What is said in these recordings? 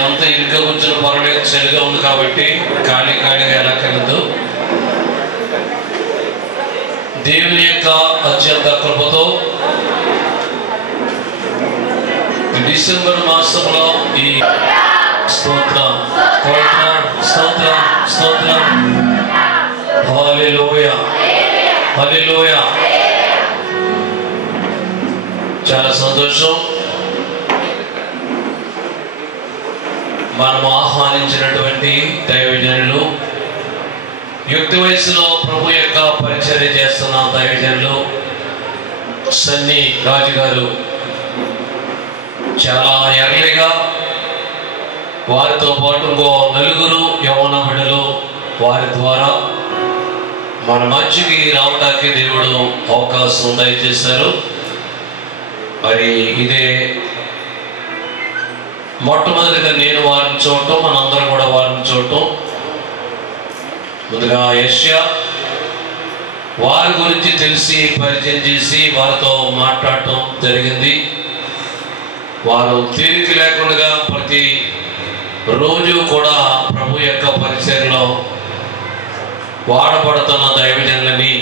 ఎంత ఇరుగ్గా కూర్చొని పర్వాలేదు, చలిగా ఉంది కాబట్టి ఖాళీగా ఎలా కలదు. దేవుని యొక్క అత్యంత కృపతో డిసెంబర్ మాసంలో ఈ స్తోత్రం స్తోత్రం స్తోత్రం స్తోత్రం హల్లెలూయా హల్లెలూయా. చాలా సంతోషం. మనం ఆహ్వానించినటువంటి దైవజనులు, యుక్త వయసులో ప్రభు యొక్క పరిచర్య చేస్తున్న దైవజనులు సన్నీ రాజు గారు చాలా ఎర్లీగా వారితో పాటు ఇంకో నలుగురు యవ్వన బిడ్డలు వారి ద్వారా మన మధ్యకి రావడానికి దేవుడు అవకాశం దయచేశారు. మరి ఇదే మొట్టమొదటిగా నేను వారిని చూడటం, మనందరం కూడా వారిని చూడటం. ముందుగా యెషయా వారి గురించి తెలిసి పరిచయం చేసి వారితో మాట్లాడటం జరిగింది. వారు తీరిక లేకుండా ప్రతి రోజు కూడా ప్రభు యొక్క పరిచర్యలో వాడబడుతున్న దైవజనులని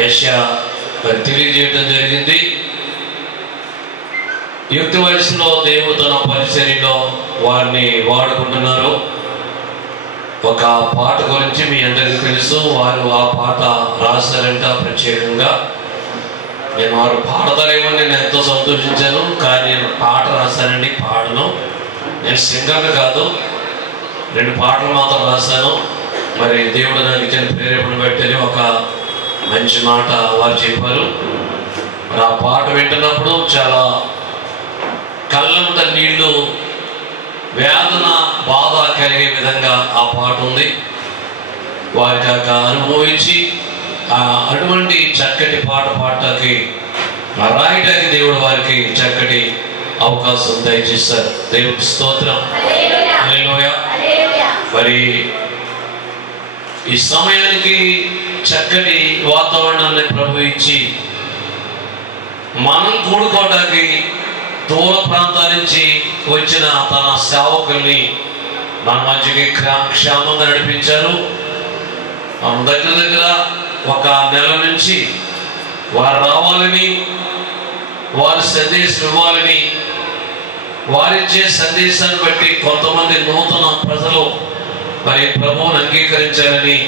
యెషయా మరి తెలియజేయటం జరిగింది. యుక్త వయసులో దేవుడు తన పరిచర్యలో వారిని వాడుకుంటున్నారు. ఒక పాట గురించి మీ అందరికీ తెలుసు. వారు ఆ పాట రాశారంట ప్రత్యేకంగా. నేను వారు పాడతారేమో నేను ఎంతో సంతోషించాను, కానీ నేను పాట రాశానండి. పాడను, నేను సింగర్ని కాదు, 2 పాటలు మాత్రం రాశాను. మరి దేవుడు నాకు ఇచ్చిన ప్రేరేపణ పెట్టని ఒక మంచి మాట వారు చెప్పారు. మరి ఆ పాట వింటున్నప్పుడు చాలా కళ్ళంత నీళ్లు, వేదన, బాధ కలిగే విధంగా ఆ పాట ఉంది. వారికి అనుభవించి అటువంటి చక్కటి పాట పాడటానికి రాయటానికి దేవుడు వారికి చక్కటి అవకాశం దయచేస్తారు. దేవుడికి స్తోత్రం, హల్లెలూయా. మరి ఈ సమయానికి చక్కటి వాతావరణాన్ని ప్రభు ఇచ్చి మనం కూడుకోవడానికి దూర ప్రాంతాల నుంచి వచ్చిన తన సేవకుల్ని మన మధ్యకి క్షేమంగా నడిపించారు. మన దగ్గర ఒక నెల నుంచి వారు రావాలని, వారి సందేశం ఇవ్వాలని, వారిచ్చే సందేశాన్ని బట్టి కొంతమంది నూతన ప్రజలు మరి ప్రభువుని అంగీకరించాలని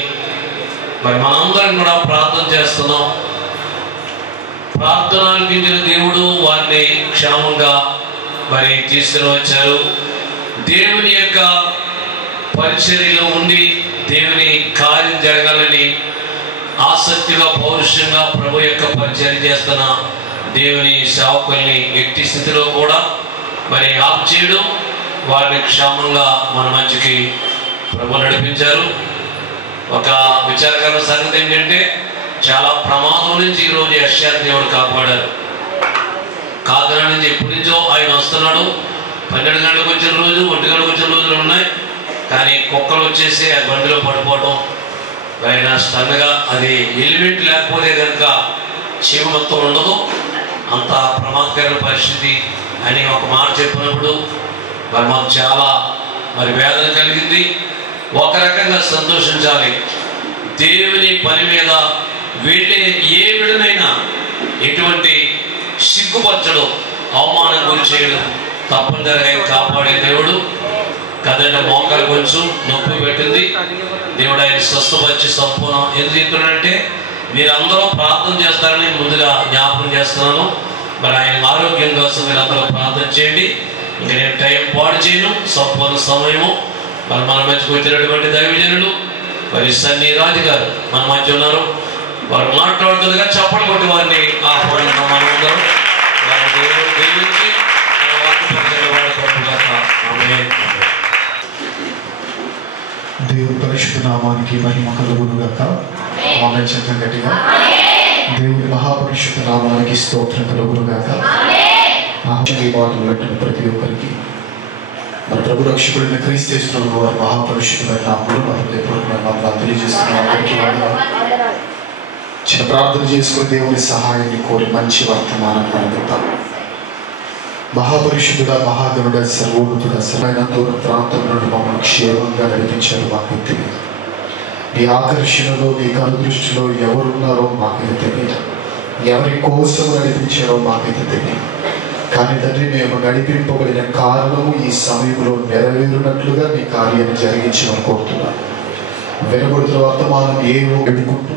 మరి మనందరం కూడా ప్రార్థన చేస్తున్నాం. ప్రార్థనకి దేవుడు వారిని క్షేమంగా మరి తీసుకుని వచ్చారు. దేవుని యొక్క పరిచర్యలో ఉండి దేవుని కార్యం జరగాలని ఆసక్తిగా పౌరుషంగా ప్రభు యొక్క పరిచర్య చేస్తున్న దేవుని సేవకుల్ని వ్యక్తి స్థితిలో కూడా మరి ఆపు చేయడం, వారిని క్షేమంగా మన మంచికి ప్రభు నడిపించారు. ఒక విచారకరమైన సంగతి ఏంటంటే చాలా ప్రమాదం నుంచి ఈరోజు యెషయా దేవుడు కాపాడారు. కాకినాడ నుంచి ఎప్పటి నుంచో ఆయన వస్తున్నాడు. 12 గంటలకు వచ్చిన రోజు, 1 గంటలకు వచ్చిన రోజులు ఉన్నాయి. కానీ కుక్కలు వచ్చేసి ఆ బండిలో పడిపోవడం, ఆయన స్టన్గా అది ఎలిమెంట్ లేకపోతే కనుక చీమ మొత్తం ఉండదు, అంత ప్రమాదకరమైన పరిస్థితి అని ఒక మాట చెప్పినప్పుడు మరి మాకు చాలా మరి వేదన కలిగింది. ఒక రకంగా సంతోషించాలి. దేవుని పని మీద వెళ్ళే ఏ విడనైనా ఎటువంటి సిగ్గుపరచడం, అవమానం గురి చేయడం తప్పనిసరిగా కాపాడే దేవుడు కదండి. మోకాలు కొంచెం నొప్పి పెట్టింది, దేవుడు ఆయన స్వస్థపరిచి సంపూర్ణం. ఎందుకు చెప్తున్నాడంటే మీరందరూ ప్రార్థన చేస్తారని ముందుగా జ్ఞాపకం చేస్తున్నాను. మరి ఆయన ఆరోగ్యం కోసం మీరందరూ ప్రార్థన చేయండి. ఇంక నేను టైం పాడు చేయను, సంపూర్ణ సమయము. మరి మన మధ్యకు వచ్చినటువంటి దైవజనులు మరి సన్నీ రాజు గారు మన మధ్య ఉన్నారు. వారు మాట్లాడుతుందిగా చప్పట్లు కొట్టి వారిని ఆహ్వానిద్దాం. మనమందరం వారి దేవుడు దీవించి దేవుని పరిశుద్ధ నామానికి మహిమ కలుగునుగాక. ఆమేన్. చెప్పండి గట్టిగా. దేవుని మహాపరిశుద్ధ నామానికి స్తోత్రం కలుగునుగాక. ఈ మాటలు వింటున్న ప్రతి ఒక్కరికి మన ప్రభు రక్షకుడైన క్రీస్తు యేసునందు వారి మహాపరిశుద్ధమైన నామములో మన హృదయపూర్వకమైన వందనాలు తెలియజేస్తున్నాం. చిన్న ప్రార్థన చేసుకుని దేవుని సహాయాన్ని కోరి మంచి వర్తమానం అనుకుంటాం. మహాపరిశుద్ధుడ, మహాగణుడ, సర్వోన్నతుడ, సరైన దూర ప్రాంతం నుండి మమ్మల్ని క్షేమంగా నడిపించారు. మాకు తెలియదు. నీ ఆకర్షణలో, నీ కనుదృష్టిలో ఎవరున్నారో మాకైతే తెలియదు. ఎవరి కోసం నడిపించారో మాకైతే తెలియదు. కానీ తండ్రి, మేము నడిపింపబడిన కారణము ఈ సమయంలో నెరవేరునట్లుగా నీ కార్యాన్ని జరిగించమని కోరుతున్నాను. వెలుగుడుతున్న వర్తమానం ఏవో ఎదుర్కొంటూ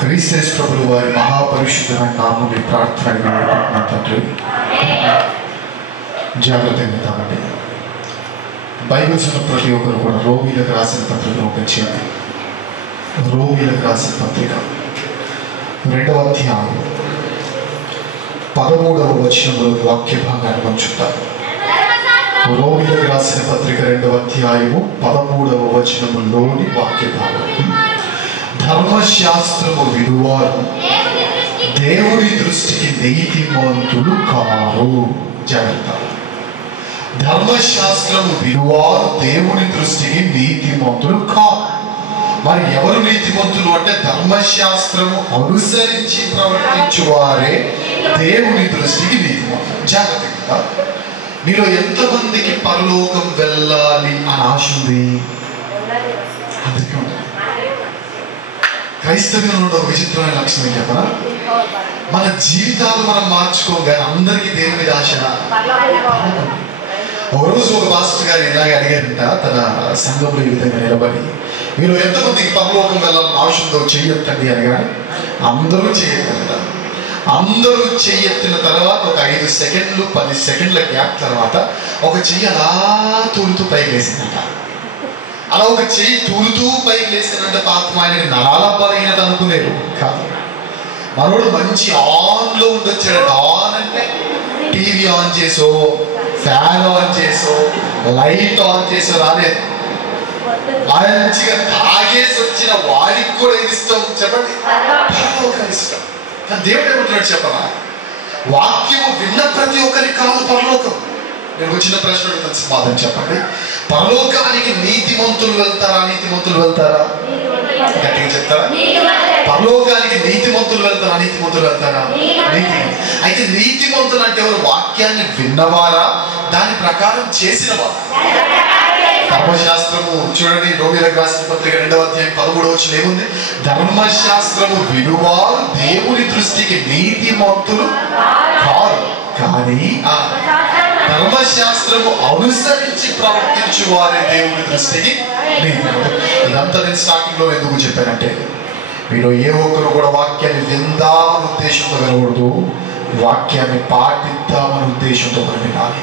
క్రీస్తు ప్రభువు వారి మహాపరిశుద్ధమైన నామముని ప్రార్థన తండ్రి. జాగ్రత్తగా తామండి. బైబిల్ చదివిన ప్రతి ఒక్కరు కూడా రోమిలకు రాసిన పత్రిక ఓపెన్ చేయండి. రోమిలకు రాసిన పత్రిక 2వ అధ్యాయం 13వ వచనంలోని వాక్య భాగాన్ని పంచుతారు. రోమిలకు రాసిన పత్రిక 2వ అధ్యాయము 13వ వచనంలోని వాక్య భాగం. ధర్మశాస్త్రము విడువారు దేవుని దృష్టికి నీతిమంతులు కారు. జాగ్రత్త. ధర్మశాస్త్రము విడువారు దేవుని దృష్టికి నీతిమంతులు కారు. మరి ఎవరు నీతిమంతులు అంటే ధర్మశాస్త్రము అనుసరించి ప్రవర్తించువారే దేవుని దృష్టికి నీతిమంతులు. జాగ్రత్తగా. మీలో ఎంతమందికి పరలోకం వెళ్ళాలి అని ఆశ ఉంది? అందరికీ ఉంటుంది. క్రైస్తవ్యంలో ఒక విచిత్రమైన లక్షణం ఏం చెప్పరా? మన జీవితాలు మనం మార్చుకోగానే అందరికీ దేని మీద ఆశ? ఒక రోజు ఒక పాస్టర్ గారు ఇలాగే అడిగారంట తన సంఘంలో ఈ విధంగా నిలబడి, మీరు ఎంతమందికి పరలోకం వెళ్ళాలని ఆశ ఉందో చెయ్యొద్దండి అనగానే అందరూ చెయ్యొద్దంట. అందరూ చెయ్యెత్తిన తర్వాత ఒక 5 సెకండ్లు 10 సెకండ్ల గ్యాప్ తర్వాత ఒక చెయ్యి అలా తూలుతూ పైకి లేసిందంట. అలా ఒక చెయ్యి తూలుతూ పైకి లేసినంటే పాపం ఆయనకి నరాల బలహీనత అనుకునేరు కాదు. మనోడు మంచి ఆన్లో ఉండొచ్చాడు. ఆన్ అంటే టీవీ ఆన్ చేసో, ఫ్యాన్ ఆన్ చేసో, లైట్ ఆన్ చేసో రాలేదు. మంచిగా తాగేసి వచ్చిన వాడికి కూడా ఏది ఇష్టం చెప్పండి? పరలోకం ఇష్టం. కానీ దేవుడు ఏమంటున్నాడు చెప్పరా? వాక్యము విన్న ప్రతి ఒక్కరికి కాదు పరలోకం. నేను చిన్న ప్రశ్న అడుగుతాను, సమాధానం చెప్పండి. పరలోకానికి నీతిమంతులు వెళ్తారా, నీతిమంతులు వెళ్తారా? గట్టిగా చెప్తారా? పరలోకానికి నీతిమంతులు వెళ్తారా, నీతిమంతులు వెళ్తారా? అయితే నీతిమంతులు అంటే ఎవరు? వాక్యాన్ని విన్నవారా, దాని ప్రకారం చేసిన వారు. ధర్మశాస్త్రము చూడండి, రోమిలకు రాసిన పత్రిక 2వ అధ్యాయం 13వ వచనం ఏముంది? ధర్మశాస్త్రము వినువారు దేవుని దృష్టికి నీతిమంతులు కారు, కానీ ధర్మశాస్త్రము అనుసరించి ప్రవర్తించు వారే దేవుని దృష్టికి నీతిమంతులు. ఇదంతా నేను స్టార్టింగ్ లో ఎందుకు చెప్పానంటే, మీరు ఏ ఒక్కరు కూడా వాక్యాన్ని విందామని ఉద్దేశంతో వినకూడదు, వాక్యాన్ని పాటిద్దామని ఉద్దేశంతో వినాలి.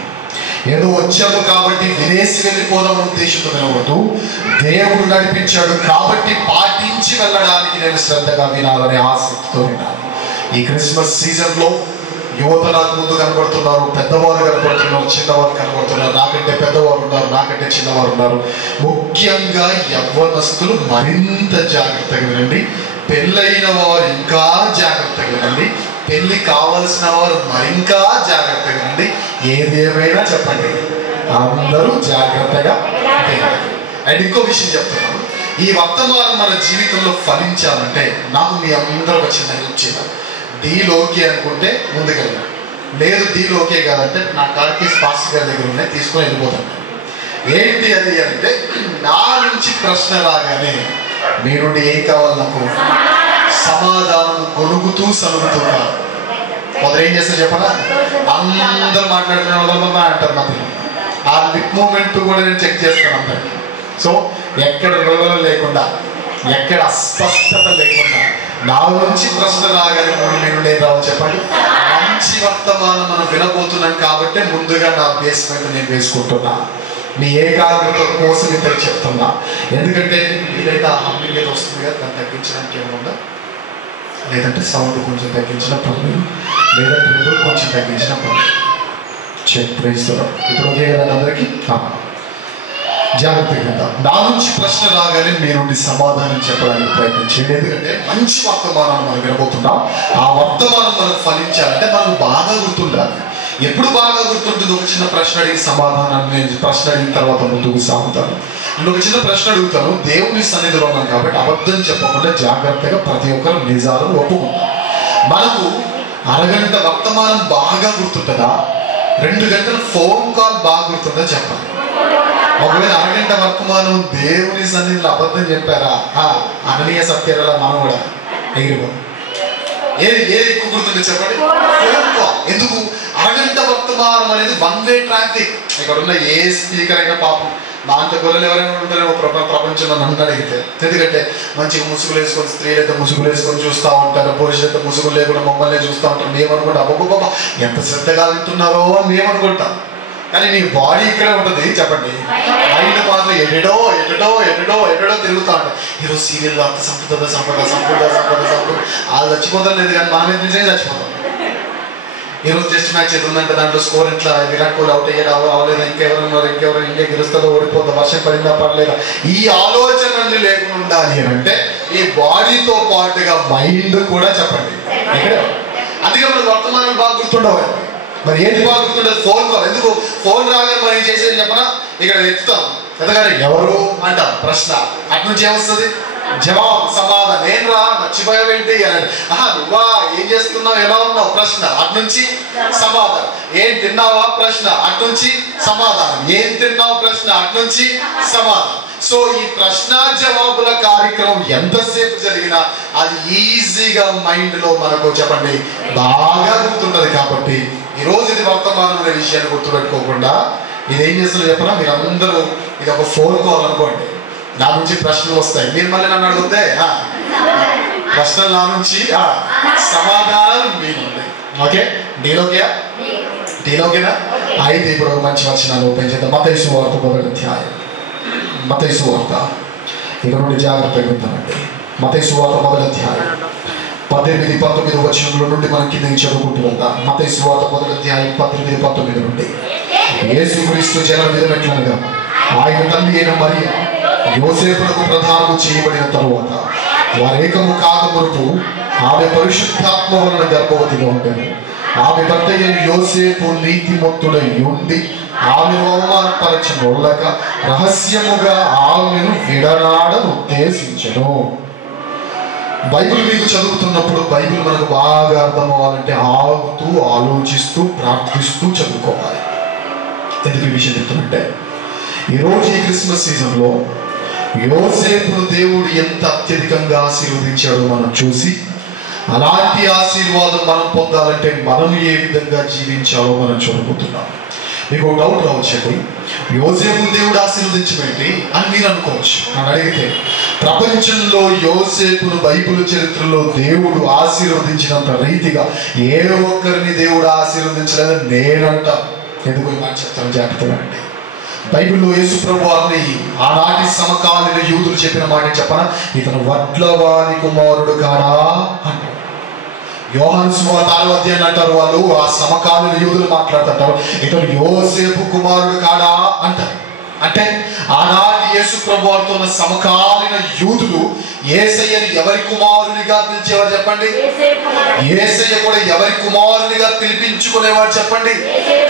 ఏదో వచ్చాము కాబట్టి వినేసి వెళ్ళిపోదామని ఉద్దేశంతో వినకూడదు. దేవుడు నడిపించాడు కాబట్టి పాటించి వెళ్ళడానికి నేను శ్రద్ధగా వినాలనే ఆసక్తితో వినాలి. ఈ క్రిస్మస్ సీజన్ లో యువత నాకు ముందు కనబడుతున్నారు, పెద్దవారు కనబడుతున్నారు, చిన్నవారు కనబడుతున్నారు, నాకంటే పెద్దవారు ఉన్నారు, నాకంటే చిన్నవారు ఉన్నారు. ముఖ్యంగా యవ్వనస్తులు మరింత జాగ్రత్తగా వినండి. పెళ్ళైన వారు ఇంకా జాగ్రత్తగా వినండి. పెళ్లి కావలసిన వారు మరింకా జాగ్రత్తగా వినండి. ఏదేమైనా చెప్పండి, అందరూ జాగ్రత్తగా వినండి. అండ్ ఇంకో విషయం చెప్తున్నాను, ఈ వర్తమానం మన జీవితంలో ఫలించాలంటే నాకు మీ అందరూ ఒక చిన్న హెల్ప్ చేయాలి. డీల్ ఓకే అనుకుంటే ముందుకెళ్ళాను, లేదు డీల్ ఓకే కాదంటే నా కార్కి పాస్టర్ గారి దగ్గర ఉన్నాయి, తీసుకొని వెళ్ళిపోతాను. ఏంటి అది అంటే, నా నుంచి ప్రశ్న రాగానే మీ నుండి ఏం కావాలి? నాకు సమాధానం గొనుగుతూ సలుగుతున్నారు. మొదలు ఏం చేస్తారు చెప్పనా? అందరూ మాట్లాడుతున్న అంటారు. మధ్యలో ఆ లిప్ మూమెంట్ కూడా నేను చెక్ చేస్తాను అందరికి. సో ఎక్కడ గొడవలు లేకుండా, ఎక్కడ అస్పష్టత లేకుండా నా నుంచి ప్రశ్న రాగానే మీరు ఏం రావాలి చెప్పండి? మంచి వర్తమానం మనం వినబోతున్నాం కాబట్టి ముందుగా నా బేస్మెంట్ నేను వేసుకుంటున్నా. మీ ఏకాగ్రత కోసం ఇక్కడ చెప్తున్నా. ఎందుకంటే వీలైతే హమ్మింగ్ ఏదో వస్తుంది కదా, దాన్ని తగ్గించడానికి ఏమన్నా, లేదంటే సౌండ్ కొంచెం తగ్గించిన పర్లేదు, లేదంటే ఏదో కొంచెం తగ్గించిన పర్లేదు. చెక్ ప్రేస్తున్నాం ఇప్పుడు ఓకే కదా అందరికీ? జాగ్రత్తగా నా నుంచి ప్రశ్న రాగానే మీ నుండి సమాధానం చెప్పడానికి ప్రయత్నం చేయండి. ఎందుకంటే మంచి వర్తమానాన్ని మనం వినబోతున్నాం. ఆ వర్తమానం మనకు ఫలించాలంటే మనకు బాగా గుర్తుండాలి. ఎప్పుడు బాగా గుర్తుంటుంది? ఒక చిన్న ప్రశ్న అడిగి సమాధానాన్ని నేను ప్రశ్న అడిగిన తర్వాత ముందుకు సాగుతాను. నేను ఒక చిన్న ప్రశ్న అడుగుతాను. దేవుని సన్నిధిలో ఉన్నాం కాబట్టి అబద్ధం చెప్పకుండా జాగ్రత్తగా ప్రతి ఒక్కరు నిజాలను ఒప్పుకుంటాం. మనకు అరగంట వర్తమానం బాగా గుర్తుంటుందా, 2 గంటల ఫోన్ కాల్ బాగా గుర్తుందో చెప్పాలి. ఒకవేళ అరగంట వర్తమానం దేవుని సన్నిధిలో అబద్ధం చెప్పారా, అననీయ సత్యాల మనం కూడా ఎగిరిపో. ఏది ఎక్కువ గుర్తుందో చెప్పండి, ఫోన్ కాల్. ఎందుకు? అరగంట వర్తమానం అనేది 1 వే ట్రాఫిక్. ఇక్కడ ఉన్న ఏ స్పీకర్ అయినా పాపం దాంట్లో గొర్రెలు ఎవరైనా ఉంటారేమో ప్రపంచంలో నన్ను అడిగితే. ఎందుకంటే మంచిగా ముసుగులు వేసుకొని, స్త్రీలైతే ముసుగులు వేసుకొని చూస్తూ ఉంటారు, పురుషులైతే ముసుగులు లేకుండా మమ్మల్ని చూస్తూ ఉంటారు. మేమనుకుంటాం అబ్బబ్బా ఎంత శ్రద్ధగా వింటున్నారో అని మేమనుకుంటాం. కానీ నీ బాడీ ఇక్కడే ఉంటుంది చెప్పండి, మైండ్ మాత్రం ఎటో తిరుగుతూ ఉంటాయి. ఈరోజు సీరియల్లో అంత సంపద వాళ్ళు చచ్చిపోతారు లేదు, కానీ మనం నిజంగా చచ్చిపోతాం. ఈరోజు టెస్ట్ మ్యాచ్ ఏది ఉందంటే దాంట్లో స్కోర్ ఇట్లా విరాట్ కోహ్లీ అవుట్ అయ్యాడు అవ్వలేదు, ఇంకెవరు ఇండియా గెలుస్తుందో ఓడిపోతుందో, వర్షం పడిందా పడలేదా, ఈ ఆలోచనలు లేకుండా ఉండాలి అని అంటే ఈ బాడీతో పాటుగా మైండ్ కూడా చెప్పండి ఇక్కడ. అందుకే మనకు వర్తమానం బాగా గుర్తుండవు. మరి ఏంటి బాగా గుర్తుండదు? Phone call. ఎందుకు? ఫోన్ రాగానే మనం ఏం చేసేది చెప్పనా, ఇక్కడ ఎత్తుతాం ఎదగానే ఎవరు అంటాం, ప్రశ్న, అటు నుంచి ఏమొస్తుంది? జవాబు, సమాధానం. నేను రా మర్చిపోయావేంటి అని. నువ్వా, ఏం చేస్తున్నావు, ఎలా ఉన్నావు, ప్రశ్న, అటు నుంచి సమాధానం. ఏం తిన్నావా, ప్రశ్న, అటు నుంచి సమాధానం. ఏం తిన్నావు, ప్రశ్న, అటు నుంచి సమాధానం. సో ఈ ప్రశ్న జవాబుల కార్యక్రమం ఎంతసేపు జరిగినా అది ఈజీగా మైండ్ లో మనకు చెప్పండి బాగా గుర్తుంటది. కాబట్టి ఈరోజు ఇది వర్తమానం అనే విషయాన్ని గుర్తుపెట్టుకోకుండా ఇదేం చేస్తున్నా చెప్పనా, మీరందరూ ఇది ఒక ఫోన్ కాల్ అనుకోండి, నా నుంచి ప్రశ్నలు వస్తాయి, మీరు మళ్ళీ నన్ను అడిగితే ప్రశ్నలు నా నుంచి, సమాధానం మీ నుండి. ఓకే, డీలోకేనా? అయితే ఇప్పుడు ఒక మంచి వచనాలు ఓపెన్ చేద్దాం. మత్తయి సువార్త 1వ అధ్యాయం. మత్తయి సువార్త ఇక్కడ నుండి జాగ్రత్తగా వింటామండి. మత్తయి సువార్త 1వ అధ్యాయం 18-19 వచనంలో నుండి మనం కిందకి చదువుకుంటూ వెళ్దాం. మత్తయి సువార్త 1వ అధ్యాయం 18-19 నుండి. యేసుక్రీస్తు జనం విధమెట్లనగా ఆయన తల్లి అయిన మరియ యోసేపునకు ప్రధానము చేయబడిన తరువాత వారేకము కాకమునుపు ఆమె పరిశుద్ధాత్మ వలన గర్భవతిగా ఉండేది. ఆమె భర్త అయిన యోసేపు నీతిమంతుడై ఉండి ఆమెను అవమానపరచనొల్లక రహస్యముగా ఆమెను విడనాడను ఉద్దేశించెను. బైబిల్ మీకు చదువుతున్నప్పుడు బైబిల్ మనకు బాగా అర్థం అవ్వాలంటే ఆగుతూ ఆలోచిస్తూ ప్రార్థిస్తూ చదువుకోవాలి. ఎందుకు ఈ విషయం చెప్తున్నట్టే, ఈరోజు ఈ క్రిస్మస్ సీజన్లో యోసేపును దేవుడు ఎంత అత్యధికంగా ఆశీర్వదించాడో మనం చూసి అలాంటి ఆశీర్వాదం మనం పొందాలంటే మనం ఏ విధంగా జీవించాలో మనం చూడబోతున్నాం. మీకు డౌట్ రావచ్చండి, యోసేపును దేవుడు ఆశీర్వదించమేంటి అని మీరు అనుకోవచ్చు. నన్ను అడిగితే ప్రపంచంలో యోసేపును బైబిల్ చరిత్రలో దేవుడు ఆశీర్వదించినంత రీతిగా ఏ ఒక్కరిని దేవుడు ఆశీర్వదించలేదని నేనంట. ఎందుకు మాట చెప్తాను జాగ్రత్తగా అండి. బైబిల్లో యేసు ప్రభువారిని ఆనాటి సమకాలీన యూదులు చెప్పిన మాట చెప్పనా, ఇతను వడ్లవారి కుమారుడు కాడా అంటారు. యోహాను సువార్త 6వ అధ్యాయం అంటారు వాళ్ళు, ఆ సమకాలీన యూదులు మాట్లాడుతుంటారు, ఇతను యోసేపు కుమారుడు కాడా అంటారు. అంటే ఆనాటి యేసు ప్రభువారితో ఉన్న సమకాలీన యూదులు యేసయ్యని ఎవరి కుమారునిగా పిలిచేవారు చెప్పండి? యేసయ్య కూడా ఎవరి కుమారునిగా పిలిపించుకునేవాడు చెప్పండి?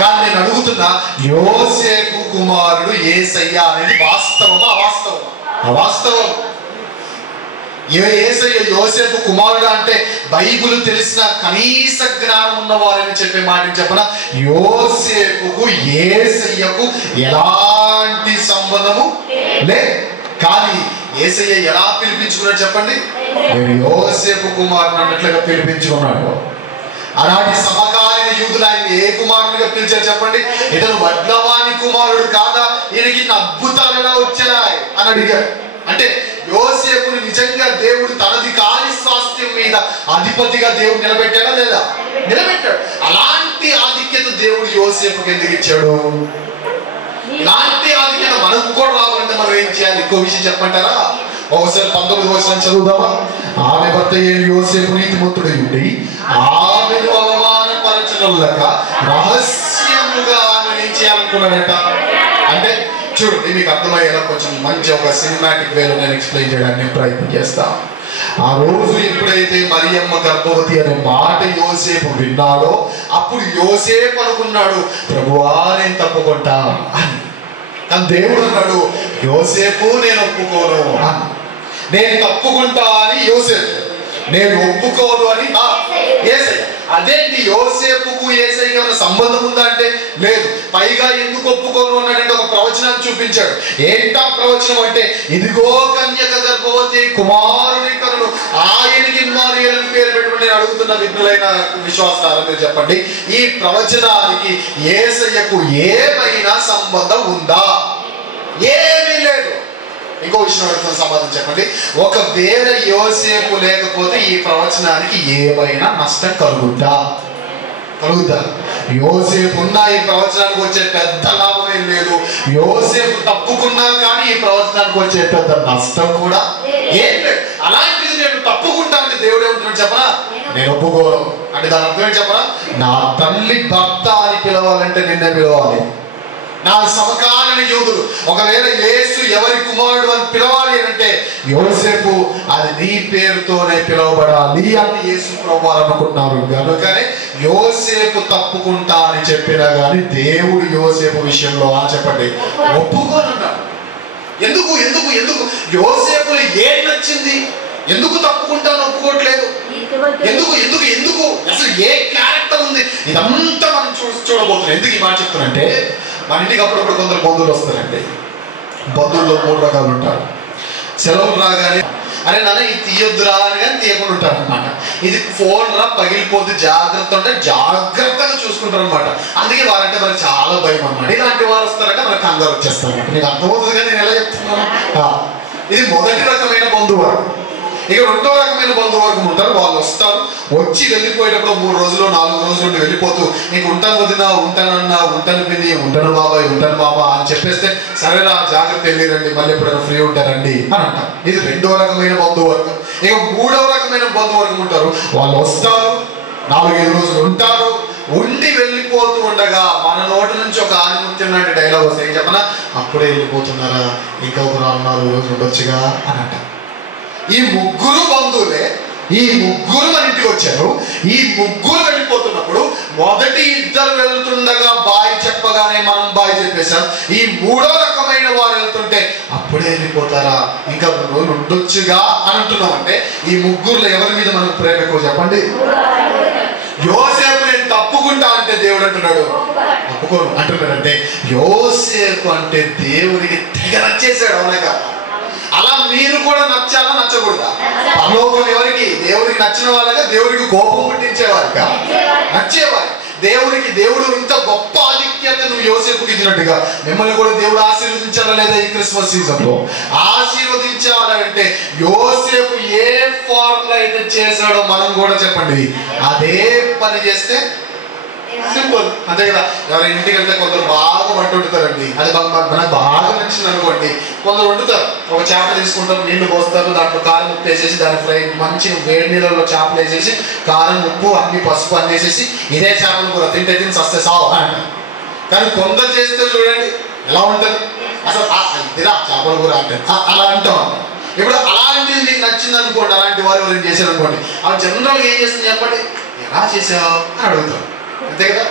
కానీ నేను అడుగుతున్నా, యోసేపు కుమారుడు యేసయ్య అనేది వాస్తవమా అవాస్తవమా? అవాస్తవం. యేసయ్య యోసేపు కుమారుడు అంటే బైబిల్ తెలిసిన కనీస జ్ఞానం ఉన్నవారని చెప్పే మాట చెప్పనా, యోసేపుకు యేసయ్యకు ఎలాంటి సంబంధము లేదు. కానీ యేసయ్య ఎలా పిలిపించుకున్నాడు చెప్పండి? నేను యోసేపు కుమారుడు అన్నట్లుగా పిలిపించుకున్నాడు. అలాంటి సమకాలీన యూదులు ఆయన ఏ కుమారునిగా పిలిచారు చెప్పండి? ఇతను వడ్లవాని కుమారుడు కాదా, ఈయనకి అద్భుతాలు ఎలా వచ్చాయి అని అడిగారు. అంటే యోసేపుని నిజంగా దేవుడు తనది కాని స్వాస్థ్యం మీద అధిపతిగా దేవుడు నిలబెట్టాడా లేదా? నిలబెట్టాడు. అలాంటి ఆధిక్యత దేవుడు యోసేపుకి ఎందుకు ఇచ్చాడు? ఇలాంటి ఆధిక్యత మనకు కూడా రావాలంటే మనం ఏం చేయాలి? ఇంకో విషయం చెప్పంటారా? ఒకసారి 19వ వచనం చదువుదామా? ఆమె భర్త అయిన యోసేపు నీతిమంతుడై ఉండి ఆమెను అవమానపరచనొల్లక రహస్యముగా ఆమెను ఏం చేయాలనుకున్నాడట? అంటే చూడండి, మీకు అర్థమయ్యేలా కొంచెం మంచి ఒక సినిమాటిక్ వేలో నేను ఎక్స్ప్లెయిన్ చేయడానికి ప్రయత్నం చేస్తాను. ఆ రోజు ఎప్పుడైతే మరియమ్మ గర్భవతి అనే మాట యోసేపు విన్నాడో అప్పుడు యోసేపు అనుకున్నాడు, ప్రభువా నేను తప్పుకుంటా అని. కానీ దేవుడు అన్నాడు, యోసేపు నేను ఒప్పుకోను అని. నేను తప్పుకుంటా అని యోసేపు. నేను ఒప్పుకోను అని యేసయ్య. అదేంటి యోసేపుకు యేసయ్యకి ఏమైనా సంబంధం ఉందా అంటే లేదు. పైగా ఎందుకు ఒప్పుకోను అన్నాడంటే ఒక ప్రవచనాన్ని చూపించాడు. ఏంటా ప్రవచనం అంటే, ఇదిగో కన్యక గర్భవతి, కుమారుని కనును, ఆయనకి ఇమ్మానుయేలు పేరు పెట్టుకుని నేను అడుగుతున్న విఘ్నులైన విశ్వాసాలు మీరు చెప్పండి, ఈ ప్రవచనానికి యేసయ్యకు ఏమైనా సంబంధం ఉందా? ఏమీ లేదు. ఇంకో విషయం అడుగుతున్న సమాధానం చెప్పండి. ఒకవేళ యోసేపు లేకపోతే ఈ ప్రవచనానికి ఏమైనా నష్టం కలుగుద్దా? యోసేపు ఉన్నా ఈ ప్రవచనానికి వచ్చే పెద్ద లాభం ఏం లేదు. యోసేపు తప్పుకున్నా కానీ ఈ ప్రవచనానికి వచ్చే పెద్ద నష్టం కూడా ఏం లేదు. అలాంటిది నేను తప్పుకుంటానని దేవుడు ఏమంటున్నాడు చెప్పనా? నేను ఒప్పుకోను అంటే దాని అర్థం ఏంటి చెప్పనా? నా తల్లి భర్త అని పిలవాలంటే నిన్నే పిలవాలి. నా సమకాలీన యోధుడు ఒకవేళ యేసు ఎవరి కుమారుడు అని పిలవాలి అంటే యోసేపు అది నీ పేరుతోనే పిలవబడాలి అని యేసు ప్రభువారనుకున్నారు. కనుకనే యోసేపు తప్పుకుంటా అని చెప్పినా కానీ దేవుడు యోసేపు విషయంలో చెప్పండి ఒప్పుకోనున్నాడు. ఎందుకు ఎందుకు ఎందుకు యోసేపులో ఏం నచ్చింది? ఎందుకు తప్పుకుంటాను ఒప్పుకోవట్లేదు? ఎందుకు ఎందుకు ఎందుకు అసలు ఏ క్యారెక్టర్ ఉంది? ఇదంతా మనం చూడబోతున్నాం. ఎందుకు ఈ మాట చెప్తానంటే, మన ఇంటికి అప్పుడప్పుడు కొందరు బంధువులు వస్తారండి. బంధువుల్లో 3 రకాలు ఉంటారు. సెలవులు రాగానే అరే నాన్న ఇది తీయొద్దురా అని కానీ తీయకుండా ఉంటారు అనమాట. ఇది ఫోన్ రా పగిలిపోద్ది జాగ్రత్త అంటే జాగ్రత్తగా చూసుకుంటారు అనమాట. అందుకే వారంటే మనకు చాలా భయం అన్నమాట. ఇలాంటి వారు వస్తారంటే మనకు కంగారు వచ్చేస్తారు అనమాట. నీకు అర్థమవుతుంది కానీ నేను ఎలా చెప్తున్నాను. ఇది మొదటి రకమైన బంధువు. ఇక 2వ రకమైన బంధువర్గం ఉంటారు. వాళ్ళు వస్తారు, వచ్చి వెళ్ళిపోయేటప్పుడు 3 రోజులు 4 రోజులు నుండి వెళ్ళిపోతూ నీకు ఉంటాను వదినా, ఉంటానన్నా, ఉంటాను పిన్ని, ఉంటాను బాబాయ్, ఉంటాను బాబా అని చెప్పేస్తే సరేనా జాగ్రత్త వెళ్ళిరండి, మళ్ళీ ఎప్పుడైనా ఫ్రీ ఉంటారండి అని అంటారు. ఇది 2వ రకమైన బంధువర్గం. ఇక 3వ రకమైన బంధువర్గం ఉంటారు. వాళ్ళు వస్తారు, 4-5 రోజులు ఉంటారు, ఉండి వెళ్ళిపోతూ ఉండగా మన నోటి నుంచి ఒక ఆనిముత్యం లాంటి డైలాగ్ వస్తాయి చెప్పనా, అప్పుడే వెళ్ళిపోతున్నారా, ఇంకా ఒక 4 రోజులు ఉండొచ్చుగా అని అంటారు. ఈ 3 బంధువులే, ఈ 3 మన ఇంటికి వచ్చారు. ఈ 3 వెళ్ళిపోతున్నప్పుడు మొదటి 2 వెళ్తుండగా బాయ్ చెప్పగానే మనం బాయ్ చెప్పేశాం. ఈ 3వ రకమైన వారు వెళ్తుంటే అప్పుడే వెళ్ళిపోతారా, ఇంకా 2 రోజులు ఉండొచ్చుగా అని అంటున్నాం. అంటే ఈ 3లో ఎవరి మీద మనకు ప్రేమ ఎక్కువ చెప్పండి? యోసేపు నేను తప్పుకుంటా అంటే దేవుడు అంటున్నాడు ఒప్పుకోను అంటున్నాడంటే యోసేపు అంటే దేవుడికి తెగ నచ్చేసాడు. అవునా కదా? అలా మీరు కూడా నచ్చాలా నచ్చకూడదా? పరలోకం ఎవరికి? దేవుడికి నచ్చిన వాళ్ళగా, దేవుడికి కోపం పుట్టించేవారుగా నచ్చేవారు. దేవుడు ఇంత గొప్ప ఆధిక్యత నువ్వు యోసేపుకి ఇచ్చినట్టుగా మిమ్మల్ని కూడా దేవుడు ఆశీర్వదించాలా లేదా? ఈ క్రిస్మస్ సీజన్ లో ఆశీర్వదించాలంటే యోసేపు ఏ ఫార్ములా అయితే చేశాడో మనం కూడా చెప్పండి అదే పని చేస్తే సింపుల్, అంతే కదా. ఎవరైనా ఇంటికి వెళ్తే కొందరు బాగా వంట వండుతారండి, అది మనకు బాగా నచ్చింది అనుకోండి. కొందరు వండుతారు, ఒక చేప తీసుకుంటారు, నీళ్లు పోస్తారు, దాంట్లో కారం ఉప్పు వేసేసి దాని ఫ్రై మంచి వేడి నీళ్ళలో చేపలు వేసేసి కారం ఉప్పు అన్ని పసుపు అన్ని వేసేసి ఇదే చేపలు కూర తింటే తిని సస్తే సావు అంటారు. కానీ కొందరు చేస్తే చూడండి ఎలా ఉంటుంది, అసలు ఇదిరా చేపల కూర అంటారు, అలా అంటాం. ఇప్పుడు అలాంటిది మీకు నచ్చింది అనుకోండి, అలాంటి వారు ఎవరైనా చేశారు అనుకోండి, అవి జనరల్గా ఏం చేస్తుంది చెప్పండి, ఎలా చేసావు అని అడుగుతాం. అంతే కదా,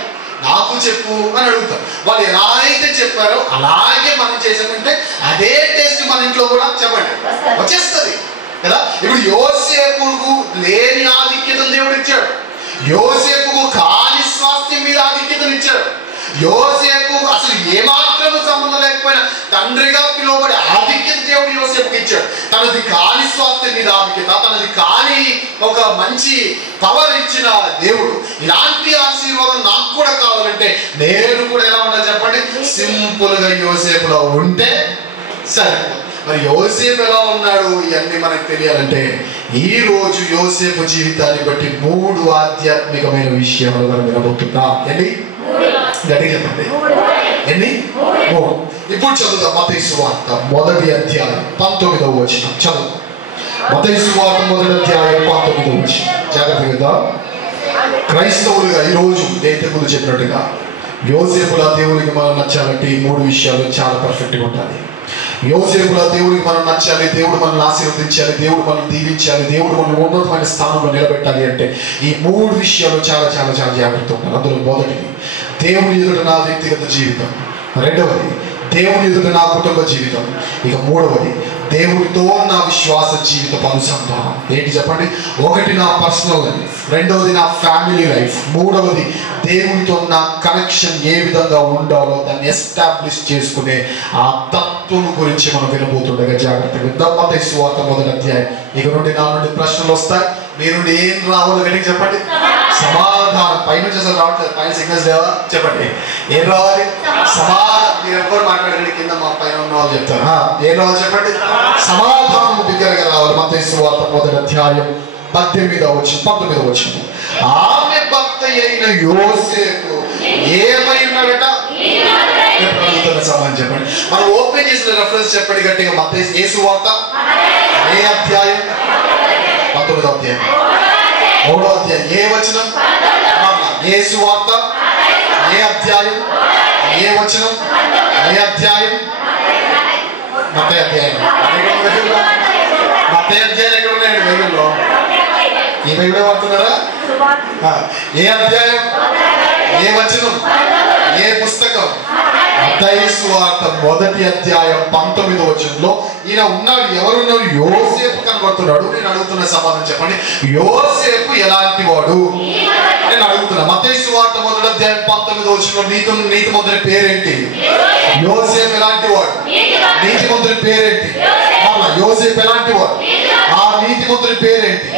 నాకు చెప్పు అని అడుగుతాం. వాళ్ళు ఎలా అయితే చెప్పారో అలాగే మనం చేసామంటే అదే టేస్ట్ మన ఇంట్లో కూడా చెప్పండి వచ్చేస్తుంది కదా. ఇప్పుడు యోసేపుకు లేని ఆధిక్యతను దేవుడు ఇచ్చాడు. యోసేపుకు కాని స్వాస్థ్యం మీద ఆధిక్యతను ఇచ్చాడు. యోసేపు అసలు ఏమాత్రం సంబంధం లేకపోయినా తండ్రిగా పిలువబడే ఆధిక్యత దేవుడు యోసేపుకి ఇచ్చాడు. తనది కాని స్వాస్థ్యం మీద ఆధిక్యత, తనది కాని ఒక మంచి పవర్ ఇచ్చిన దేవుడు. ఇలాంటి ఆశీర్వాదం నాకు కూడా కావాలంటే నేను కూడా ఎలా ఉండాలి చెప్పండి, సింపుల్ గా యోసేపులో ఉంటే సరే. మరి యోసేపు ఎలా ఉన్నాడు ఇవన్నీ మనకు తెలియాలంటే ఈ రోజు యోసేపు జీవితాన్ని బట్టి 3 ఆధ్యాత్మికమైన విషయాలు మనం వినబోతున్నాం. ఏంటి గట్టిగా చెప్పండి, ఎన్ని? 3. ఇప్పుడు చదువుతాం మత్తయి సువార్త 1వ అధ్యాయం 19వ వచనం. చదువు మత్తయి సువార్త 1వ అధ్యాయం 19వ వచనం. జాగ్రత్తగా క్రైస్తవులుగా ఈరోజు నేతకులు చెప్పినట్టుగా యోసేపులా దేవుడికి మనం నచ్చాలంటే ఈ 3 విషయాలు చాలా పర్ఫెక్ట్గా ఉండాలి. యోసేపులా దేవుడికి మనం నచ్చాలి, దేవుడు మనల్ని ఆశీర్వదించాలి, దేవుడు మనల్ని దీవించాలి, దేవుడు మనల్ని ఉన్నతమైన స్థానంలో నిలబెట్టాలి అంటే ఈ 3 విషయాలు చాలా చాలా చాలా జాగ్రత్త ఉండాలి. అందులో మొదటిది దేవుని ఎదుట నా వ్యక్తిగత జీవితం, 2వది దేవుని ఎదుట నా కుటుంబ జీవితం. ఇక మూడవది దేవుడితో నా విశ్వాస జీవితం అనుసంధానం. ఏంటి చెప్పండి? ఒకటి నా పర్సనల్ లైఫ్, రెండవది నా ఫ్యామిలీ లైఫ్, మూడవది దేవునితో నా కనెక్షన్ ఏ విధంగా ఉండాలో దాన్ని ఎస్టాబ్లిష్ చేసుకునే ఆ తత్వం గురించి మనం వినబోతుండగా జాగ్రత్తగా మత్తయి సువార్త 1వ అధ్యాయం. ఇక నుండి నా నుండి ప్రశ్నలు వస్తాయి, మీ నుండి ఏం రావాలో గట్టిగా చెప్పండి. సమాధానం. పైనుంచి అసలు రావట్లేదు, పైన సిగ్నల్స్ లేవా? చెప్పండి ఏం రావాలి? సమాధానం. మీరు ఎవరు మాట్లాడండి, కింద మా పైన ఉన్న వాళ్ళు చెప్తారు. ఏం రావాలి చెప్పండి? సమాధానం బిగ్గరగా రావాలి. మత్తయి సువార్త 1వ అధ్యాయం 18వ వచనం 19వ వచనం. ఆమె భర్త అయిన యోసేపు ఏమైనాడట? సమాధానం చెప్పండి. మనం ఓపెన్ చేసిన రెఫరెన్స్ చెప్పండి గట్టిగా. మత్తయి ఏ సువార్త? ఏ అధ్యాయం? 19వ అధ్యాయం 3వ అధ్యాయం. ఏ వచనం? ఏ సువార్త? ఏ అధ్యాయం? ఏ వచనం? ఏ అధ్యాయం? మత్తయి అధ్యాయం. మత్తయి అధ్యాయం ఎక్కడ ఉన్నాయండి బైబిల్లో? ఈ బైబిల్ వాడుతున్నారా? ఏ అధ్యాయం? ఏ వచనం? ఏ పుస్తకం? మత్తయి సువార్త 1వ అధ్యాయం 19వ వచనంలో ఈయన ఉన్నాడు. ఎవరున్నారు? యోసేపు కనబడుతున్నాడు. నేను అడుగుతున్న సమాధానం చెప్పండి. యోసేపు ఎలాంటి వాడు? నేను అడుగుతున్నా. మత్తయి సువార్త 1వ అధ్యాయం 19వ వచనంలో నీతిమంతుని పేరేంటి? యోసేపు ఎలాంటి వాడు? నీతిమంతుని పేరేంటి? మరలా యోసేపు ఎలాంటి వాడు? ఆ నీతిమంతుని పేరేంటి?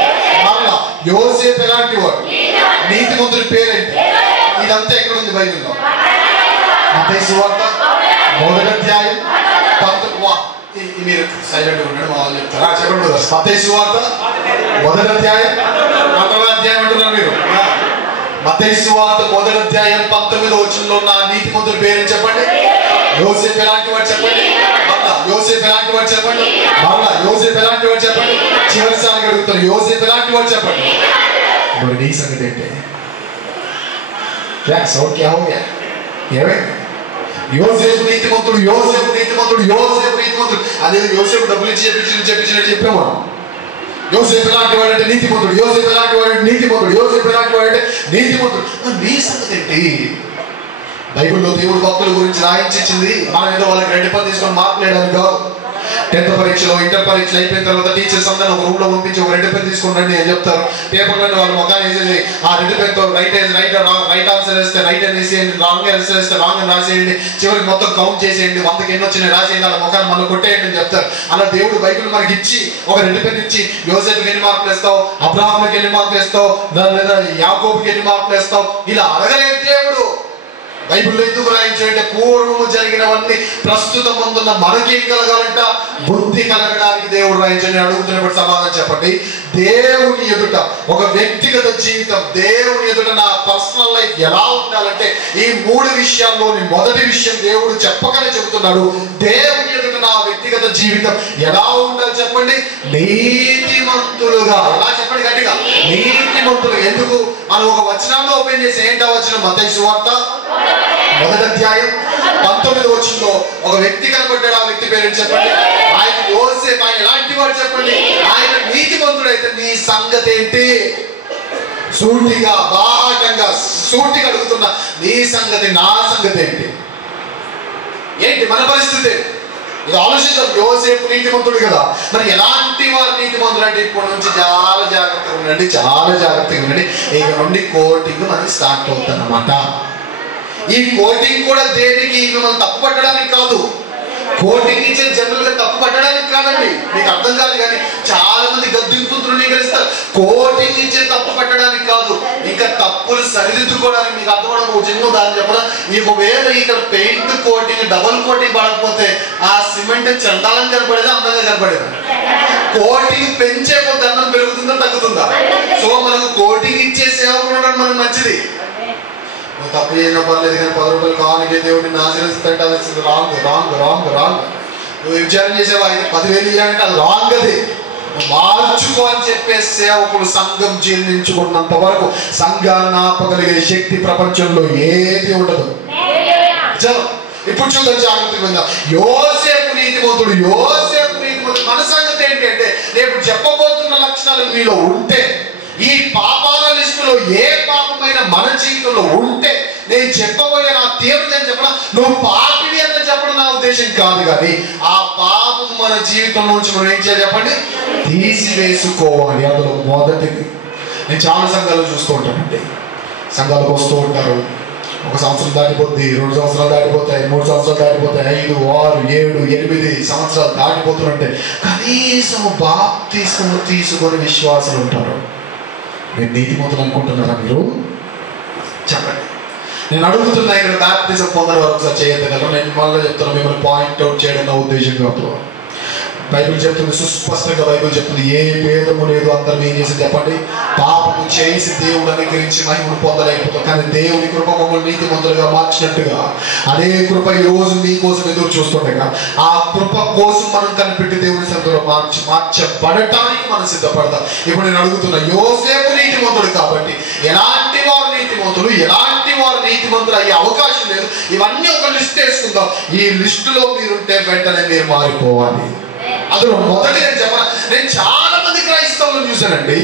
మరలా యోసేపు ఎలాంటి వాడు? నీతిమంతుని పేరేంటి? ఇదంతా ఎక్కడ ఉంది బైబిల్లో? మత్తయి సువార్త 1వ అధ్యాయం 19. మీరు సైలెంట్ ఉన్నాడు, మా వాళ్ళు చెప్తారా? చెప్పండి. మత్తయి సువార్త 1వ అధ్యాయం 19వ అధ్యాయం అంటున్నారు మీరు. మత్తయి సువార్త 1వ అధ్యాయం 19వ వచనంలో ఉన్న నీతిమంతుని పేరు చెప్పండి. యోసేపు ఎలాంటి వాడు చెప్పండి. మరలా యోసేపు ఎలాంటి వాడు చెప్పండి. మరలా యోసేపు ఎలాంటి వాడు చెప్పండి. చివరిసారి అడుగుతారు, యోసేపు ఎలాంటి వాడు చెప్పండి. మరి నీ సంగతి ఏంటి? యోసేపు నీతిమంతుడు, యోసేపు నీతిమంతుడు, యోసేపు నీతిమంతుడు. అదే యోసేపు డబ్బులు ఇచ్చి చెప్పించినట్టు చెప్పాము. యోసేపు ఎలాంటి వాడు అంటే నీతిమంతుడు, యోసేపు ఎలాంటి వాడు అంటే నీతిమంతుడు, యోసేపు ఎలాంటి వాడు అంటే నీతిమంతుడు. నీ సంగతి ఏంటి? బైబిల్లో దేవుడు భక్తుల గురించి రాయించింది మన ఏదో వాళ్ళకి 2 పని తీసుకొని మార్కులు వేయడానికి కాదు. 10th పరీక్షలో, ఇంటర్ పరీక్షలు అయిపోయిన తర్వాత టీచర్స్ అందరూ ఒక రూమ్ లో పంపించి ఒక 2 పెన్ తీసుకుని అని చెప్తారు. పేపర్లో వాళ్ళు మొగాన్ని వేసేసి ఆ 2 పెన్తో రైట్ ఆన్సర్ వేస్తే రైట్ అని వేసేయండి, రాంగ్ ఆన్సర్ వేస్తే రాంగ్ అని రాసేయండి, చివరికి మొత్తం కౌంట్ చేసేయండి, 100కి ఎన్ని వచ్చినాయి రాసేయండి, అలా మొగాన్ని మళ్ళీ కొట్టేయండి అని చెప్తారు. అలా దేవుడు బైబిల్ మనకి ఇచ్చి ఒక 2 పెన్ ఇచ్చి యోసేపుకి ఎన్ని మార్కులు వేస్తావు, అబ్రహాంకి ఎన్ని మార్కులు వేస్తావు, లేదా యాకోబుకి ఎన్ని మార్కులు వేస్తావు ఇలా అడగలేదు దేవుడు. బైబిల్లో ఎందుకు రాయించాడంటే పూర్వము జరిగినవన్నీ ప్రస్తుతం ముందున్న మనకేం కలగాలంట? బుద్ధి కలగడానికి దేవుడు రాయించని. అడుగుతున్నప్పుడు సమాధానం చెప్పండి. దేవుని ఎదుట ఒక వ్యక్తిగత జీవితం, దేవుని ఎదుట నా పర్సనల్ లైఫ్ ఎలా ఉండాలంటే ఈ 3 విషయాల్లోని మొదటి విషయం దేవుడు చెప్పకనే చెబుతున్నాడు. దేవుని ఎదుట నా వ్యక్తిగత జీవితం ఎలా ఉండాలి చెప్పండి? నీతిమంతులుగా. ఎలా చెప్పండి గట్టిగా? నీతిమంతులు. ఎందుకు? మనం ఒక వచనాల్లో ఓపెన్ చేసి ఏంటా వచనం? మత్తయి సువార్త 1వ అధ్యాయం 19వ వచనంలో ఒక వ్యక్తి కనబడ్డాడు. ఆ వ్యక్తి పేరు చెప్పండి. ఆయన యోసేపు. ఆయన ఎలాంటి వాడు చెప్పండి? ఆయన నీతిమంతుడైతే నీ సంగతి ఏంటి? సూటిగా బాటంగా సూటిగా అడుగుతున్నా, నీ సంగతి నా సంగతి ఏంటి? ఏంటి మన పరిస్థితి? ఇది ఆలోచిద్దాం. యోసేపు నీతిమంతుడు కదా, మరి ఎలాంటి వారు నీతిమంతుడు అంటే ఇప్పటి నుంచి చాలా జాగ్రత్తగా ఉండండి, చాలా జాగ్రత్తగా ఉండండి. ఇక నుండి కోటింగ్ మనకి స్టార్ట్ అవుతుంది అన్నమాట. ఈ కోటింగ్ కూడా దేనికి? మిమ్మల్ని తప్పు పట్టడానికి కాదు. కోటింగ్ ఇచ్చే జనరల్ గా తప్పు పట్టడానికి కాదండి. మీకు అర్థం కాదు కానీ చాలా మంది గద్దింపు ధృవీకరిస్తారు. కోటింగ్ ఇచ్చే తప్పు పట్టడానికి కాదు, ఇంకా తప్పులు సరిదిద్దుకోవడానికి. మీకు అర్థం ఒక చిన్న దాన్ని చెప్పడం, ఒకవేళ ఇక్కడ పెయింట్ కోటింగ్ డబుల్ కోటింగ్ పడకపోతే ఆ సిమెంట్ చండాలంగా కనపడేదా, అందంగా కనపడేదా? కోటింగ్ పెంచే కొద్ది అందం పెరుగుతుందా తగ్గుతుందా? సో మనకు కోటింగ్ ఇచ్చే సేవకుడు ఉండడం మనకు మంచిది. తప్పు చేయడం పర్లేదు కానీ 10 రూపాయలు కావాలని దేవుడిని ఆచరిస్తుంటే అది రాంగ్ రాంగ్ రాంగ్ రాంగ్. నువ్వు విచారం చేసేవా 10,000 ఇవ్వాలంటే అది రాంగ్. అది మార్చుకో అని చెప్పే సేవకుడు సంఘం జీర్ణించుకున్నంత వరకు సంఘాన్ని ఆపగలిగే శక్తి ప్రపంచంలో ఏది ఉండదు. ఇప్పుడు చూద్దాం జాగ్రత్తగా. యోసేపు నీతిమంతుడు, యోసేపు నీతిమంతుడు. మన సంగతి ఏంటి అంటే రేపు చెప్పబోతున్న లక్షణాలు మీలో ఉంటే, ఈ పాపాల లిస్టులో ఏ పాపమైన మన జీవితంలో ఉంటే, నేను చెప్పబోయే నా తీవ్రత అని చెప్పడం, నువ్వు పాపివి అని చెప్పడం నా ఉద్దేశం ఉద్దేశం కాదు, కానీ ఆ పాపం మన జీవితంలో నుంచి మనం ఏం చేయాలి చెప్పండి, తీసివేసుకోవాలి. అందులో మొదటిది, నేను చాలా సంఘాలు చూస్తూ ఉంటానండి. సంఘాలకు వస్తూ ఉంటారు, 1 సంవత్సరం దాటిపోద్ది, 2 సంవత్సరాలు దాటిపోతాయి, 3 సంవత్సరాలు దాటిపోతాయి, 5, 6, 7, 8 సంవత్సరాలు దాటిపోతుంటే కనీసం బాప్తిస్మం తీసుకొని విశ్వాసులు ఉంటారు. నేను నీతిమంతులు అనుకుంటున్నారా మీరు? చెప్పండి. నేను అడుగుతున్నా, ఇక్కడ బాప్తిజం పొందని వారు ఒకసారి చేయగలరు. నేను మళ్ళీ చెప్తున్నా, మిమ్మల్ని పాయింట్అవుట్ చేయడం నా ఉద్దేశం కాదు. బైబిల్ చెప్తుంది, సుస్పష్టంగా బైబిల్ చెప్తుంది, ఏ భేదము లేదు, అందరం ఏం చేసి చెప్పండి, పాపము చేసి దేవుడు అనుగ్రహించి మహిమను పొందలేకపోతాం. కానీ దేవుని కృప మమ్మల్ని నీతిమంతులుగా మార్చినట్టుగా అదే కృప ఈ రోజు మీ కోసం ఎదురు చూస్తుండగా ఆ కృప కోసం మనం కనిపెట్టి దేవుని సన్నిధిలో మార్చబడటానికి మనం సిద్ధపడతాం. ఇప్పుడు నేను అడుగుతున్నా, యోసేపు నీతిమంతుడు కాబట్టి ఎలాంటి వారు నీతిమంతులు అయ్యే అవకాశం లేదు. ఇవన్నీ ఒక లిస్ట్ వేసుకుందాం. ఈ లిస్టులో మీరుంటే వెంటనే మీరు మారిపోవాలి. అందులో మొదటి నేను చెప్పాను, నేను చాలా మంది క్రైస్తవులను చూశానండి,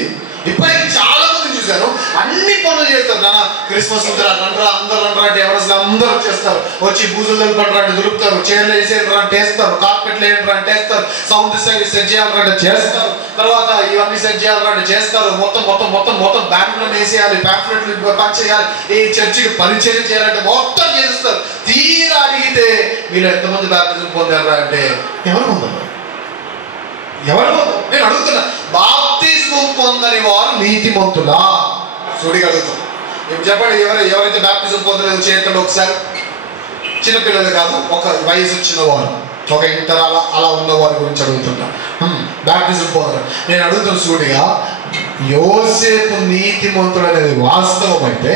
ఇప్పటికీ చాలా మంది చూశాను. అన్ని పనులు చేస్తారు. నాన్న క్రిస్మస్ రండ్రా, అందరూ రండ్రా అంటే ఎవరు అందరూ చేస్తారు. వచ్చి బూజులు దులుపండ్రా అంటే దులుపుతారు, చైర్లు వేసేయండి అంటే వేస్తారు, కార్పెట్లు వేయండి అంటే వేస్తారు, సౌండ్ సెట్ చేయాలంటే చేస్తారు, తర్వాత ఇవన్నీ సెట్ చేయాలంటే చేస్తారు. మొత్తం బ్యాంకులను వేసేయాలి, ప్యాంప్లెట్లు పనిచేయాలి, ఈ చర్చికి పరిచయం చేయాలంటే మొత్తం చేస్తారు. తీరా అడిగితే వీళ్ళు ఎంతమంది బాప్తిజం పొందారా అంటే ఎవరు పొందారు? నేను అడుగుతున్నా, బాప్తిస్మం పొందని వారు నీతిమంతులా? సుడిగా అడుగుతున్నా. ఇప్పుడు చెప్పండి, ఎవరైతే బాప్తిజం పొందలేదు చేతులు ఒకసారి. చిన్నపిల్లలు కాదు, ఒక వయసు వచ్చిన వారు, ఒక ఇంటర్ అలా ఉన్న వారి గురించి అడుగుతున్నా. బాప్తిజం పొందరు. నేను అడుగుతున్న సుడిగా, యోసేపు నీతిమంతుడు అనేది వాస్తవం అయితే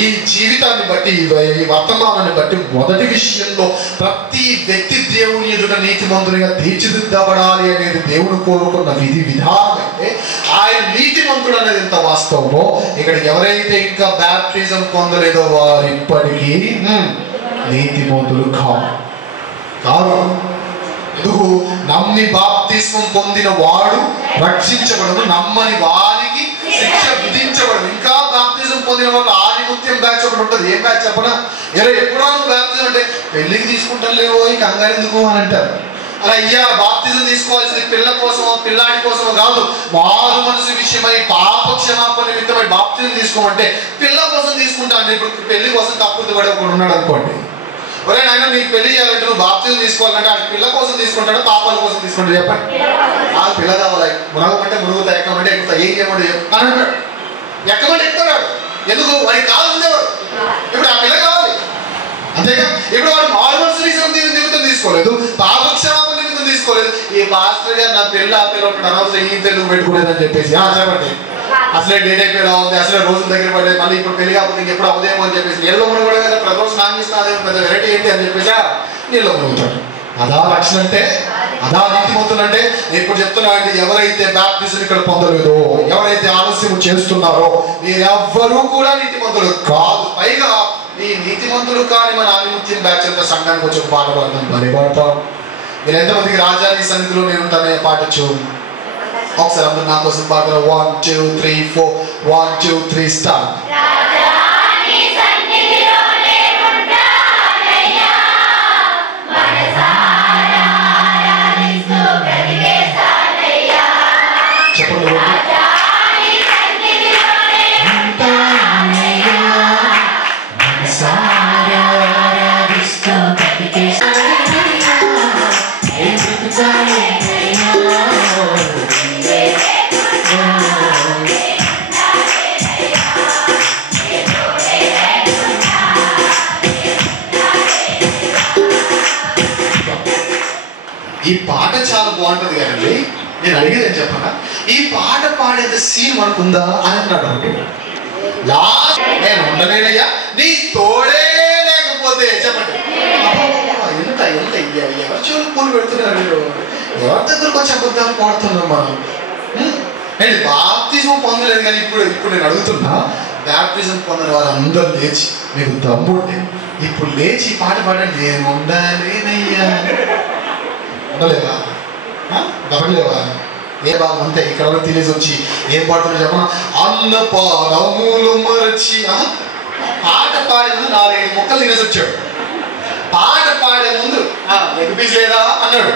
ఈ జీవితాన్ని బట్టి, ఈ వర్తమానాన్ని బట్టి మొదటి విషయంలో ప్రతి వ్యక్తి దేవుని ఎదుట నీతిమంతునిగా తీర్చిదిద్దబడాలి అనేది దేవుడు కోరుకున్న విధి విధానం అయితే ఆయన నీతిమంతుడు అనేది ఎంత వాస్తవమో, ఇక్కడ ఎవరైతే ఇంకా బాప్టిజం పొందలేదో వారు ఇప్పటికీ నీతిమంతులు కాదు. ఎందుకు? నమ్మి బాప్తిస్మం పొందిన వాడు రక్షించబడదు, నమ్మని వారికి శిక్ష విధించబడదు. ఇంకా బాప్తిజం పొందిన వాళ్ళు ఆధిముత్యం బ్యాచ్ ఒకటి ఉంటుంది. ఏం బ్యాచ్ చెప్పనా? ఎప్పుడో బాప్తిజం అంటే పెళ్లికి తీసుకుంటారు లేవో ఈ కంగారు ఎందుకు అని అంటారు. అలా అయ్యా, బాప్తిజం తీసుకోవాల్సింది పిల్ల కోసమో పిల్లాడి కోసమో కాదు, మారు మనసు విషయమై పాప క్షమాపణ నిమిత్తమై బాప్తిజం తీసుకోమంటే పిల్ల కోసం తీసుకుంటాను. ఇప్పుడు పెళ్లి కోసం తప్పులు పడి ఒకడు ఉన్నాడు అనుకోండి, ఒరే నాయన నీకు పెళ్లి చేయాలంటే నువ్వు బాప్తిజం తీసుకోవాలంటే ఆ పిల్ల కోసం తీసుకుంటాడు, పాపాల కోసం తీసుకుంటాడు? చెప్పండి. ఆ పిల్ల కావాలి, మునగమంటే మునుగుతా, ఎక్కమంటే ఎక్కుతా, ఏం చేయమంటే అని అంటాడు. ఎక్కమంటే ఎక్కుతాడు. ఎందుకు? వాడికి కావాలి ఉండేవాడు. ఇప్పుడు ఆ పిల్ల కావాలి, అంతేగా. ఇప్పుడు వాడు మారుమనసు నిమిత్తం తీసుకోలేదు, పాపక్షమాపణ నిమిత్తం తీసుకోలేదు. ఈ పాస్టర్ గారు నా పిల్ల ఆ పిల్ల ఒకటి అనవసరం ఈ తెలుగు పెట్టుకోలేదని చెప్పేసి చెప్పండి, అసలే డేట్ అయిపోయేలా ఉంది, అసలే రోజుల దగ్గర పడేది, మళ్ళీ ఇప్పుడు పెళ్లి కాకపోతే ఇంకెప్పుడు అవుదేమో అని చెప్పేసి నీళ్ళలో మునగడం కదా, ప్రతిరోజు స్నానం చేసిన అదేమో పెద్ద వెరైటీ ఏంటి అని చెప్పేసి నీళ్ళలో మునుగుతాడు. అదా రక్షణ అంటే, అదా నీతిమంతులు అంటే. ఇప్పుడు చెప్తున్నా అంటే, ఎవరైతే బాప్టిజం ఇక్కడ పొందలేదో, ఎవరైతే ఆలస్యం చేస్తున్నారో మీరెవ్వరూ కూడా నీతిమంతులు కాదు. పైగా ఈ నీతిమంతులు కానీ మన ఆనిముత్యం బ్యాచ్ అంతా సంఘానికి వచ్చి పాట పాడతాం, భలే పాడతాం. మీరు ఎంతమందికి రాజాని సన్నిధిలో నేను తనే పాటచ్చు? ఒకసారి అందరూ నా కోసం పాటలు 1 2 3 4 1 2 3 స్టార్ట్. చెప్పండి. ఈ పాట చాలా బాగుంటది కదండి. నేను అడిగేది ఏం చెప్పనా, ఈ పాట పాడేంత సీన్ మనకుందా అని అంటున్నాడు. లాస్ట్ నేను ఉండలేనయ్యా నీ తోడే లేకపోతే చెప్పండి. ఎంత ఎంత ఎవరి చెవులు పూలు పెడుతున్నారు మీరు? ఎవరి దగ్గరకు వచ్చి అబద్ధాలు పాడుతున్నాం మనం. అండ్ బాప్తిజం పొందలేదు, కానీ ఇప్పుడు నేను అడుగుతున్నా, బాప్తిజం పొందిన వారు అందరూ లేచి, మీకు దమ్ముంటే ఇప్పుడు లేచి ఈ పాట పాడండి. నేను ఉండలేనయ్యా. ఉండలేవా? దొరకలేవా? ఏ భాగం అంతే. ఇక్కడ తినేసి వచ్చి ఏం పాడుతున్నా చెప్పనా, అన్న పాదములు మరచి పాట పాడే ముందు 4-5 ముక్కలు తినేసి వచ్చాడు. పాట పాడే ముందు ఎగ్ పీస్ లేదా అన్నాడు,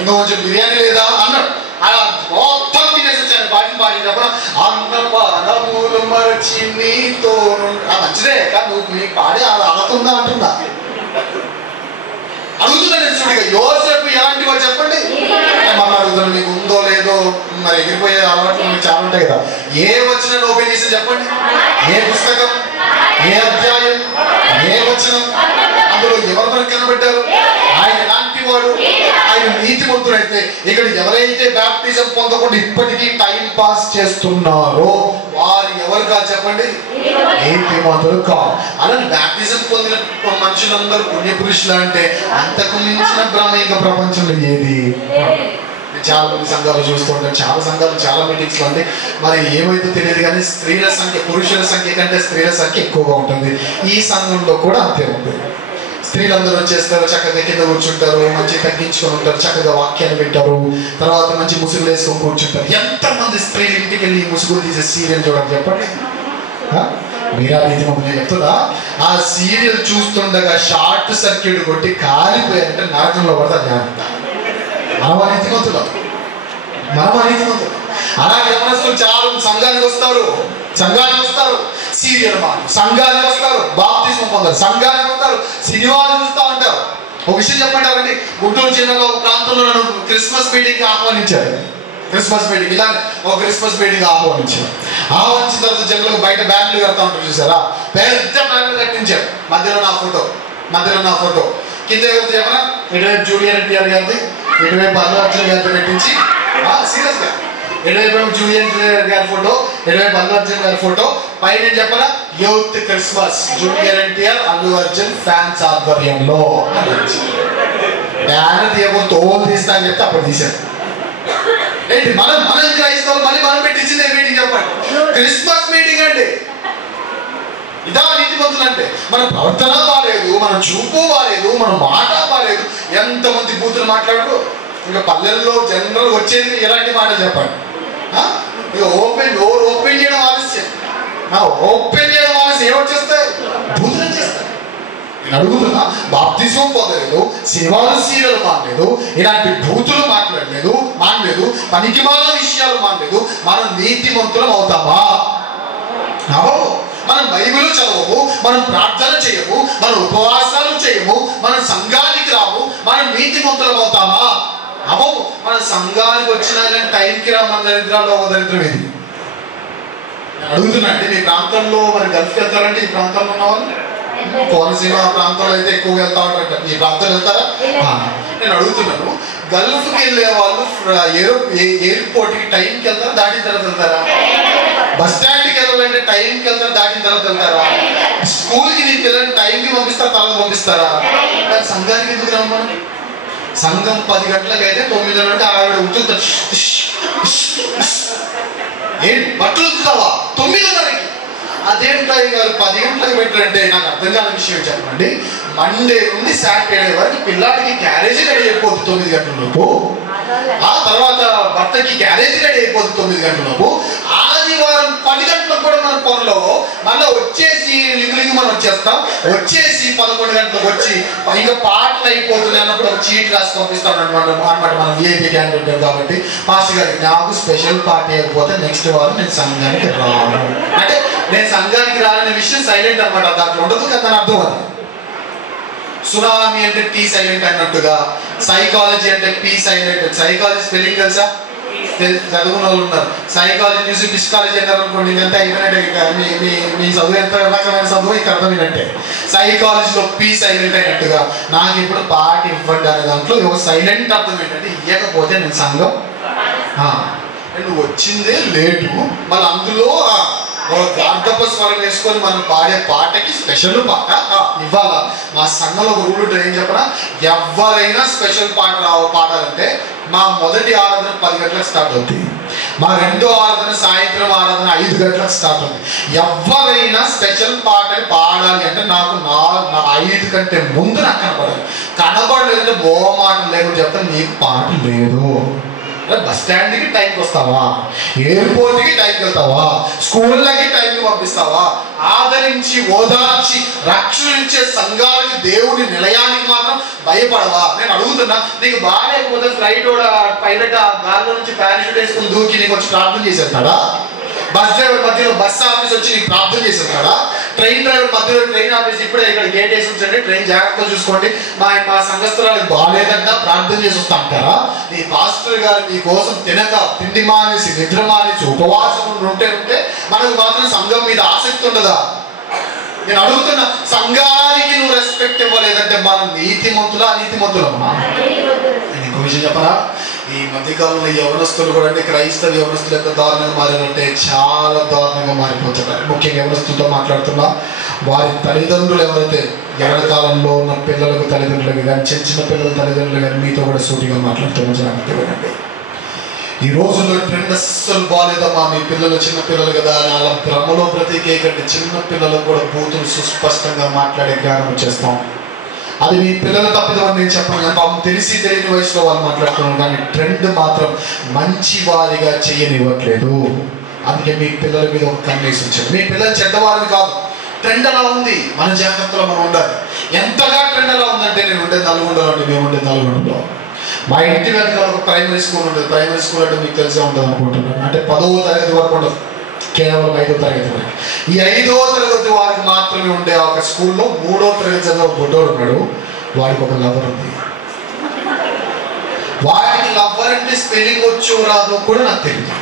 ఇంకా కొంచెం బిర్యానీ లేదా అన్నాడు. అలా మొత్తం తినేసి వచ్చాను. పాడినప్పుడు అన్నపానములు మరచి నీతో మంచిదే కానీ నువ్వు నీకు పాడి అలా అడుగుతుందా అంటుందా అడుగుతున్నాను. చూడు యోసేపు ఎలాంటి వాడు చెప్పండి. మమ్మల్ని అడుగుతున్నాను మీకు ఉందో లేదో, మరి ఎగిరిపోయే అలవాట్లు మీకు చాలా ఉంటాయి కదా. ఏ వచ్చిన ఓపెన్ చేసి చెప్పండి, ఏ పుస్తకం, ఏ అధ్యాయం, ఏ వచనం, అందులో ఎవరు మనకు కనబడ్డారు? ఆయన ఎలాంటి వాడు, ఆయన నీతిమంతుడైతే ఇక్కడ ఎవరైతే బ్యాప్టిజం పొందకుండా ఇప్పటికీ టైం పాస్ చేస్తున్నారో వారు ఎవరు కాదు చెప్పండి? నీతిమంతులు కాదు. అలాగే బ్యాప్టిజం పొందిన మనుషులందరూ పుణ్యపురుషులు అంటే అంతకు మించిన భ్రమ ఇంకా ప్రపంచంలో ఏది? చాలా మంది సంఘాలు చూస్తుంటారు, చాలా సంఘాలు చాలా మీటింగ్స్ లో అండి. మరి ఏమైతే తెలియదు కానీ స్త్రీల సంఖ్య పురుషుల సంఖ్య కంటే స్త్రీల సంఖ్య ఎక్కువగా ఉంటుంది. ఈ సంఘంలో కూడా అంతే ఉంటుంది. స్త్రీలందరూ వచ్చేస్తారు, చక్కగా కింద కూర్చుంటారు, మంచి తగ్గించుకొని ఉంటారు, చక్కగా వాక్యాన్ని వింటారు, తర్వాత మంచి ముసుగులు వేసుకొని కూర్చుంటారు. ఎంతమంది స్త్రీలు ఇంటికి వెళ్ళి ముసుగులు తీసే సీరియల్ చూడండి చెప్పండి. మీరా నీతి మమ్మల్ని చెప్తుందా? ఆ సీరియల్ చూస్తుండగా షార్ట్ సర్క్యూట్ కొట్టి కాలిపోయారంటే నరకంలో పడతా జాగ్రత్త. మనం నీతిమంతులు. అలాగే యవనస్తులు చాలా సంఘానికి వస్తారు, సీరియల్ మాట సంఘానికి వస్తారు, బాప్తిస్మం పొందారు, సంఘానికి వస్తారు, సినిమాలు చూస్తూ ఉంటారు. ఒక విషయం చెప్పంటారండి, గుంటూరు జిల్లాలో ఒక ప్రాంతంలో నన్ను క్రిస్మస్ మీటింగ్కి ఆహ్వానించారు. క్రిస్మస్ మీటింగ్ ఇలా ఒక క్రిస్మస్ మీటింగ్ ఆహ్వానించిన తర్వాత జనులకు బయట బ్యాన్లు కడతా ఉంటారు చూసారా, పెద్ద బ్యాన్లు కట్టించారు. మధ్యలో నా ఫోటో కింద ఎవరితో చెప్పనా, ఇటువైపు జూనియర్ ఎన్టీఆర్ గారిది, ఇటువైపు అల్లు అర్జున్ గారితో పెట్టించి సీరియస్ గా ఇటువైపు జూనియర్ ఎన్టీఆర్ గారి ఫోటో, ఇటువైపు అల్లు అర్జున్ గారి ఫోటో, పైన చెప్పనా youth Christmas junior NTR Allu Arjun fans ఆధ్వర్యంలో బ్యానర్ తీయకుండా తోలు తీస్తా అని చెప్తే అప్పుడు తీశారు. ఏంటి మనం క్రైస్తవులు మళ్ళీ మనం పెట్టించింది మీటింగ్ చెప్పండి, క్రిస్మస్ మీటింగ్ అండి. ఇదా నీతిమంతులు అంటే? మన ప్రవర్తన బాలేదు, మన చూపు బాలేదు, మన మాట బాలేదు. ఎంతమంది బూతులు మాట్లాడు. ఇంకా పల్లెల్లో జనరల్ వచ్చేది ఎలాంటి మాటలు చెప్పండి. ఇక ఓపెన్ చేయడం ఆలస్యం, ఏమొచ్చేస్తాయి? బూతులు వచ్చేస్తాయి. నేను అడుగుతున్నా, బాప్తిజం పొందలేదు, సినిమాలు సీరియల్ మానలేదు, ఇలాంటి బూతులు మానలేదు, పనికిమాలిన విషయాలు మానలేదు. మనం నీతిమంతులం అవుతామా? మనం బైబిల్ చదవము, మనం ప్రార్థన చేయము, మనం ఉపవాసాలు చేయము, మనం సంఘానికి రాము, మనం నీతిమంతులం అవుతామా? అవము. మన సంఘానికి వచ్చినా కానీ టైంకి రా, మన దరిద్రాల్లో ఒక దరిద్రం ఇది. అడుగుతున్నా అంటే మీ ప్రాంతంలో మరి గల్ఫ్కి వెళ్తారంటే ఈ ప్రాంతంలో ఉన్న వాళ్ళు కోనసీమ ప్రాంతంలో అయితే ఎక్కువగా వెళ్తా ఉంటారంట. ఈ ప్రాంతంలో వెళ్తారా? నేను అడుగుతున్నాను, గల్ఫ్కి వెళ్ళే వాళ్ళు ఎయిర్పోర్ట్కి టైంకి వెళ్తారా, దాటిన తర్వాత వెళ్తారా? బస్ స్టాండ్కి వెళ్ళాలంటే టైంకి వెళ్తారా, దాటిన తర్వాత వెళ్తారా? స్కూల్కి నీ పిల్లల్ని టైంకి పంపిస్తారా, తర్వాత పంపిస్తారా? కానీ సంఘానికి ఎందుకు రమ్మను? సంఘం 10 గంటలకు అయితే 9 గంటలకు ఆవిడ ఉంటుందా? ఏంటి బట్టలు ఉంచుతావా 9:30కి? అదేంటాయి గారు 10 గంటలకు పెట్టారంటే నాకు అర్థం కాని విషయం చెప్పండి. మండే నుండి సాటర్డే వరకు పిల్లాడికి క్యారేజీ రెడీ అయిపోతుంది 9 గంటలలోపు, ఆ తర్వాత భర్తకి క్యారేజీ రెడీ అయిపోతుంది 9 గంటలలోపు. ఆదివారం 10 గంటలకు కూడా మన పనులో మళ్ళీ వచ్చేసి లింగు మనం వచ్చేస్తాం. వచ్చేసి 11 గంటలకు వచ్చి ఇంకా పాటలు అయిపోతుంది అన్నప్పుడు ఒక చీట్ రాసి పంపిస్తాం అనమాట. మనం విఐపీ క్యాండిడేట్ కాబట్టి మాస్టర్ గారికి నాకు స్పెషల్ పార్టీ అయిపోతే నెక్స్ట్ వారం నేను సంఘానికి రాను అంటే నేను సంఘానికి రాననే విషయం సైలెంట్ అనమాట. దాంట్లో ఉండదు కదా అర్థం. అది సునామీ అంటే టీ సైలెంట్ అన్నట్టుగా, సైకాలజీ అంటే పీ సైలెంట్. సైకాలజీ స్పెల్లింగ్ తెలుసా? చదువుకున్న వాళ్ళు ఉన్నారు. సైకాలజీ చూసి పిస్కాలజీ అన్నారు అనుకోండి, ఇదంతా అయినట్టే. మీ చదువు ఎంత రకమైన చదువు ఇక్కడ అర్థమైనట్టే. సైకాలజీలో పీ సైలెంట్ అయినట్టుగా నాకు ఇప్పుడు పాట ఇవ్వండి అనే దాంట్లో ఒక సైలెంట్ అర్థం ఏంటంటే ఇవ్వకపోతే నేను సంఘం నువ్వు వచ్చిందే లేటు. మళ్ళీ అందులో గార్ధప స్వరం వేసుకొని మనం పాడే పాటకి స్పెషల్ పాట ఇవ్వాలా. మా సంఘంలో ఒక రూల్ ఉంటుంది, ఏం చెప్పనా, ఎవరైనా స్పెషల్ పాట పాడాలంటే మా మొదటి ఆరాధన 10 గంటలకు స్టార్ట్ అవుతుంది, మా రెండో ఆరాధన సాయంత్రం ఆరాధన 5 గంటలకు స్టార్ట్ అవుతుంది. ఎవరైనా స్పెషల్ పాటని పాడాలి అంటే నాకు 5 కంటే ముందు నాకు కనపడాలి. కనపడలేదంటే బోమాటం లేకుండా చెప్తాను నీకు పాట లేదు. బస్ స్టాండ్కి టైంకి వస్తావా, ఎయిర్పోర్ట్కి టైంకి వెళ్తావా, స్కూళ్ళకి టైంకి పంపిస్తావా? ఆదరించి ఓదార్చి రక్షణించే సంఘాలకి దేవుడి నిలయానికి మాత్రం భయపడవా? నేను అడుగుతున్నా, నీకు బాగాలేకపోతే ఫ్లైట్ పైలట్ గాల్లో నుంచి పారాషూట్ వేసుకుని దూకి నీకు వచ్చి ప్రార్థన చేసేస్తాడా? బస్ డ్రైవర్ మధ్యలో బస్ ఆఫీస్ వచ్చి నీకు ప్రార్థన చేసేస్తాడా? ట్రైన్ డ్రైవర్ మధ్యలో ట్రైన్ ఆఫీస్ ఇప్పుడే ఇక్కడ గేట్ వేసి ఉంచండి, ట్రైన్ జాగ్రత్తగా చూసుకోండి, మా సంఘస్థురాలకు బాగాలేదంట ప్రార్థన చేసి వస్తా అంటారా? నీ పాస్టర్ గారు నీ కోసం తినక తిండి మానేసి నిద్ర మానేసి ఉపవాసం ఉంటే మనకు మాత్రం సంఘం మీద ఆసక్తి ఉండదా? నేను అడుగుతున్నా, సంఘానికి నువ్వు రెస్పెక్ట్ ఇవ్వలేదంటే మనం నీతిమంతులా అనీతిమంతులమ్మా? నేను ఇంకో విషయం చెప్పరా, ఈ మధ్యకాలంలో యవనస్తులు కూడా అంటే క్రైస్తవ యవనస్తులు ఎంత దారుణంగా మారారంటే చాలా దారుణంగా మారిపోతున్నారు. ముఖ్యంగా యవనస్తులతో మాట్లాడుతున్నా, వారి తల్లిదండ్రులు ఎవరైతే యవన కాలంలో ఉన్న పిల్లలకు తల్లిదండ్రులకు కానీ చిన్న పిల్లల తల్లిదండ్రులు కానీ మీతో కూడా సూటిగా మాట్లాడుతున్నా, జాగ్రత్తగా వినండి. ఈ రోజుల్లో ట్రెండ్ అస్సలు బాగాలేదమ్మా. మీ పిల్లలు చిన్న పిల్లలు కదా అని అలా భ్రమలో బ్రతికేకంటే చిన్న పిల్లలకు కూడా బూతులు సుస్పష్టంగా మాట్లాడే జ్ఞానం వచ్చేస్తాం. అది మీ పిల్లల తప్పిదమని నేను చెప్పను, కానీ పాపం తెలిసి తెలియని వయసులో వాళ్ళు మాట్లాడుతున్నాను, కానీ ట్రెండ్ మాత్రం మంచి వారిగా చేయనివ్వట్లేదు. అందుకే మీ పిల్లల మీద ఒక కన్నేసి ఉంచారు. మీ పిల్లలు చెడ్డవారిని కాదు, ట్రెండ్ అలా ఉంది, మన జాగ్రత్తలో మనం ఉండాలి. ఎంతగా ట్రెండ్ అలా ఉందంటే, నేను ఉండేది నల్గొండలో అండి, మేము ఉండేది నల్గొండలో. మా ఇంటి వెనక ఒక ప్రైమరీ స్కూల్ ఉంటుంది. ప్రైమరీ స్కూల్ అంటే మీకు తెలిసే ఉంటుంది అనుకుంటున్నాను, అంటే 10వ తరగతి వరకు ఉండదు, కేవలం 5వ తరగతి వరకు. ఈ 5వ తరగతి వారికి మాత్రమే ఉండే ఒక స్కూల్లో 3వ తరగతి చదివే ఒక బుడ్డోడు ఉన్నాడు. వాడికి ఒక లవర్ ఉంది. వాడికి లవ్వర్ అంటే స్పెల్లింగ్ వచ్చో రాదో కూడా నాకు తెలియదు,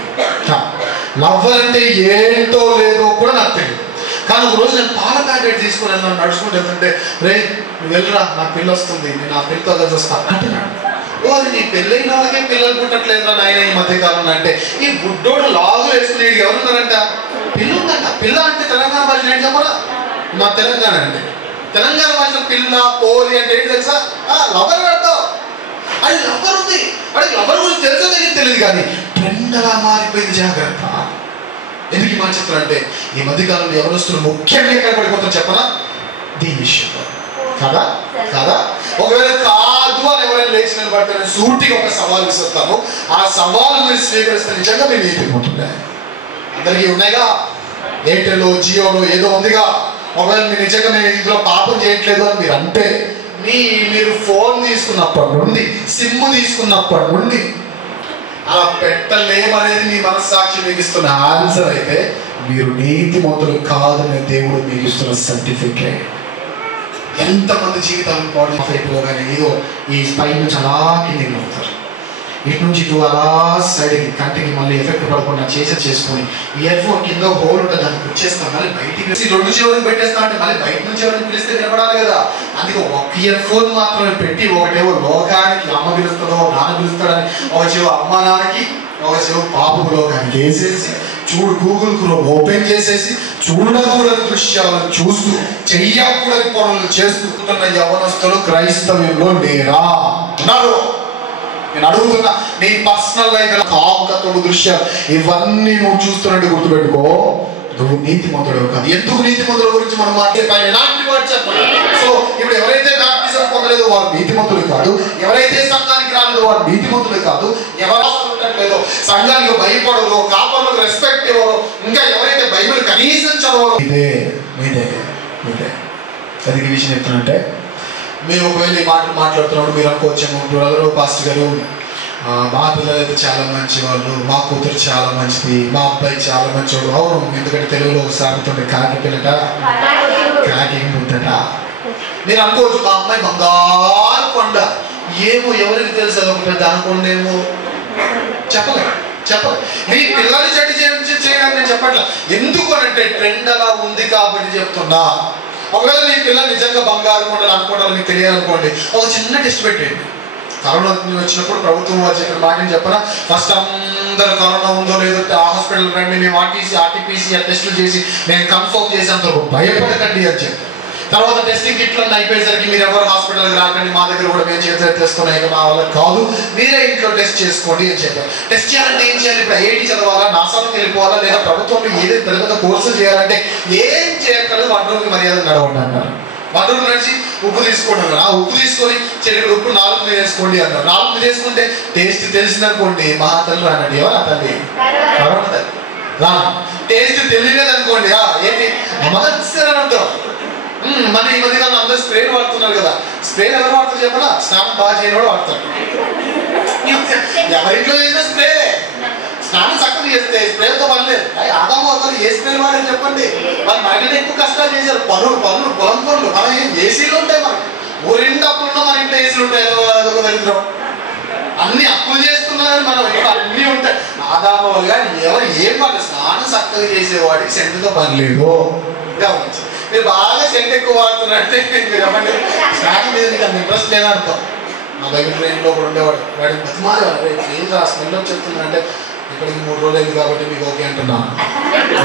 లవ్వర్ అంటే ఏంటో లేదో కూడా నాకు తెలియదు. కానీ ఒక రోజు నేను పాల ప్యాకెట్ తీసుకుని వెళ్ళాను, నడుచుకుంటూ వెళ్తుంటే, రే నువ్వు వెళ్ళరా నా పిల్ల వస్తుంది, నేను ఆ పిల్లతో కలిసి వస్తాను అంటున్నాడు. ఓ అది నీ పెళ్ళైన వాళ్ళకే పిల్లలు పుట్టట్లేదురా నాయన ఈ మధ్యకాలంలో. అంటే ఈ బుడ్డోడు లాగు వేసుకుని ఎవరున్నారంట, పిల్ల ఉందంట. పిల్ల అంటే తెలంగాణ భాష ఏంటి చెప్పరా? మా తెలంగాణ అంటే తెలంగాణ భాషలో పిల్ల పోలి అంటే ఏంటి తెలుసా? లవర్ పెడతావు, అది లవర్ ఉంది, అది లవర్ గురించి తెలుసో తెలియదు, కానీ ట్రెండ్ అలా మారిపోయింది. జాగ్రత్త. ఎందుకు మా చిత్రం అంటే ఈ మధ్యకాలంలో ఎవరొస్తున్న ముఖ్యంగా ఎక్కడ పడిపోతారు చెప్పనా? దీని విషయంలో కదా కదా. ఒకవేళ కాదు అని ఎవరైనా లేచి నిలబడితే సూటిగా ఒక సవాల్ విసురుతాను. ఆ సవాలు మీరు స్వీకరిస్తే నిజంగా మీరు నీతిమంతులే. అందరికీ ఉన్నాయిగా, ఎయిర్టెల్ జియోలో ఏదో ఉందిగా. ఒకవేళ మీరు నిజంగా నేను ఇందులో పాపం చేయట్లేదు అని మీరు అంటే, మీరు ఫోన్ తీసుకున్నప్పటి నుండి సిమ్ తీసుకున్నప్పటి నుండి అలా పెట్టలేమనేది మీ మనస్సాక్షి మీకు ఇస్తున్న ఆన్సర్ అయితే, మీరు నీతిమంతులు కాదని దేవుడు మీకు ఇస్తున్న సర్టిఫికేట్. ఎంతమంది జీవితాలను పాడు అయిపోగానే ఏదో ఈ పై నుంచి అలా కిందికి అవుతారు, ఇటు నుంచి ఇటు అలా సైడ్కి కంటికి మళ్ళీ ఎఫెక్ట్ పడకుండా చేసుకొని ఇయర్ ఫోన్ కింద హోల్ ఉంటుంది, దాన్ని పుచ్చేస్తాం, మళ్ళీ బయటికి 2 చెవులను పెట్టేస్తాం అంటే మళ్ళీ బయట నుంచి ఎవరిని పిలిస్తే వినపడాలి కదా. అందుకే ఒక ఇయర్ ఫోన్ మాత్రమే పెట్టి, ఒకటేమో లోకానికి అమ్మ పిలుస్తుందో నాన్న పిలుస్తాడని ఒక చెవు అమ్మ నాన్నకి, ఒక చెవు పాపకు లోకానికి వేసేసి చూడు, గూగుల్ క్రోమ్ ఓపెన్ చేసేసి చూడకూడని దృశ్యాలను చూస్తూ చెయ్యకూడని పనులు చేస్తున్న యవనస్తులు క్రైస్తవ్యంలో లేరా? ఉన్నారు. నేను అడుగుతున్నా, నీ పర్సనల్ లైఫ్ కాముకత్వము దృశ్యాలు ఇవన్నీ నువ్వు చూస్తున్నట్టు గుర్తుపెట్టుకో, నువ్వు నీతిమంతుడు కాదు. ఎందుకు నీతిమంతుల గురించి మనం మాట్లాడే ఎలాంటి వాడు చెప్పాలి. సో ఇప్పుడు ఎవరైతే బాప్టిజం పొందలేదో వారు నీతిమంతులు కాదు, ఎవరైతే సంఘానికి రాలేదో వారు నీతిమంతులు కాదు, ఎవరు ఉండట్లేదో, సంఘానికి భయపడదో, కాపర్లకు రెస్పెక్ట్ ఇవ్వరో, ఇంకా ఎవరైతే బైబిల్ కనీసం చదవరో, ఇదే మీదే మీదే. అది ఈ విషయం చెప్తున్నట్టే, మేము ఒకవేళ ఈ మాటలు మాట్లాడుతున్నప్పుడు మీరు అనుకోవచ్చేమో, బ్రదరు పాస్టర్ గారు మా పిల్లలు అయితే చాలా మంచి వాళ్ళు, మా కూతురు చాలా మంచిది, మా అబ్బాయి చాలా మంచివాడు. అవును, ఎందుకంటే తెలుగులో సాగుతుండే కాకి పిల్లట కాకి ముద్దట. మీరు అనుకోవచ్చు మా అమ్మాయి బంగారు కొండ, ఏమో ఎవరికి తెలుసు అది ఒక పెద్ద అనుకోండేమో, చెప్పలేదు. మీ పిల్లల్ని చేయడానికి నేను చెప్పట్లా. ఎందుకు అంటే ట్రెండ్ అలా ఉంది కాబట్టి చెప్తున్నా. ఒకవేళ మీ పిల్లలు నిజంగా బంగారు కొండలు అనుకోవడం మీకు తెలియాలనుకోండి, ఒక చిన్న టెస్ట్ పెట్టండి. కరోనా వచ్చినప్పుడు ప్రభుత్వం వారు చెప్పిన మాటని చెప్పనా, ఫస్ట్ అందరూ కరోనా ఉందో లేదో హాస్పిటల్ రండి, మేము ఆర్టీపీసీఆర్ టెస్టులు చేసి నేను కన్ఫర్మ్ చేసేంత భయపడకండి అని చెప్పి, తర్వాత టెస్టింగ్ కిట్లన్నీ అయిపోయేసరికి మీరు ఎవరు హాస్పిటల్కి రాకండి, మా దగ్గర కూడా మేము చేతులు తెస్తున్నాయి మా వాళ్ళకి కాదు, మీరే ఇంట్లో టెస్ట్ చేసుకోండి అని చెప్పారు. టెస్ట్ చేయాలంటే ఏం చేయాలి? ఇప్పుడు ఐఐటీ చదవాలా, నాసాలోకి వెళ్ళిపోవాలా, లేదా ప్రభుత్వంలో ఏదైతే పెద్ద పెద్ద కోర్సులు చేయాలంటే ఏం చేయక్కర్లేదు, వంటలోకి మర్యాద నడవండి అన్నారు. 1 నడిచి ఉప్పు తీసుకోండి ఆ ఉప్పు తీసుకొని చెడు ఉప్పు 4 మీద వేసుకోండి అన్నారు. 4 మీద వేసుకుంటే టేస్ట్ తెలిసిందనుకోండి మహా తల్లి రానండి ఎవరు ఆ తల్లి రా. టేస్ట్ తెలియలేదు అనుకోండి ఏంటి అమ్మగారు అంటాం. మన ఈ మధ్య కాలం అందరూ స్ప్రేలు వాడుతున్నారు కదా. స్ప్రేలు ఎవరు వాడతారు చెప్పనా? స్నానం బాగా చేయని వాడు వాడతారు. ఎవరింట్లో చేసిన స్ప్రే స్నానం చక్కగా చేస్తే స్ప్రేతో పనిలేదు. ఆదాము అసలు ఏ స్ప్రేలు వాడని చెప్పండి. వాళ్ళు మనకంటే ఎక్కువ కష్టాలు చేశారు. పొలం పనులు మన ఏసీలు ఉంటాయి. మనకి ఊరింటి అప్పులున్నా మన ఇంట్లో ఏసీలు ఉంటాయి. అదొక దరిద్రం. అన్ని అప్పులు చేస్తున్నారు మనం. అన్నీ ఉంటాయి. ఆదాము కానీ ఎవరు ఏం వాళ్ళు స్నానం చక్కగా చేసేవాడికి సెంటుతో పని లేదు. గమనించి మీరు బాగా సెంట్ ఎక్కువ వాడుతున్నారంటే మీరు చెప్పండి స్నానం మీద మీకు అంత ఇంట్రెస్ట్ లేదనుకో. మా దగ్గర ట్రైన్లో ఒకడు ఉండేవాడు. వాడికి బతిమాలేవాడు. ఏం రా స్మెల్ వచ్చి చెప్తున్నారంటే ఇక్కడికి 3 రోజులు అయింది కాబట్టి మీకు ఓకే అంటున్నాను.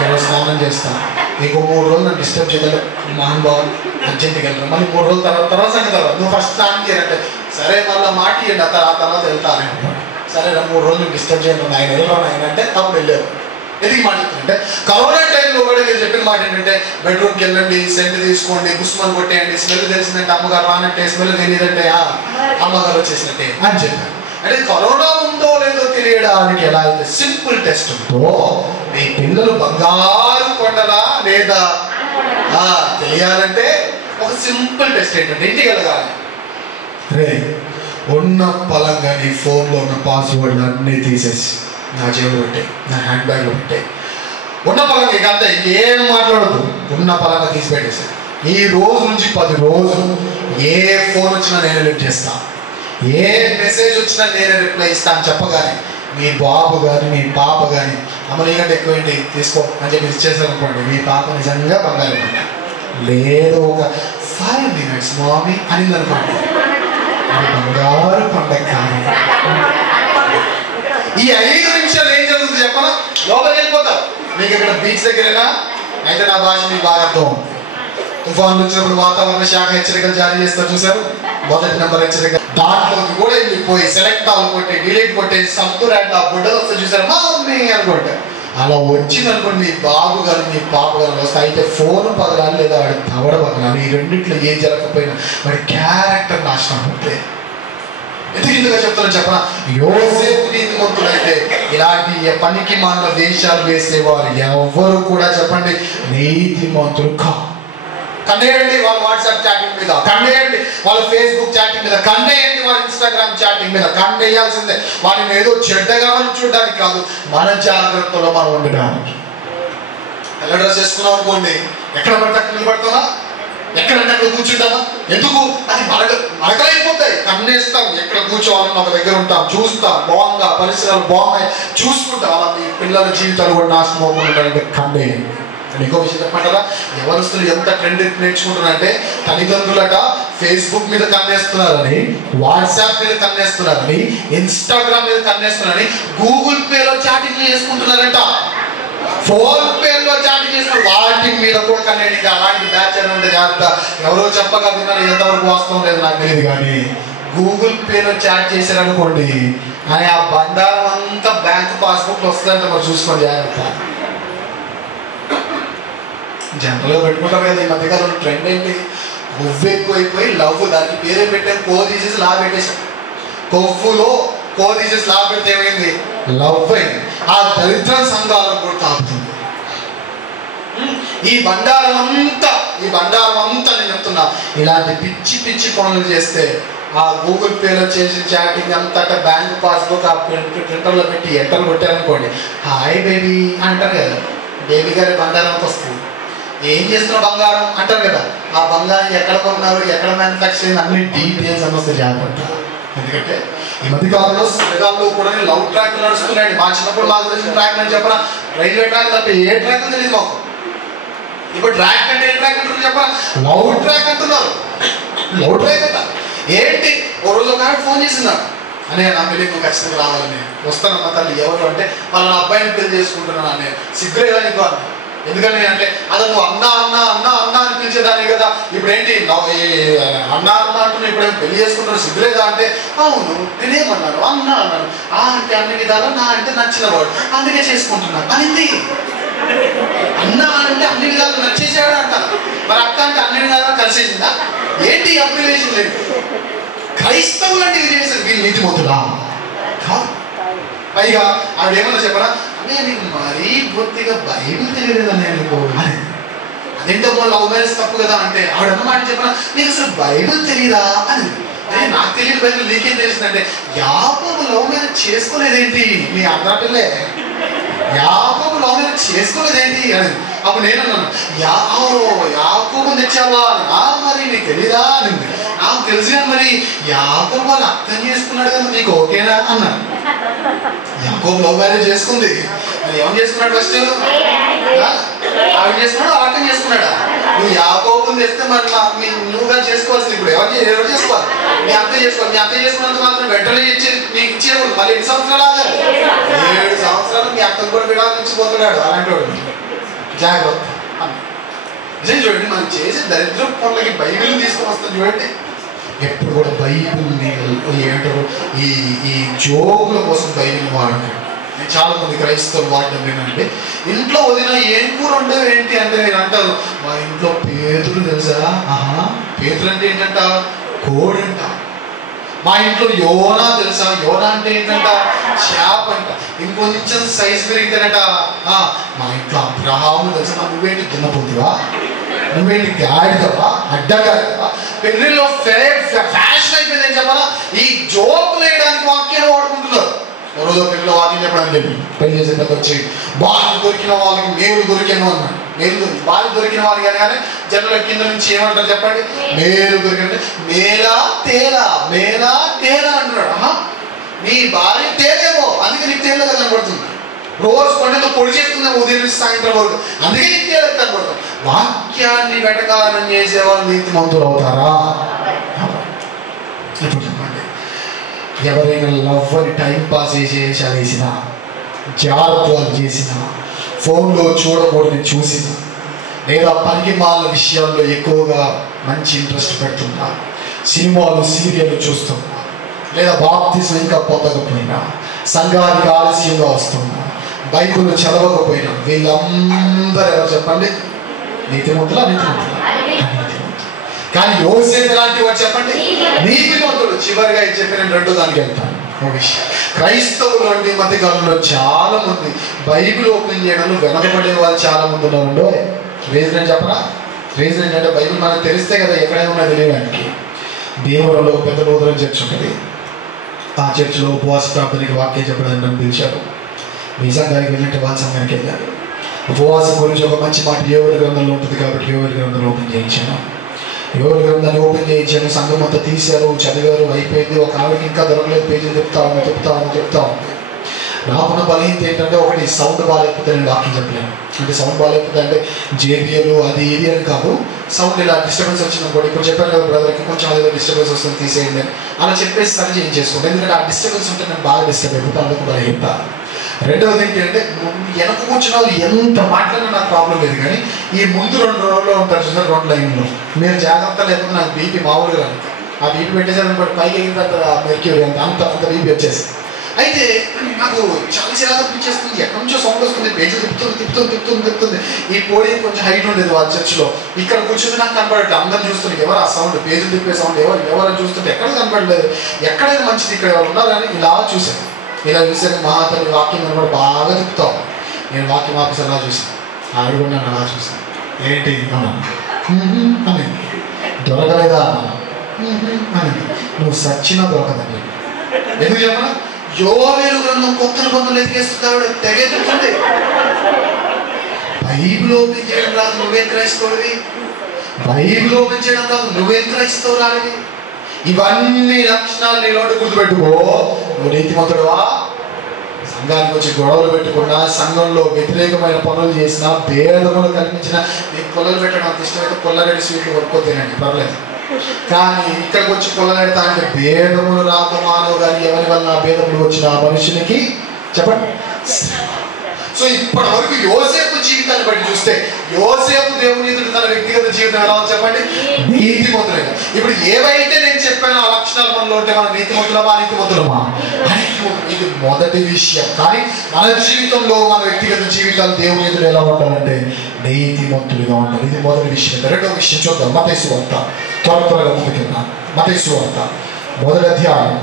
నేను స్నానం చేస్తాను. మీకు 3 రోజులు నన్ను డిస్టర్బ్ చేయగలరు. మహాన్ బాబు అర్జెంట్కి వెళ్ళరు. మళ్ళీ 3 రోజుల తర్వాత సంగతి తర్వాత నువ్వు ఫస్ట్ స్నానం చేయాలంటే సరే మళ్ళీ మాట ఇవ్వండి ఆ తర్వాత వెళ్తాను. సరే 3 రోజులు డిస్టర్బ్ చేయను ఆయన వెళ్ళాను ఆయన అంటే అప్పుడు వెళ్ళారు. ఎందుకు మాట చెప్తుంటే కరోనా టైంలో కూడా మీరు చెప్పిన మాట ఏంటంటే బెడ్రూమ్కి వెళ్ళండి, సెంట్ తీసుకోండి, గుస్మన్ కొట్టేయండి, స్మెల్ తెలిసిందంటే అమ్మగారు రానంటే, స్మెల్ తెలియదంటే అమ్మగారు వచ్చేసినట్టే అని చెప్పారు. అంటే కరోనా ఉందో లేదో తెలియడానికి ఎలా అయితే సింపుల్ టెస్ట్ ఉందో మీ పిల్లలు బంగారు కొండలా లేదా తెలియాలంటే ఒక సింపుల్ టెస్ట్ ఏంటంటే ఇంటికి వెళ్ళగాలి రే ఉన్న పలంగా నీ ఫోన్లో ఉన్న పాస్వర్డ్లు అన్నీ తీసేసి నా జేబులో పెట్టే, నా హ్యాండ్ బ్యాగ్లో పెట్టే. ఉన్న పలంగా ఇక అంతే ఏం మాట్లాడద్దు. ఉన్న పలంగా తీసి పెట్టేసి ఈ రోజు నుంచి 10 రోజులు ఏ ఫోన్ వచ్చినా నేనే లిఫ్ట్ చేస్తా, ఏ మెసేజ్ వచ్చినా నేనే రిప్లై ఇస్తా అని చెప్పగానే మీ బాబు కానీ మీ పాప కానీ అమ్మ నీకంటే ఎక్కువ ఏంటి తీసుకో అని చెప్పి ఇచ్చేసారు అనుకోండి. మీ పాప నిజంగా బంగారు పంట లేదు ఒక 5 minutes మామీ అనింది అనుకోండి. అది బంగారు పండగ కానీ ఈ 5 నిమిషాలు ఏం జరుగుతుంది చెప్పనా? లోపలికి వెళ్ళిపోతారు. మీకు ఇక్కడ బీచ్ దగ్గరైనా అయితే నా భాష మీకు బాగా అర్థం. తుఫాన్లు వచ్చినప్పుడు వాతావరణ శాఖ హెచ్చరికలు జారీ చేస్తారు చూసారు. 1 నెంబర్ హెచ్చరిక దాంట్లోకి కూడా వెళ్ళిపోయి సెలెక్ట్ ఆల్ కొట్టి డిలీట్ కొట్టి సబ్దురాంట బుడ్డలు వస్తే చూసారు మా మమ్మీ అనుకుంటారు. అలా వచ్చింది అనుకోండి మీ బాబు గారు మీ పాప గారు వస్తే అయితే ఫోన్ పగలాలి లేదా వాడి తవడ పగలాలి. ఈ రెండింటిలో ఏం జరగకపోయినా వాడి క్యారెక్టర్ నాశనం అవుతాయి. ఎందుకు చెప్తాను చెప్పనా? యోసేపు నీతిమంతుడైతే ఇలాంటి పనికి మాలిన వేషాలు వేసేవారు ఎవరు కూడా చెప్పండి నీతిమంతులు కాదు. కన్నేయండి వాళ్ళ వాట్సాప్ చాటింగ్ మీద, కన్నేయండి వాళ్ళ ఫేస్బుక్ చాటింగ్ మీద, కన్నేయండి వాళ్ళ ఇన్స్టాగ్రామ్ చాటింగ్ మీద. కన్నేయాల్సిందే. వాటిని ఏదో చెడ్డగా మనం చూడడానికి కాదు, మన జాగ్రత్తలో మనం ఉండడానికి. ఎలా డ్రెస్ చేసుకున్నాం అనుకోండి ఎక్కడ పడితే అక్కడ నిలబడతామా, ఎక్కడంటే అక్కడ కూర్చుంటామా? ఎందుకు? అది మరకలైపోతాయి. కన్నేస్తాం, ఎక్కడ కూర్చోవాలని ఒక దగ్గర ఉంటాం, చూస్తాం, బాగుందా పరిసరాలు బాగున్నాయి చూసుకుంటాం. అలా మీ పిల్లల జీవితాలు కూడా నాశనం అవ్వకుండా కన్నేయండి. ఇంకో విషయం చెప్పమంటారా? ఎవరిస్తులు ఎంత ట్రెండ్ నేర్చుకుంటున్నారంటే తల్లిదండ్రులట ఫేస్బుక్ మీద కన్నేస్తున్నారని, వాట్సాప్ మీద కన్నేస్తున్నారని, ఇన్స్టాగ్రామ్ మీద కన్నేస్తున్నారని గూగుల్ పేలో చాటింగ్ చేసుకుంటున్నారంట, ఫోన్ పేలో చాటింగ్ చేస్తున్నారు. వాటి మీద కూడా కన్నేయండి. అలాంటి బ్యాచ్ అని ఉంటే జాగ్రత్త. ఎవరో చెప్పగా విన్నారు, ఎంతవరకు వాస్తవం లేదు నాకు తెలియదు కానీ గూగుల్ పేలో చాట్ చేశారనుకోండి అని ఆ బండారం అంతా బ్యాంక్ పాస్బుక్ వస్తుందంటే మరి చూసుకోండి జాగ్రత్త. జనరల్గా పెట్టుకుంటారు కదా ఈ మధ్యకాలంలో ట్రెండ్ ఏంటి? కొవ్వు ఎక్కువైపోయి లవ్, దానికి పేరే పెట్టాం, కో తీసేసి లా పెట్టేసాం. కొవ్వులో కో తీసేసి లా పెడితే ఏమైంది? లవ్ అయింది. ఆ దరిద్ర సంఘాలను కూడా తాకుతుంది. ఈ బండారం అంతా నేను చెప్తున్నా, ఇలాంటి పిచ్చి పిచ్చి పనులు చేస్తే ఆ గూగుల్ పేలో చేసిన చాటింగ్ అంతా బ్యాంక్ పాస్బుక్ ఆ ప్రింటర్లో పెట్టి ఎంటర్ కొట్టారనుకోండి, హాయ్ బేబీ అంటారు కదా, బేబీ గారి బండారంకి వస్తుంది. ఏం చేస్తున్న బంగారం అంటారు కదా, ఆ బంగారం ఎక్కడ కొన్నారు, ఎక్కడ మ్యానుఫ్యాక్చరింగ్ అన్ని డీటెయిల్స్ సమస్య జాగ్రత్త. ఎందుకంటే ఈ మధ్య కాలంలో సరదాల్లో కూడా లవ్ ట్రాక్ నడుస్తున్నాయండి. మా చిన్నప్పుడు మాకు తెలిసిన ట్రాక్ అని చెప్పరా, రైల్వే ట్రాక్ తప్ప ఏ ట్రాక్ అని తెలియదు మాకు. ఇప్పుడు ట్రాక్ అంటే ఏ ట్రాక్ అంటారు చెప్పరా? లవ్ ట్రాక్ అంటున్నారు. లవ్ ట్రాక్ అంట ఏంటి? ఓ రోజు ఒక ఆవిడ ఫోన్ చేసిందాడు, అనే నా పెళ్ళి నువ్వు ఖచ్చితంగా రావాలని. వస్తానమ్మా తల్లి. ఎవరు అంటే వాళ్ళ అబ్బాయిని పెళ్లి చేసుకుంటున్నాను అనే. సిగ్గులేదా నీకు అన్న? ఎందుకని అంటే అది నువ్వు అన్నా అన్నా అన్నా అన్నా అనిపించేదాన్ని కదా, ఇప్పుడు ఏంటి అన్నా అన్నా అంటున్నా, ఇప్పుడు పెళ్లి చేసుకుంటున్నాను సిగ్గులేదా అంటే, అవును నేనేమన్నాను అన్నా అన్నాను, అంటే అన్ని విధాలు నా అంటే నచ్చినవాడు అందుకే చేసుకుంటున్నాను అనింది. అన్న అంటే అన్ని విధాలు నచ్చేసాడు అంట. మరి అక్క అంటే అన్ని విధాలుగా కలిసేసిందా ఏంటి? అప్లికేషన్ లేదు. క్రైస్తవులు అంటే ఇది చేశారు, వీళ్ళు నీతిమంతులా కాదు. పైగా ఆవిడ ఏమన్నా చెప్పరా, అదే నీకు మరీ బొత్తిగా బైబిల్ తెలియలేదని నేను అదేంటో లవ్ మ్యారేజ్ తప్పు కదా అంటే ఆవిడ అన్నమాట చెప్పరా, నీకు అసలు బైబిల్ తెలియదా అని. అదే నాకు తెలియదు బైబిల్ నీకేం తెలిసిందంటే, యాకోబు లవ్ మ్యారేజ్ చేసుకోలేదేంటి? నీ అన్న పిల్లే యాకోబు లవ్ మ్యారేజ్ చేసుకోలేదేంటి అని. అప్పుడు నేనన్నాను, యాకోబు తెచ్చావా? మరి నీకు తెలీదా అని. నాకు తెలుసు కానీ మరి యాకోబు వాళ్ళు అర్థం చేసుకున్నాడు కదా, నీకు ఓకేనా అన్నాను. యాకోబు లవ్ మ్యారేజ్ చేసుకుంది, మరి ఏమని చేసుకున్నాడు? ఫస్ట్ ఆవిడ చేసుకున్నాడు, అర్థం చేసుకున్నాడా? నువ్వు యాకోబుని తెస్తే మరి నువ్వుగా చేసుకోవాల్సింది. ఇప్పుడు ఎవరు చేసుకోవాలి? మీ అత్త చేసుకోవాలి. మీ అత్త చేసుకున్నంత మాత్రం వెంటనే నీకు ఇచ్చేవాడు. మళ్ళీ 7 సంవత్సరాలు ఆగాలి. 7 సంవత్సరాలు మీ అత్తను కూడా విడాలు ఇచ్చిపోతున్నాడు అలాంటి వాడు. జాగ్రత్త నిజం చూడండి, మనం చేసే దరిద్ర పనులకి బైబిల్ తీసుకొని వస్తాం చూడండి. ఎప్పుడు కూడా బైబిల్ని ఏమంటారు, ఈ జోకుల కోసం బైబిల్ వాడతాడు. నేను చాలా మంది క్రైస్తవులు వాడటం ఏంటంటే, ఇంట్లో వదిన ఏం కూర ఉండవు ఏంటి అంటే నేను అంటారు, మా ఇంట్లో పేతులు తెలుసా? పేతులు అంటే ఏంటంట? కోడంట. మా ఇంట్లో యోనా తెలుసా? యోనా అంటే ఏంటంట? చేప అంట. ఇంకొంచెం సైజ్ పెరిగితేనట మా ఇంట్లో అబ్రహాము తెలుసా? నువ్వేంటి దున్నపోతువా? నువ్వేంటి గాడిదవా? అడ్డగాడిదవా? పెళ్లిలో ఫ్యాషన్ అయిపోయిందని చెప్పాలా? ఈ జోకులు వేయడానికి వాక్యాలు వాడుకుంటున్నారు. రోజు పెళ్లిలో వాక్యం చెప్పడానికి చెప్పి పెళ్లి చేసేటప్పుడు వచ్చి బాగా దొరికిన వాళ్ళకి మేలు దొరికాను అన్నాడు. మేలు బాగా దొరికిన వాళ్ళకి కానీ జనరల్ కింద నుంచి ఏమంటారు చెప్పండి? మేలు దొరికిన మేలా తేలా, మేలా తేలా అంటున్నాడు. నీ భార్య తేలేమో, అందుకే నీకు తేలే కనబడుతుంది. రోజు పండుగ పొడి చేస్తుంది ఉదయం నుంచి సాయంత్రం వరకు, అందుకే నీకు తేలే కనబడుతుంది. వాక్యాన్ని వెటకారం చేసేవాళ్ళు నీతిమంతులు అవుతారా? ఇప్పుడు చెప్పండి, ఎవరైనా లవ్ అని టైం పాస్ చేసిన, జాగ్రత్తలు చేసిన, ఫోన్లో చూడకూడని చూసిన, లేదా పనికి మాల విషయాల్లో ఎక్కువగా మంచి ఇంట్రెస్ట్ పెడుతున్నా, సినిమాలు సీరియల్ చూస్తున్నా, లేదా బాప్తిజం ఇంకా పొందకపోయినా, సంఘానికి ఆలస్యంగా వస్తున్నా, బైబిల్ చదవకపోయినా, వీళ్ళందరూ ఎవరు చెప్పండి? నీతిమంతులా? కానీ యోసేపు ఎలాంటి వాడు చెప్పండి? నీతిమంతుడు. చివరిగా చెప్పి నేను రెండో దానికి వెళ్తాను. క్రైస్తవులు అంటే ఈ మధ్య కాలంలో చాలా మంది బైబిల్ ఓపెన్ చేయడంలో వెనకబడే వాళ్ళు చాలా మంది ఉన్నారు. రీజన్ ఏం చెప్పరా? రీజన్ ఏంటంటే బైబిల్ మనకు తెలిస్తే కదా ఎక్కడైనా ఉన్నది తెలియడానికి. భీమవరంలో పెద్ద నూతన చర్చ్ ఉంటుంది. ఆ చర్చిలో ఉపవాస ప్రార్థనకి వాక్యం చెప్పడానికి నన్ను పిలిచారు. మీ సంఘానికి వెళ్ళినట్టు వాళ్ళ సంఘానికి వెళ్ళారు. ఉపవాసం గురించి ఒక మంచి మాట యోవేలు గ్రంథంలో ఉంటుంది కాబట్టి యోవేలు గ్రంథంలో ఓపెన్ చేయించాను. యోవేలు గ్రంథాన్ని ఓపెన్ చేయించాను. సంఘం అంతా తీశారు, చదివారు, అయిపోయింది. ఒక ఆవిడకి ఇంకా దొరకలేదు, పేజీలు చెప్తా ఉంది. నాకున్న బలహీనత ఏంటంటే, ఒకటి సౌండ్ బాగాలేకపోతే నేను వాక్యం చెప్పలేను. అంటే సౌండ్ బాగాలేకపోతే అంటే జేబిఎల్ అది ఏది అని కాదు, సౌండ్ ఇలా డిస్టర్బెన్స్ వచ్చింది కూడా. ఇప్పుడు చెప్పాను కదా బ్రదర్కి, కొంచెం అదే డిస్టర్బెన్స్ వస్తుంది తీసేయండి అని అలా చెప్పేసి సరి చేయించేసుకోండి. ఎందుకంటే ఆ డిస్టర్బెన్స్ ఉంటే నేను బాగా డిస్టర్బ్ అయిపోతే అందుకు బలహీనత. రెండవది ఏంటంటే, వెనక కూర్చున్న వాళ్ళు ఎంత మాట్లాడినా నాకు ప్రాబ్లం లేదు, కానీ ఈ ముందు 2 రోడ్లో ఉంటారు చూసారు, 2 లైన్లో మీరు జాగ్రత్త లేకపోతే నాకు బీపీ మామూలుగా రాదు. ఆ బీపీ పెట్టేసారని బట్టి పైకి ఎగిన తర్వాత మెర్క్యూరీ అంత బీపీ వచ్చేసి. అయితే నాకు చాలా చిరాకు అనిపించేస్తుంది. ఎక్కడి నుంచో సౌండ్ వస్తుంది, పేజీలు తిప్పుతుంది. ఈ పోడియం కొంచెం హైట్ ఉండేది వాళ్ళ చర్చిలో. ఇక్కడ కూర్చుంది నాకు కనపడట్లేదు. అందరూ చూస్తుంది, ఎవరు ఆ సౌండ్, పేజీలు తిప్పే సౌండ్ ఎవరు చూస్తుంటే ఎక్కడ కనపడలేదు. ఎక్కడైనా మంచిది ఇక్కడ ఎవరు ఉన్నారని ఇలా చూశాను. ఇలా చూసాను, మహాతల్లి వాక్యం కనబడి బాగా తిప్పుతాం. నేను వాక్యం ఆఫీస్ అలా చూసాను, ఆవిడ కూడా నన్ను అలా చూసాను. ఏంటి అని దొరకలేదా అని. నువ్వు సచ్చినా దొరకదండి. ఎందుకు చెప్పనా? యోవేలు గ్రంథం కొత్త నిబంధనలు ఎతికేస్తున్నాడు, తెగెత్తుతుంది. బైబిల్ ఓపెన్ చేయడం రాదు, నువ్వేం క్రైస్తవుడివి? బైబిల్ ఓపెన్ చేయడం రాదు, నువ్వేం క్రైస్తవు రానిది? ఇవన్నీ లక్షణాలు నీ నోటి గుర్తుపెట్టుకో. నువ్వు నీతిమంతుడువా? సంఘానికి వచ్చి గొడవలు పెట్టుకున్నా, సంఘంలో వ్యతిరేకమైన పనులు చేసినా, భేదములు కల్పించినా, నీకు పుల్లలు పెట్టడం అంత ఇష్టమైతే పుల్లరెడ్డి స్వీట్లు కొనుక్కోతేనండి పర్లేదు. కానీ ఇక్కడికి వచ్చి పుల్లరెడతా అంటే భేదములు రాక మానవు కానీ ఎవరి వల్ల భేదములు వచ్చిన ఆ మనుషునికి చెప్పండి సో ఇప్పటి వరకు యోసేపు జీవితాన్ని బట్టి చూస్తే యోసేపు దేవుని ఎదుట తన వ్యక్తిగత జీవితం ఎలా ఉంది చెప్పండి? నీతిమంతులుగా. ఇప్పుడు ఏవైతే నేను చెప్పాను ఆ లక్షణాలు మనలో ఉంటే మన నీతిమంతులమా అనీతిమంతులమా? ఇది మొదటి విషయం. కానీ మన జీవితంలో మన వ్యక్తిగత జీవితాలు దేవుని ఎదుట ఎలా ఉండాలంటే నీతిమంతులుగా ఉండాలి. ఇది మొదటి విషయం. రెండో విషయం చూద్దాం. మత్తయి సువార్త త్వరగా ముందుకెళ్దాం. మత్తయి సువార్త 1వ అధ్యాయం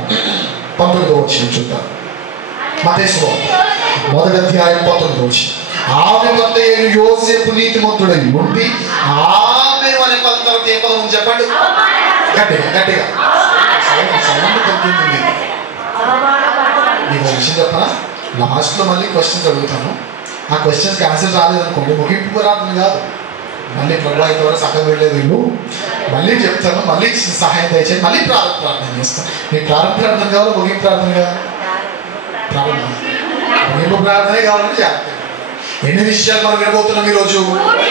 19వ వచనం చూద్దాం. మత్తయి సువార్త 1వ అధ్యాయం 19వ వచనం. ఆమె వద్ద యోసేపు నీతిమంతుడై ఉండి ఆమె అనే పదం తర్వాత ఏ పదం ఉంది చెప్పండి? గట్టిగా గట్టిగా సౌండ్ తగ్గింది. మీకు విషయం చెప్పనా? లాస్ట్ లో మళ్ళీ క్వశ్చన్స్ అడుగుతాను. ఆ క్వశ్చన్స్కి ఆన్సర్ రాలేదనుకోండి ముగింపు ప్రార్థన కాదు. మళ్ళీ ప్రభు అయితే వరకు సగం వెళ్ళలేదు వీళ్ళు. మళ్ళీ చెప్తాను, మళ్ళీ సహాయం దయచేసి మళ్ళీ ప్రార్థన చేస్తాను. మీకు ప్రారంభ ప్రార్థన కావాలి, ముగింపు ప్రార్థన కావాలి? ముగింపు ప్రార్థనే కావాలంటే జాగ్రత్త. ఎన్ని విషయాలు మనం వినబోతున్నాం ఈరోజు?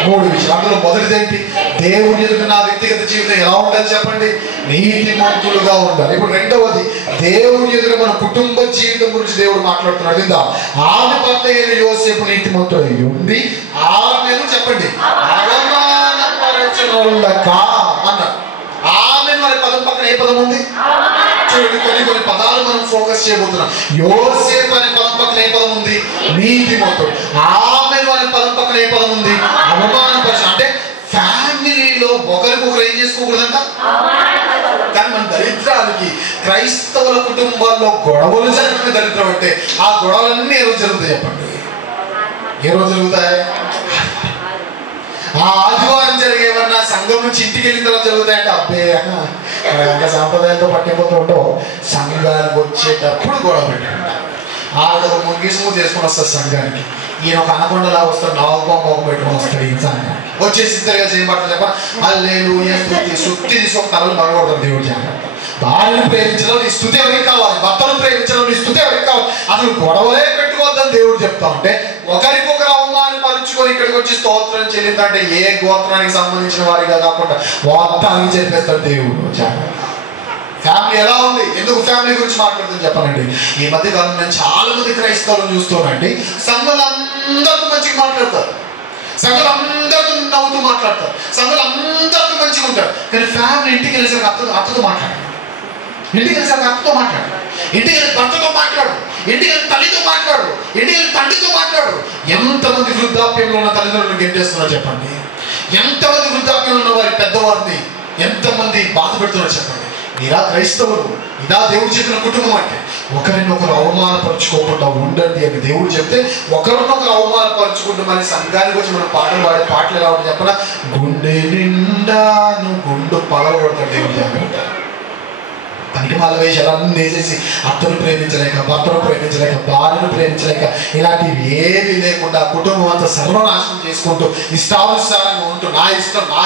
3 విషయాలు. అందులో మొదటిది ఏంటి? దేవుని ఎదుట నా వ్యక్తిగత జీవితం ఎలా ఉండాలి చెప్పండి? నీతిమంతులుగా ఉండాలి. ఇప్పుడు రెండవది, దేవుని ఎదుట మన కుటుంబ జీవితం గురించి దేవుడు మాట్లాడుతున్నాడు. ఇందా ఆమె భర్త అయిన యోసేపు నీతిమంతుడై ఉండి ఆమెను చెప్పండి అవమానపరచునోళ్ళక అన్నాడు. ఆమె మరి పదం పక్కన ఏ పదం ఉంది చూడండి. కొన్ని పదాలు మనం ఫోకస్ చేయబోతున్నాం. యోసేపు అనే పదం పక్కన ఏ పదం ఉంది? నీతిమంతుడు. ఆమె అనే పదం పక్కన ఏ పదం ఉంది? అవమానపరచు. అంటే ఫ్యామిలీలో ఒకరికొకరు ఏం చేసుకోకూడదంట. కానీ మన దరిద్రానికి క్రైస్తవుల కుటుంబాల్లో గొడవలు జరగడమే దరిద్రం. అంటే ఆ గొడవలన్నీ ఏ రోజు జరుగుతాయి చెప్పండి? ఏ రోజు జరుగుతాయి? ఆ ఆదివారం జరిగేవన్నా సంఘం నుంచి ఇంటికి వెళ్ళిన తర్వాత జరుగుతాయంటే అబ్బే ఇంకా సాంప్రదాయంతో పట్టిపోతూ ఉండవు. సంఘానికి వచ్చేటప్పుడు గొడవ పెట్టాడు. ఆవిడ ఒక ముగిసుము చేసుకుని వస్తారు సంఘానికి. ఈయన ఒక అనకొండలా వస్తాడు, నవబొమ్మ పెట్టుకుని వస్తాడు. ఈ సంఘానికి వచ్చేసి ఇద్దరుగా చేయబడతారు చెప్ప హల్లెలూయా స్తుతి తీసుకొని తలలు మరగొడతారు. దేవుడు జాగ్రత్త. భార్యను ప్రేమించడం నీ స్తుతి ఎవరికి కావాలి? భర్తను ప్రేమించడం నీ స్తుతి ఎవరికి కావాలి? అసలు గొడవలే పెట్టుకోవద్దని దేవుడు చెప్తా ఉంటే ఒకరికొకరు అవమానపరుచుకొని ఇక్కడికి వచ్చి స్తోత్రం చెల్లిందంటే ఏ గోత్రానికి సంబంధించిన వారిగా కాకుండా మొత్తానికి చెప్పేస్తాడు దేవుడు. జాగ్రత్త. ఫ్యామిలీ ఎలా ఉంది? ఎందుకు ఫ్యామిలీ గురించి మాట్లాడుతుంది చెప్పనండి. ఈ మధ్య కాలం నేను చాలా మంది క్రైస్తవులను చూస్తానండి. సంఘాలందరితో మంచిగా మాట్లాడతారు, సంఘాలందరితో నవ్వుతూ మాట్లాడతారు, సంఘాలందరితో మంచిగా ఉంటారు. కానీ ఫ్యామిలీ ఇంటికి వెళ్ళేసరికి అత్తతో మాట్లాడు, ఇంటికి వెళ్ళేసరికి అత్తతో మాట్లాడు, ఇంటికి వెళ్ళి భర్తతో మాట్లాడు, ఇంటికి వెళ్ళి తల్లితో మాట్లాడు, ఇంటికి వెళ్ళి తండ్రితో మాట్లాడు. ఎంతమంది వృద్ధాప్యంలో ఉన్న తల్లిదండ్రులు గెంటేస్తున్నారు చెప్పండి? ఎంతమంది వృద్ధాప్యంలో ఉన్న వారి పెద్దవారిని ఎంతమంది బాధ పెడుతున్నారు చెప్పండి? మీరా క్రైస్తవులు, ఇదా దేవుడు చెప్పిన కుటుంబం అంటే ఒకరినొకరు అవమానపరుచుకోకుండా ఉండండి అని దేవుడు చెప్తే ఒకరినొకరు అవమానపరుచుకుంటూ మరి సంఘానికి వచ్చి మనం పాటలు పాడే పాటలు ఎలా ఉంటాయి చెప్పిన గుండె నిండాను గుండు పగలగొడతాడు దేవుడు. జాగ్రత్త. పనికి మాల వేషాలన్నీ వేసేసి అత్తను ప్రేమించలేక, భర్తను ప్రేమించలేక, భార్యను ప్రేమించలేక ఇలాంటివి ఏవి లేకుండా కుటుంబం అంతా సర్వనాశనం చేసుకుంటూ ఇష్టానుసారంగా ఉంటూ నా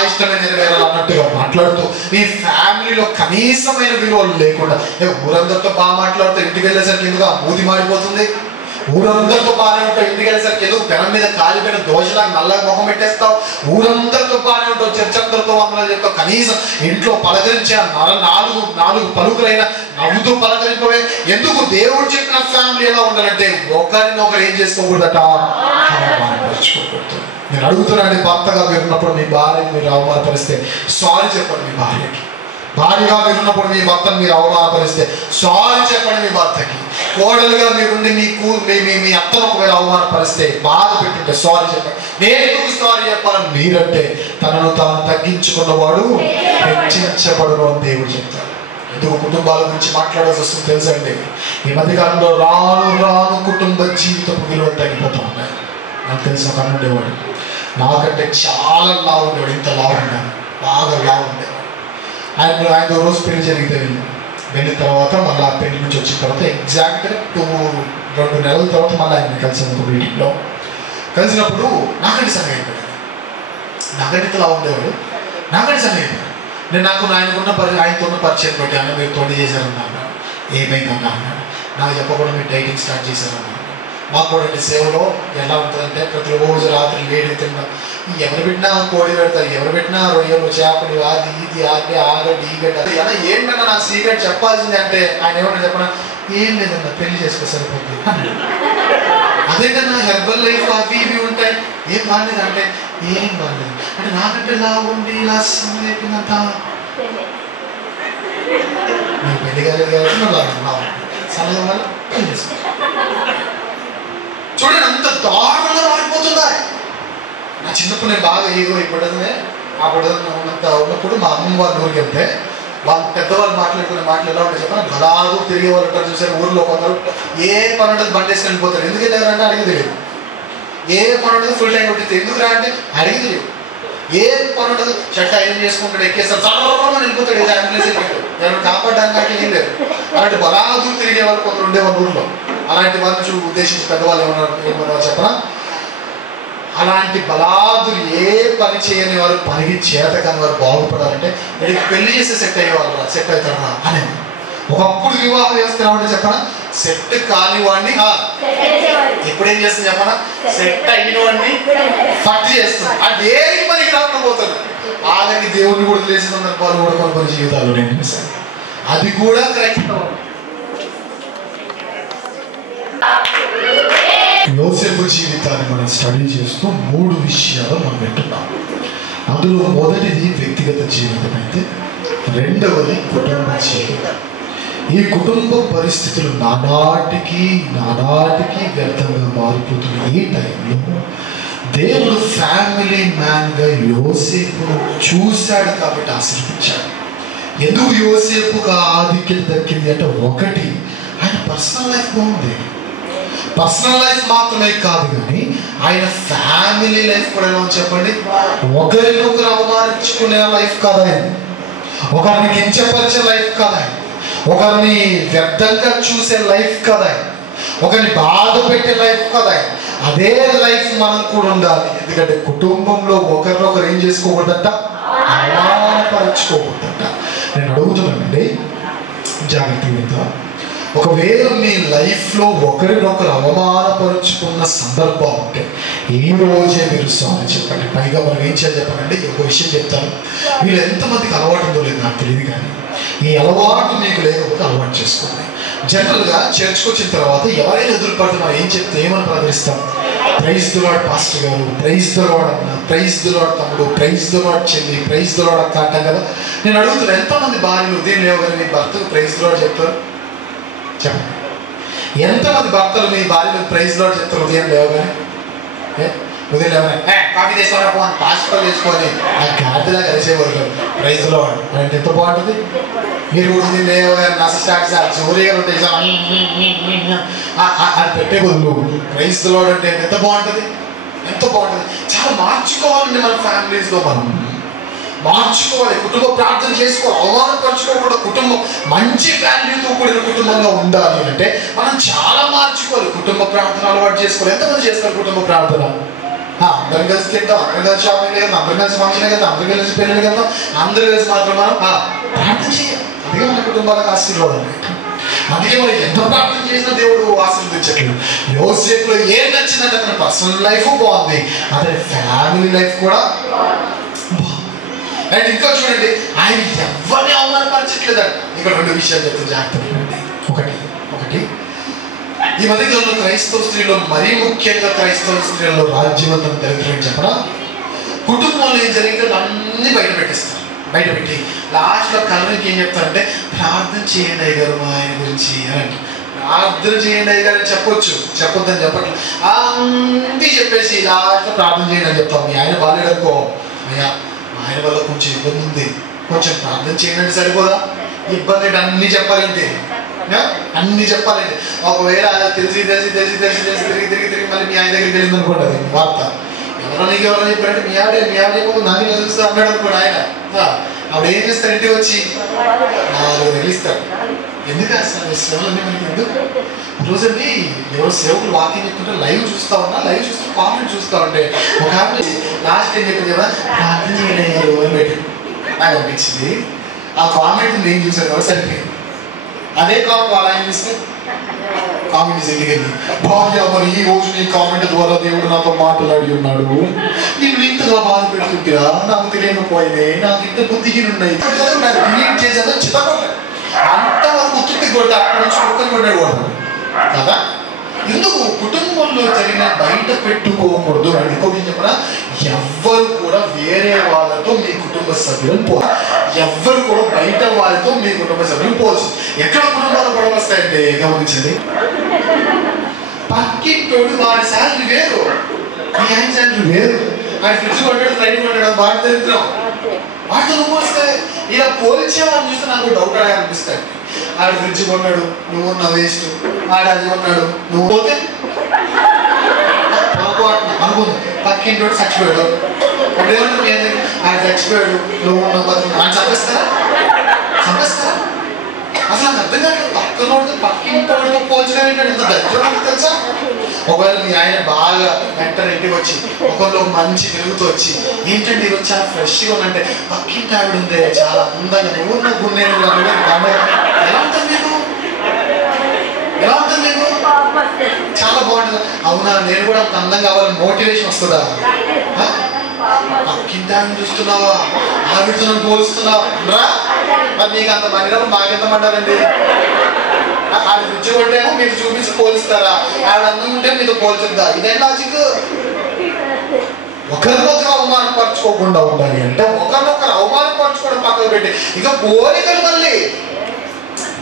ఇష్టమే నెరవేరాలి అన్నట్టుగా మాట్లాడుతూ మీ ఫ్యామిలీలో కనీసమైన విలువలు లేకుండా ఊరందరితో బాగా మాట్లాడుతూ ఇంటికి వెళ్ళేసరికి ఎందుకు మూతి మాడిపోతుంది? ఊరందరితో బాగానే ఉంటావు, ఇంటికి వెళ్ళేసరికి ఎందుకు పెనం మీద కాలిపోయిన దోషలాగా నల్లగా మొహం పెట్టేస్తావు? ఊరందరితో బాగానే ఉంటావు, చర్చందరితో వందలు చెప్తావు, కనీసం ఇంట్లో పలకరించే నాలుగు పలుకులైనా నవ్వుతూ పలకరింపవే. ఎందుకు? దేవుడు చెప్పిన ఫ్యామిలీ ఎలా ఉండాలంటే ఒకరినొకరు ఏం చేసుకోకూడదట, అవమానపరచుకోకూడదు. నేను అడుగుతున్నాను, భర్తగా మీరు ఉన్నప్పుడు మీ భార్యని మీరు అవమానపరిస్తే సారీ చెప్పండి మీ భార్యకి. భార్యగా మీరు ఉన్నప్పుడు మీ భర్తను మీరు అవమానపరిస్తే సారీ చెప్పండి మీ భర్తకి. కోడలుగా మీరుండి మీ అత్తను ఒకవేళ అవమానపరిస్తే బాధ పెట్టుంటే సారీ చెప్పండి. నేను ఎందుకు సారీ చెప్పాలని మీరంటే తనను తాను తగ్గించుకున్నవాడు హెచ్చించబడును అని దేవుడు చెప్తాడు. ఎందుకు కుటుంబాల గురించి మాట్లాడాల్సి వస్తుంది తెలుసండి? ఈ మధ్యకాలంలో రాను కుటుంబ జీవితం విలువలు తగ్గిపోతూ ఉన్నాయి. నాకు తెలిసిన ఒక ఉండేవాడు, నాకంటే చాలా లావు ఉండేవాడు, ఇంత లావు ఉన్నాడు, బాగా లావు ఉండేవాడు. ఆయన రోజు పెళ్లి జరిగితే వెళ్ళిన తర్వాత మళ్ళీ ఆ పెళ్లి నుంచి వచ్చిన తర్వాత ఎగ్జాక్ట్గా 2 నెలల తర్వాత మళ్ళీ ఆయన కలిసిన మీటింగ్లో కలిసినప్పుడు నాకంటే సంగతి అయిపోయాడు. నాకంటే లావు ఉండేవాడు, నాకంటే సంగతి అయిపోయాడు. నేను ఆయనతో ఉన్న పరిచయం పెట్టి అన్న మీరు తోటి చేశారన్నా, ఏమైందన్నా అన్నాడు. నాకు చెప్పకుండా మీరు డైటింగ్ స్టార్ట్ చేశారన్నా. మాకు కూడా సేవలో ఎలా ఉంటుందంటే ప్రతిరోజు రాత్రి 7 తిన్నా ఎవరు పెట్టినా కోడి పెడతారు, ఎవరు పెట్టినా రొయ్యలు చేపలు అది ఇది ఆగి ఆగడ్డి ఈ గడ్డ అలా ఏంటన్నా నా సీక్రెట్ చెప్పాల్సింది అంటే ఆయన ఏమన్నా చెప్పినా ఏం లేదన్నా పెళ్లి చేసుకో సరిపోతుంది. ఆ అదే కన్నా హెర్బల్ లైఫ్ అవి ఇవి ఉంటాయి. ఏం బాగాలేదు అంటే ఏం బాగాలేదు అంటే నాకంటే ఇలా ఉండి ఇలా సమయం అయిపోయిందంట. నేను పెళ్లి చూడండి అంత దారుణంగా మారిపోతుందా. నా చిన్నప్పుడు నేను బాగా ఏదో అయిపోతుంది. ఆ పొడదంతా ఉన్నప్పుడు మా అమ్మమ్మ వాళ్ళ ఊరికి వెళ్తే వాళ్ళు పెద్దవాళ్ళు మాట్లాడుకునే మాటలు ఎలా ఉంటాయి చెప్పిన బలాదు తిరిగే వాళ్ళు ఉంటారు చూసారు. ఊర్లో కొందరు ఏ పని ఉంటుంది బండి వేసుకొని వెళ్ళిపోతారు. ఎందుకు వెళ్ళారంటే అడిగి తెలియదు. ఏ పని ఉంటుంది ఫుల్ టైం కొట్టింది ఎందుకు రా అంటే అడిగి తెలియదు. ఏ పని ఉంటుంది షర్ట్ ఐరన్ చేసుకుంటాడు ఎక్కేస్తాడు చాలా వెళ్ళిపోతాడు. ఏదో అంబులెన్స్ ఎవరు కాపాడడానికి ఏం లేదు. అలాంటి బలాదు తిరిగే వాళ్ళు కొందరు ఉండేవాళ్ళు ఊర్లో. అలాంటి వాళ్ళని ఉద్దేశించి పెద్దవాళ్ళు ఏమన్నా చెప్పనా అలాంటి బలాదులు ఏ పని చేయని వారు పనికి చేత కాని వారు బాగుపడాలంటే వీడికి పెళ్లి చేస్తే సెట్ అయ్యేవాళ్ళు సెట్ అవుతారా అని. ఒకప్పుడు వివాహ వ్యవస్థ ఏమంటే చెప్పనా సెట్ కాని వాడిని ఎప్పుడేం చేస్తుంది చెప్పనా సెట్ అయిన వాడిని ఫట్ చేస్తుంది. ఆ దేనికి పనికి రాకుండా పోతుంది. ఆగని దేవుడిని కూడా తెలిసిన సందర్భాలు కూడా కొన్ని జీవితాలు నేను అది కూడా క్రైస్తవం. యోసేపు జీవితాన్ని మనం స్టడీ చేస్తూ 3 విషయాలు మనం వింటున్నాం. అందులో మొదటిది వ్యక్తిగత జీవితం అయితే, రెండవది కుటుంబ జీవితం. ఈ కుటుంబ పరిస్థితులు నానాటికి వ్యర్థంగా మారిపోతున్న ఈ టైంలో దేవుడు ఫ్యామిలీ మ్యాన్గా యోసేపును చూశాడు కాబట్టి ఆశీర్వదించాడు. ఎందుకు యోసేపుగా ఆధిక్యత దక్కింది అంటే, ఒకటి ఆయన పర్సనల్ లైఫ్ బాగుంది. పర్సనల్ లైఫ్ మాత్రమే కాదు కానీ ఆయన ఫ్యామిలీ లైఫ్ కూడా ఏమో చెప్పండి ఒకరినొకరు అవమానించుకునే లైఫ్ కాదు ఆయన. ఒకరిని కించపరిచే లైఫ్ కాదు ఆయన. ఒకరిని వ్యర్థంగా చూసే లైఫ్ కాదు ఆయన. ఒకరిని బాధ పెట్టే లైఫ్ కాదు ఆయన. అదే లైఫ్ మనం కూడా ఉండాలి. ఎందుకంటే కుటుంబంలో ఒకరినొకరు ఏం చేసుకోకూడదంట అవమానపరచుకోకూడదంట. నేను అడుగుతున్నానండి జాగ్రత్తగా, ఒకవేళ మీ లైఫ్లో ఒకరినొకరు అవమానపరుచుకున్న సందర్భం ఉంటే ఈ రోజే మీరు సారీ చెప్పండి. పైగా మనం ఏం చేయాలి చెప్పండి, ఒక విషయం చెప్తాను. మీరు ఎంతమందికి అలవాటు ఉందో లేదు నాకు తెలియదు కానీ ఈ అలవాటు మీకు లేకపోతే అలవాటు చేసుకోండి. జనరల్గా చర్చ్కి వచ్చిన తర్వాత ఎవరైనా ఎదురుపడితే మనం ఏం చెప్తే ఏమని ప్రార్థిస్తాం? ప్రైజ్ ది లార్డ్ పాస్టర్ గారు, ప్రైజ్ ది లార్డ్ అన్న, ప్రైజ్ ది లార్డ్ తమ్ముడు, ప్రైజ్ ది లార్డ్ చెల్లి, ప్రైజ్ ది లార్డ్ అక్క అంటాం కదా. నేను అడుగుతున్నాను, ఎంతమంది భార్యలు ఉదయం లేవగానే మీ భర్తకు ప్రైజ్ ది లార్డ్ చెప్తారు? చెప్పండి. ఎంతమంది భర్తలు మీ భార్యలు ప్రైజ్ లార్డ్ చెప్తారు ఉదయం లేవగానే? ఉదయం లేవగానే కాఫీ తీసుకోవడం అని పాస్టర్ వేసుకొని ఆ గాడిలా కలిసేవాళ్ళు ప్రైజ్ లార్డ్ అంటే ఎంత బాగుంటుంది. మీరు ఉదయం లేవగానే నష్ట స్టార్ట్ సార్ జోరీగా ఉంటాయి అది పెట్టే బదులు ప్రైజ్ లార్డ్ అంటే ఎంత బాగుంటుంది, ఎంత బాగుంటుంది. చాలా మార్చుకోవాలండి మన ఫ్యామిలీస్లో, మనం మార్చుకోవాలి. కుటుంబ ప్రార్థన చేసుకోవాలి, అవమానపరచుకోకూడదు. కుటుంబం మంచి వాల్యూతో కూడిన కుటుంబంగా ఉండాలి అంటే మనం చాలా మార్చుకోవాలి. కుటుంబ ప్రార్థన అలవాటు చేసుకోవాలి. ఎంతమంది చేస్తారు కుటుంబ ప్రార్థన? అందరం కలిసి తింటాం, అందరం కలిసి షాపింగ్ వెళ్తాం, అందరం కలిసి ఫంక్షన్ వెళ్తాం, అందరం కలిసి పెళ్ళికి వెళ్తాం, అందరూ కలిసి మాత్రం మనం ప్రార్థన చేయాలి. అందుకే మన కుటుంబాలకు ఆశీర్వాదం. అందుకే మనం ఎంత ప్రార్థన చేసినా దేవుడు ఆశీర్వదించట్లేదు. యోసేపులో ఏం నచ్చిందంటే అతని పర్సనల్ లైఫ్ బాగుంది, అతని ఫ్యామిలీ లైఫ్ కూడా బాగుంది. అండ్ ఇంకా చూడండి, ఆయన ఎవరిని అవమానపరచట్లేదంట. ఇక్కడ 2 విషయాలు చెప్తాను జాగ్రత్తగా. ఒకటి ఈ మధ్యకాలంలో క్రైస్తవ స్త్రీలో, మరీ ముఖ్యంగా క్రైస్తవ స్త్రీలలో రాజ్యవంతం దరిద్రం చెప్పరా, కుటుంబంలో ఏం జరిగిందో అన్నీ బయట పెట్టి లాస్ట్లో కళ్ళకి ఏం చెప్తారంటే ప్రార్థన చేయండి అయ్యగారు మా ఆయన గురించి అని అంటే. ప్రార్థన చేయండి అయ్యగారు అని చెప్పొచ్చు, చెప్పొద్దని చెప్పట్లేదు. అన్నీ చెప్పేసి లాస్ట్లో ప్రార్థన చేయండి అని చెప్తాం. మీ ఆయన బాగాలేడనుకో, అయ్యా ఆయన వల్ల కొంచెం ఇబ్బంది ఉంది, కొంచెం ప్రార్థన చేయండి సరిపోదా? ఇబ్బంది అంటే అన్ని చెప్పాలంటే ఒకవేళ తెలిసి తిరిగి మళ్ళీ మీ ఆయన దగ్గరికి వెళ్ళింది అనుకోండి వార్త. ఎవరో చెప్పారంటే మీ ఆవిడ నాకే తెలుస్తా అన్నాడు అనుకోండి ఆయన. అప్పుడు ఏం చేస్తారు? ఇంటికి వచ్చి 4 నెలలు ఇస్తారు. ఎందుకు వేస్తారు సేవలన్నీ మనకి? ఎందుకు రోజండి ఎవరో సేవకులు వాకింగ్ చెప్తుంటే లైవ్ చూస్తా ఉన్నా, లైవ్ చూస్తూ కామెంట్ చూస్తా ఉంటే ఒక ఆమె లాస్ట్ ఏం చెప్పింది కదా, ప్రార్థన చేయలేదు అని పెట్టి నాకు అనిపించింది. ఆ కామెంట్ నేను చూసాను కదా సరిపోయింది. అదే కామెంట్ అలా ఏం చేస్తే కామెంట్ ఎందుకండి భార్య మరి ఈ రోజు నీ కామెంట్ ద్వారా దేవుడు నాతో మాట్లాడి ఉన్నాడు, నేను ఇంతగా బాధ పెడుతుంటా, నాకు తెలియకపోయింది, నాకు ఇంత బుద్ధిహీన ఉన్నాయి డిలీట్ చేసేదో చిత్తపడలేదు అంతవరకు ఉత్తుకి కొట్టి అక్కడి నుంచి కుక్కని కొట్టాడు కదా. ఎందుకు కుటుంబంలో జరిగిన బయట పెట్టుకోకూడదు. ఇంకోటి చెప్పరా, ఎవ్వరు కూడా వేరే వాళ్ళతో మీ కుటుంబ సభ్యులను ఎవ్వరు కూడా బయట వాళ్ళతో మీ కుటుంబ సభ్యులు పోవచ్చు. ఎక్కడ కుటుంబాలు గొడవ వస్తాయంటే గమనించండి, పక్కింటోడు వాడి శాలరీ వేరు, మీ ఆయన శాలరీ వేరు, ఆయన ఫ్రిడ్జ్ కొట్టాడు, ఫ్లైట్ కొట్టాడు, వాడి దరిద్రం వాటితో నువ్వు వస్తాయి. ఇలా పోల్చే వాళ్ళని చూస్తే నాకు డౌట్ అనిపిస్తాయి. ఆడు ఫ్రిడ్జ్ కొన్నాడు, నువ్వు నా వేస్ట్, ఆడు అది కొన్నాడు, నువ్వు పోతే అనుకుంది. పక్కింటోడు చచ్చిపోయాడు, ఇప్పుడు ఏమంటుంది, ఆయన చచ్చిపోయాడు, నువ్వు ఆయన చంపేస్తారా? చంపేస్తారా? అసలు నాకు అర్థం కాదు. పక్కనోడితో పక్కింటోడితో పోల్చడం ఏంటంటే ఎంత దగ్గర తెలుసా? ఒకవేళ మీ ఆయన బాగా వెంటనే ఇంటికి వచ్చి ఒకళ్ళు మంచి తిరుగుతూ వచ్చి, ఏంటంటే ఈరోజు చాలా ఫ్రెష్గా ఉందంటే, పక్కింటి ఆవిడ ఉందే చాలా అందంగా, నువ్వు గుండెలు ఎలా ఉంటుంది మీకు? ఎలా ఉంటుంది మీకు? చాలా బాగుంటుంది. అవునా, నేను కూడా అంత అందం కావాలని మోటివేషన్ వస్తుందా? పక్కింటి ఆవిడ చూస్తున్నావా, ఆవిడతో పోలుస్తున్నావా? మరి మీకు అంత మండినప్పుడు మాకెంత మండాలండి? ఆవిడ రుచి కొట్టేమో మీరు చూపించి పోలుస్తారా? ఆవిడ అందం ఉంటే మీతో పోల్చుద్దా? ఇదే లాజిక్. ఒకరినొకరు అవమానపరచుకోకుండా ఉండాలి అంటే ఒకరినొకరు అవమానపరచుకోవడం పక్కన పెట్టి ఇక పోలికలు మళ్ళీ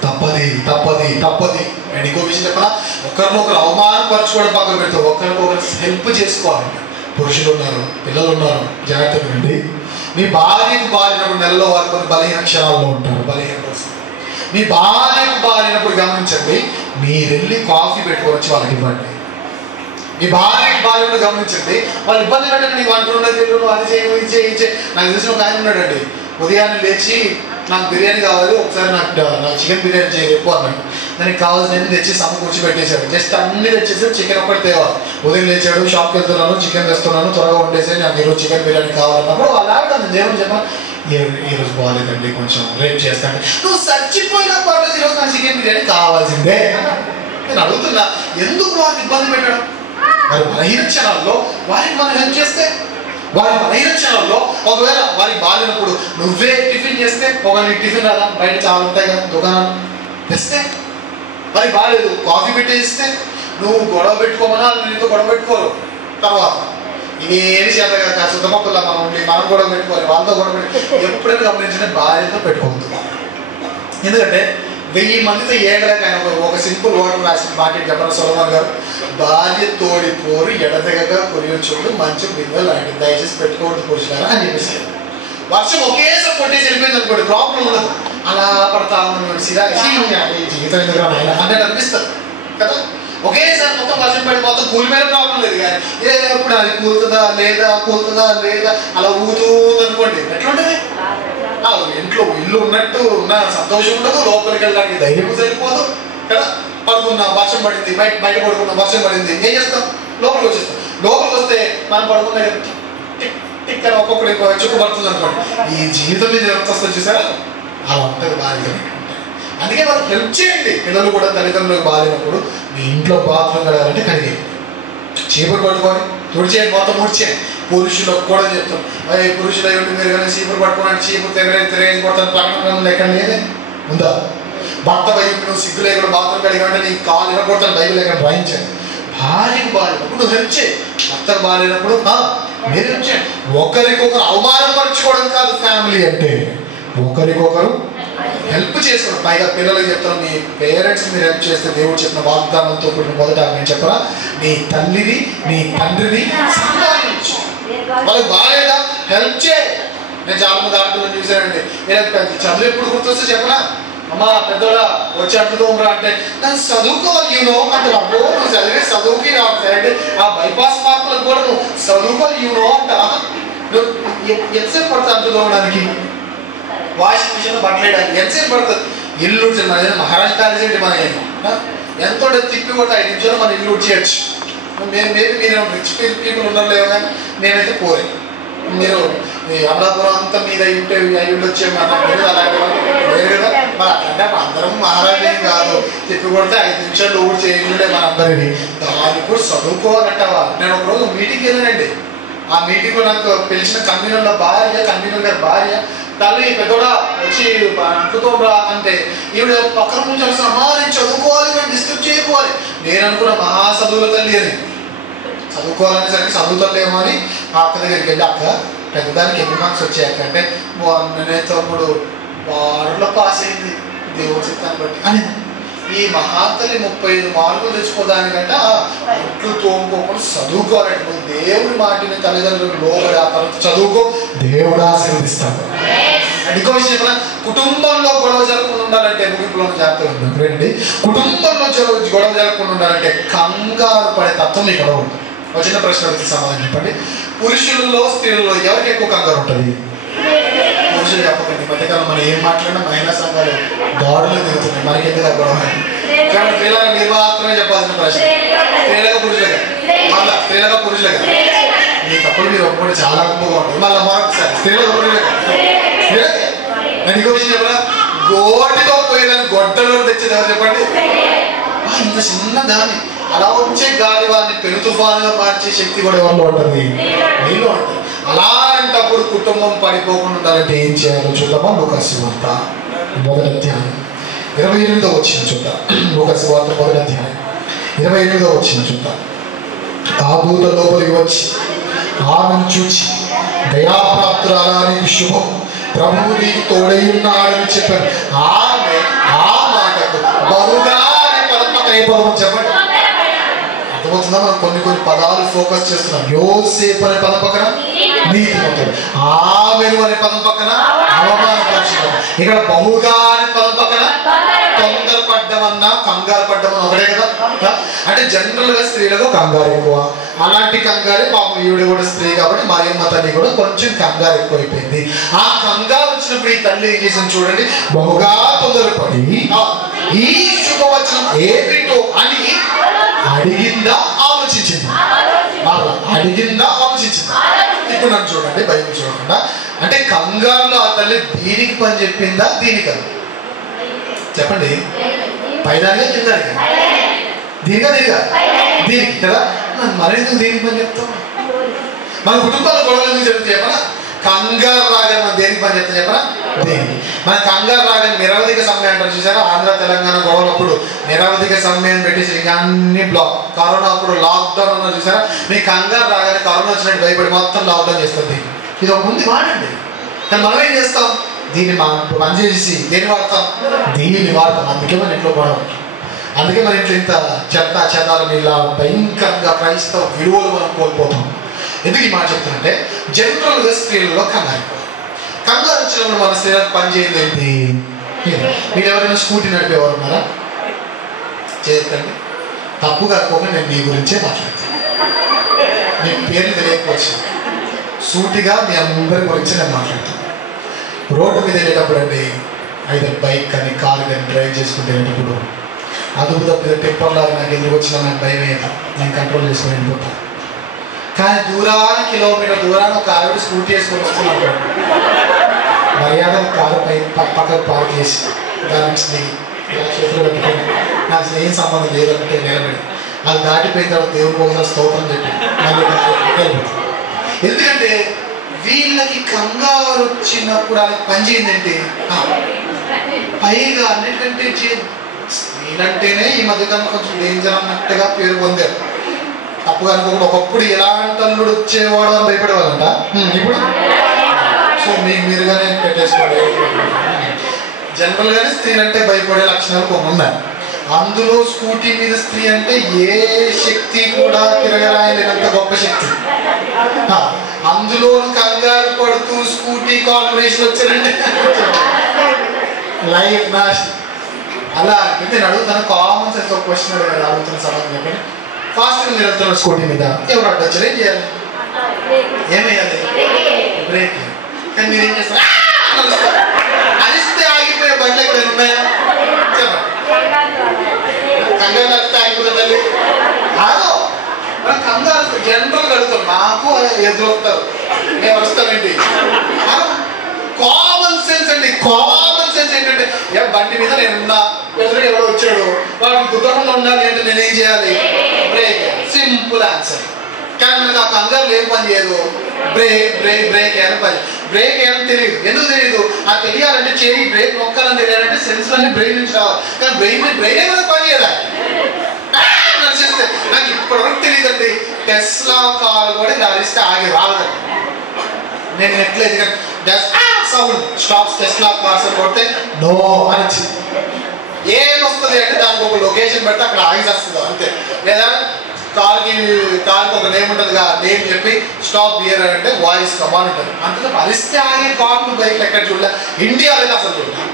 తప్పది తప్పది తప్పది. నేను ఇంకో విషయం చెప్పనా, ఒకరినొకరు అవమానపరచుకోవడం పక్కన పెడితే ఒకరికొకరు హెల్ప్ చేసుకోవాలి. పురుషులు ఉన్నారు, పిల్లలు ఉన్నారు, జాగ్రత్తగా ఉండి. మీ భార్యకు బారినప్పుడు నెలలో వారు కొన్ని బలహీన క్షణాల్లో ఉంటారు, బలహీన పరిస్థితి. మీ భార్యకు బారినప్పుడు గమనించండి, మీరు వెళ్ళి కాఫీ పెట్టుకొని వచ్చి వాళ్ళకి ఇవ్వండి. మీ భార్యకు బారినప్పుడు గమనించండి, వాళ్ళు ఇబ్బంది పెట్టండి. నీకు అనుకున్నది తెలియదు, అది చేయి ఇది చేయి ఇది చేయి. నాకు తెలిసిన ఒక ఆయన ఉన్నాడండి, ఉదయాన్నే లేచి నాకు బిర్యానీ కావాలి, ఒకసారి నాకు చికెన్ బిర్యానీ చేయి ఎక్కువ అన్నాడు. దానికి కావాల్సిన తెచ్చి సమకూర్చి పెట్టేశాడు. జస్ట్ అన్ని తెచ్చేసి చికెన్ ఒక్కటి తేవాలి. ఉదయం లేచాడు, షాప్కి వెళ్తున్నాను, చికెన్ తెస్తున్నాను, త్వరగా వండేసి నాకు ఈరోజు చికెన్ బిర్యానీ కావాలన్నప్పుడు వాళ్ళు ఆడతాను. దేవుని చెప్పాను, ఈరోజు బాగాలేదండి, కొంచెం రేపు చేస్తాను. నువ్వు చచ్చిపోయినా పర్లేదు, ఈరోజు నాకు చికెన్ బిర్యానీ కావాల్సిందే. నేను అడుగుతున్నా, ఎందుకు వారికి ఇబ్బంది పెట్టడం? వారి బలహీన క్షణాల్లో వారికి మనం హెల్ప్ చేస్తే, వారి బలహీన క్షణాల్లో ఒకవేళ వారికి బాగాలేనప్పుడు నువ్వే టిఫిన్ చేస్తే, ఒకవేళ టిఫిన్ రాదా, బయట చాలా ఉంటాయి కదా దుకాణాలు, తెస్తే వారికి బాగాలేదు కాఫీ పెట్టేస్తే, నువ్వు గొడవ పెట్టుకోమన్నా నీతో గొడవ పెట్టుకోరు. తర్వాత ఇవేమి చేత కదా శుద్ధమొక్కలా మనం ఉండి మనం గొడవ పెట్టుకోవాలి, వాళ్ళతో గొడవ పెట్టుకో. ఎప్పుడైనా గమనించిన భార్యతో పెట్టుకోవద్దు. ఎందుకంటే 1000 మందితో ఏగలేక ఆయన ఒక సింపుల్ వర్డ్ రాసిన మాట చెప్పారు సొలొమోన్ గారు, భార్య తోడి పోరు ఎడతెగగా కొరియొచ్చుడు మంచి బిందె లాంటిది, దయచేసి పెట్టుకోవద్దు పురుషులారా అని చెప్పేసి. వర్షం ఒకేసారి కొట్టేసి వెళ్ళిపోయింది అనుకోండి, ప్రాబ్లం ఉండదు. అలా పడతా ఉన్నాడు జీవితం ఎందుకు అంటే అనిపిస్తుంది కదా. ఒకేసారి మొత్తం వర్షం పడి మొత్తం కూలిపోయిన ప్రాబ్లం లేదు. కానీ ఎప్పుడు అది కూలుతుందా లేదా అలా ఊగుతుంది అనుకోండి, ఎట్లుంటుంది? ఇంట్లో ఇల్లు ఉన్నట్టు ఉన్న సంతోషం ఉండదు, లోపలికి వెళ్ళడానికి ధైర్యం సరిపోదు కదా. పడుకున్నా వర్షం పడింది, బయట పడుకున్నా వర్షం పడింది, ఏం చేస్తాం? లోపలికి వచ్చేస్తాం. లోపలికి వస్తే మనం పడుకున్న ఇక్కడ ఒక్కొక్కటి చుక్కు పడుతుంది అనుకోండి. ఈ జీవితం మీద ఎంత వస్తుంది చూసారా, అలా ఉంటుంది బాగా. అందుకే వాళ్ళకి హెల్ప్ చేయండి. పిల్లలు కూడా తల్లిదండ్రులకు బాగాలేనప్పుడు మీ ఇంట్లో బాత్రూమ్ కడగాలంటే కడిగేయండి, చీపురు పట్టుకొని తుడిచేయండి, మొత్తం ముడిచేయండి. పురుషులకు కూడా చెప్తాం, అదే పురుషులు అయ్యి మీరు కానీ చీపురు పట్టుకోవడానికి చీపురు తిరగేసి కొడతాను పక్కన ఎక్కడ లేదే ఉందా? భర్త బైబిల్ నువ్వు సిగ్గు లేకుండా బాత్రూమ్ కడిగామంటే నీకు కాలు ఇవ్వకూడతాను బైబిల్ లేకుండా రాయించండి. భార్యకు బాగాలేనప్పుడు నువ్వు హెల్ప్ చేయి, భర్తకు బాగాలేనప్పుడు మీరు హెల్ప్ చేయండి. ఒకరికొకరు అవమానపరచుకోవడం కాదు ఫ్యామిలీ అంటే, ఒకరికొకరు హెల్ప్ చేసుకోవడం. పైగా పిల్లలకు చెప్తాను, మీ పేరెంట్స్ మీరు హెల్ప్ చేస్తే దేవుడు చెప్పిన వాగ్దానంతో కూడిన మొదట నేను చెప్పరా, నీ తల్లిని నీ తండ్రిని సంపాదించు. వాళ్ళకి బాగాలేదా హెల్ప్ చేయి. నేను చాలా మంది ఆడుతున్నాను చూసానండి, చదువు ఎప్పుడు గుర్తొస్తే చెప్పనా, అమ్మా పెద్దోడా వచ్చి అంటుకోమరా అంటే నన్ను చదువుకోవాలి యూనో అంటే, అబ్బో నువ్వు చదివే చదువుకి ఆ బైపాస్ మార్కులకు కూడా నువ్వు చదువుకోవాలి యూనో అంట. నువ్వు ఎంతసేపు పడుతుంది అంటుకోవడానికి, వాషింగ్ మిషన్ బట్టలేయడానికి ఎంతసేపు పడుతుంది? ఇల్లు మన మహారాజ్ కాలేజ్ ఏంటి మన ఎంతో తిప్పి కొట్టి 5 నిమిషాలు మన ఇల్లు చేయొచ్చు. మేబీ మీరు రిచ్ పీపుల్ ఉండలేవు, కానీ నేనైతే పోరే. మీరు అమలాపురం అంతా మీద ఉంటే ఇల్లు వచ్చే అలాగే కదా. అంటే అందరం మహారాజేం కాదు, తిప్పి కొడితే 5 నిమిషాలు ఊరు చేయండి మన అందరినీ. దాన్ని కూడా చదువుకోవాలంటావా? నేను ఒకరోజు మీటింగ్కి వెళ్ళానండి. ఆ మీటింగ్లో నాకు పిలిచిన కన్వీనర్ గారి భార్య తల్లి పెద్దోడా వచ్చి అంటుకోరా అంటే, ఈవిడ పక్కన నుంచి వస్తున్నా, అమ్మా నేను చదువుకోవాలి, నేను డిస్టర్బ్ చేయకు చదువుకోవాలి. నేను అనుకున్న మహా చదువుల తల్లి అని, చదువుకోవాలనేసరికి చదువుతాలేమో అని ఆ అక్క దగ్గరికి వెళ్ళి, అక్క పెద్దదానికి ఎన్ని మార్క్స్ వచ్చాయక్క అంటే, మొన్ననే తమ్ముడు 6లో పాస్ అయింది దేవుడి చిత్తాన్ని బట్టి అని. ఈ మహాతల్లి 35 మార్కులు తెచ్చుకోదానికంటే అట్లు తోముకోకుండా చదువుకోవాలంటే, నువ్వు దేవుడి మాటిని తల్లిదండ్రులకు లోబడి ఆ తర్వాత చదువుకో, దేవుడు ఆశీర్వదిస్తాడు. ఇంకో విషయం, కుటుంబంలో గొడవ జరగకుండా ఉండాలంటే, ముగింపులో జాగ్రత్తగా ఉండండి, కుటుంబంలో గొడవ జరగకుండా ఉండాలంటే కంగారు పడే తత్వం ఇక్కడ ఉంటుంది. వచ్చిన ప్రశ్నలకి సమాధానం చెప్పండి. పురుషులలో స్త్రీలలో ఎవరికి ఎక్కువ కంగారు ఉంటుంది? పురుషులు చెప్పకండి. మధ్యకాలం మనం ఏం మాట్లాడినా మహిళా సంఘాలు దాడులు దిగుతున్నాయి, మనకి ఎందుకు గొడవ? కానీ స్త్రీలుగా మీరు మాత్రమే చెప్పాల్సిన ప్రశ్న, స్త్రీలుగా పురుషులుగా, మళ్ళా స్త్రీలుగా పురుషులుగా. మీ తప్పులు మీరు ఒప్పుకుంటే చాలా గొప్పగా ఉంటుంది. మళ్ళీ మరొకసారి స్త్రీలుగా పురుషులుగా. నేను ఇంకో విషయం చెప్పరా, గోటితో పోయేదాన్ని గొడ్డలో తెచ్చేది ఎవరు చెప్పండి? ఇంత చిన్న దాన్ని అలా వచ్చే గాలి వారిని పెను తుఫానుగా మార్చే శక్తి కూడా ఎవరిలో ఉంటుంది? నీలో ఉంటుంది. అలాంటప్పుడు కుటుంబం పడిపోకుండా ఉండాలంటే ఏం చేయాలో చూద్దామా? లూకాసు వార్త 1వ అధ్యాయం 28వ వచనం చూద్దాం. లూకాసు వార్త 1వ అధ్యాయం 28వ వచనం చూద్దాం. ఆ దూత లోపలికి వచ్చి ఆమెను చూచి, దయాప్రాప్తురాలా, నీకు శుభం, ప్రభువు నీకు తోడై ఉన్నాడని చెప్పారు. ఆమె ఆ మాటకు బహుగా అనే పదం పక్కన ఏ పదం చెప్పండి? అర్థమవుతుందా? మనం కొన్ని పదాలు ఫోకస్ చేస్తున్నాం. యోసేపు అనే పదం పక్కన నీతిమంతుడు, ఆమెను అనే పదం పక్కన అవమానపరచడం, ఇక్కడ బహుగా అనే పదం పక్కన తొందరపడ్డమన్నా కంగారు పడ్డమన్నా ఒకటే కదా. అంటే జనరల్ గా స్త్రీలకు కంగారు ఎక్కువ. అలాంటి కంగారే పాపం ఈవిడ కూడా స్త్రీ కాబట్టి మరియమ్మ తల్లి కూడా కొంచెం కంగారు ఎక్కువైపోయింది. ఆ కంగారు వచ్చినప్పుడు ఈ తల్లి ఏం చేసింది చూడండి, బహుగా తొందరపడి ఈ శుభవచనం ఏమిటో అని అడిగిందా ఆలోచించింది. అడిగిందా ఆలోచించింది. ఇప్పుడు నన్ను చూడండి, బైబిల్ చూడకుండా. అంటే కంగారులో ఆ తల్లి దీనికి పని చెప్పిందా దీనికి? చెప్పండి. పైదానిగా కిందానిగా? దీనిగా దీనిగా దీనికి కదా. మరెందుకు దీనికి పని చెప్తాం? మన కుటుంబాల గొడవలు ఎందుకు చెప్తే చెప్పనా? కంగారు రాగానే మనం దేనికి పని చెప్తా చెప్పనా? దేనికి. మన కంగారు రాగానే నిరవధిక సమ్మె అంటారు చూసారా? ఆంధ్ర తెలంగాణ గొడవలప్పుడు నిరవధిక సమ్మె అని పెట్టేసి అన్ని బ్లాక్. కరోనా అప్పుడు లాక్డౌన్ అన్నారు చూసారా? మీ కంగారు రాగానే కరోనా వచ్చినట్టు భయపడి మొత్తం లాక్డౌన్ చేస్తుంది. ఇది ఒక ముందు మాటండి. కానీ మనం ఏం చేస్తాం? దీన్ని పని చేసి దేన్ని వాడతాం? దీన్ని వాడతాం. అందుకే మన ఇంట్లో గొడవ, అందుకే మన ఇంట్లో ఇంత చెత్త చెదాలు ఇలా భయంకరంగా క్రైస్తవ విలువలు మనం కోల్పోతాం. ఎందుకు ఈ మాట చెప్తానంటే, జనరల్గా స్త్రీలలో కంగారు వచ్చినప్పుడు మన స్త్రీలకు పని చేయండి ఏంటి? మీరు ఎవరైనా స్కూటీ నడిపేవారు ఉన్నారా? చేస్తండి. తప్పుగా అనుకోకుండా నేను మీ గురించే మాట్లాడతాను. మీ పేర్లు తెలియకపోవచ్చు, సూటిగా మీ అందరి గురించి నేను మాట్లాడతాను. రోడ్డు మీద వెళ్ళేటప్పుడు అండి, అయితే బైక్ కానీ కారు కానీ డ్రైవ్ చేసుకుంటూ వెళ్ళేటప్పుడు అదుపు తప్పితే టెంపర్లాగా నాకు ఎదురు వచ్చినా నాకు భయం అయ్యేది. నేను కంట్రోల్ చేసుకుని వెళ్ళిపోతాను. కానీ దూరానికి కిలోమీటర్ దూరాన్ని ఒక ఆవిడ స్కూటీ వేసుకొని వస్తున్నాడు. మర్యాద కారు పక్కకు పార్క్ చేసి దాని ఇలా చేతులు పెట్టుకొని నాకు ఏం సంబంధం లేదంటే నిలబడి అది దాటిపోయిన తర్వాత దేవుడి కోసం స్తోత్రం చెప్పి మళ్ళీ ఎందుకంటే వీళ్ళకి కంగారు వచ్చినప్పుడు అది పని చేయండి. పైగా అన్నిటికంటే స్త్రీలంటేనే ఈ మధ్యకాలం కొంచెం డేంజర్ అన్నట్టుగా పేరు పొందారు. తప్పుగా అనుకోకుండా ఒకప్పుడు ఎలాంటి అల్లుడు వచ్చేవాడు అని భయపడేవాళ్ళంట. ఇప్పుడు సో మీకు మీరుగానే పెట్టేసుకోండి. జనరల్గానే స్త్రీలంటే భయపడే లక్షణాలు కొన్ని ఉన్నాయి. అందులో స్కూటీ మీద స్త్రీ అంటే ఏ శక్తి కూడా తిరగరాయలేనంత గొప్ప శక్తి. అందులో కంగారు పడుతూ స్కూటీ కార్పొరేషన్ వచ్చారంటే లైఫ్ నాశనం. అలా అంటే నేను అడుగుతాను, కామన్ సెన్స్ ఒక క్వశ్చన్ అడుగుతున్న సమాధానం చెప్పండి. ఫాస్ట్గా మీరు వెళ్తున్నారు స్కూటీ మీద, ఎవరు అడ్డు వచ్చారు ఏం చేయాలి? ఏమేయాలి? బ్రేక్. కానీ మీరేం చేస్తారు? అరిస్తే ఆగిపోయే బండ్లు ఎక్కడ ఉన్నాయా? చెప్పండి. కంగారు అరిస్తే ఆగిపోతే తల్లి కాదు. మనం కంగారు జనరల్గా అడుగుతాం, నాకు ఎదురొస్తారు, మేము వస్తామేంటి? కామన్ సెన్స్ అండి. కామన్ సెన్స్ ఏంటంటే బండి మీద నేను ఉన్నా, ఎదురు ఎవడో వచ్చాడు, వాడికి గుర్రంలో ఉండాలి అంటే నేనేం చేయాలి? బ్రేక్. Simple answer. కానీ మనకు ఆ కంగారు ఏం పని చేయదు. బ్రేక్ బ్రేక్ బ్రేక్ వేయాలని పని. బ్రేక్ వేయాలని తెలియదు. ఎందుకు తెలియదు? అది తెలియాలంటే చేయి బ్రేక్ నొక్కాలని తెలియాలంటే సెన్స్ అన్ని బ్రెయిన్ నుంచి రావాలి. కానీ బ్రెయిన్ కదా పని చేయదా? అరిచేస్తే నాకు ఇప్పటివరకు తెలియదండి. టెస్లా కారు కూడా ఇలా అరిస్తే ఆగి రాలేదండి. నేను నెట్లేదు కానీ సౌండ్ స్టాప్స్ టెస్లా కార్స్ కొడితే నో అని ఏమొస్తుంది అంటే దానికి ఒక లొకేషన్ పెడితే అక్కడ ఆగి వస్తుంది అంతే. లేదా కార్కి ఒక నేమ్ ఉంటుంది కదా, నేమ్ చెప్పి స్టాప్ బియర్ అని అంటే వాయిస్ కమాండ్ ఉంటుంది. అంతే అరిస్తే ఆగే కార్లు బైక్ ఎక్కడ చూడలే, ఇండియాలో అయితే అసలు చూడాలి.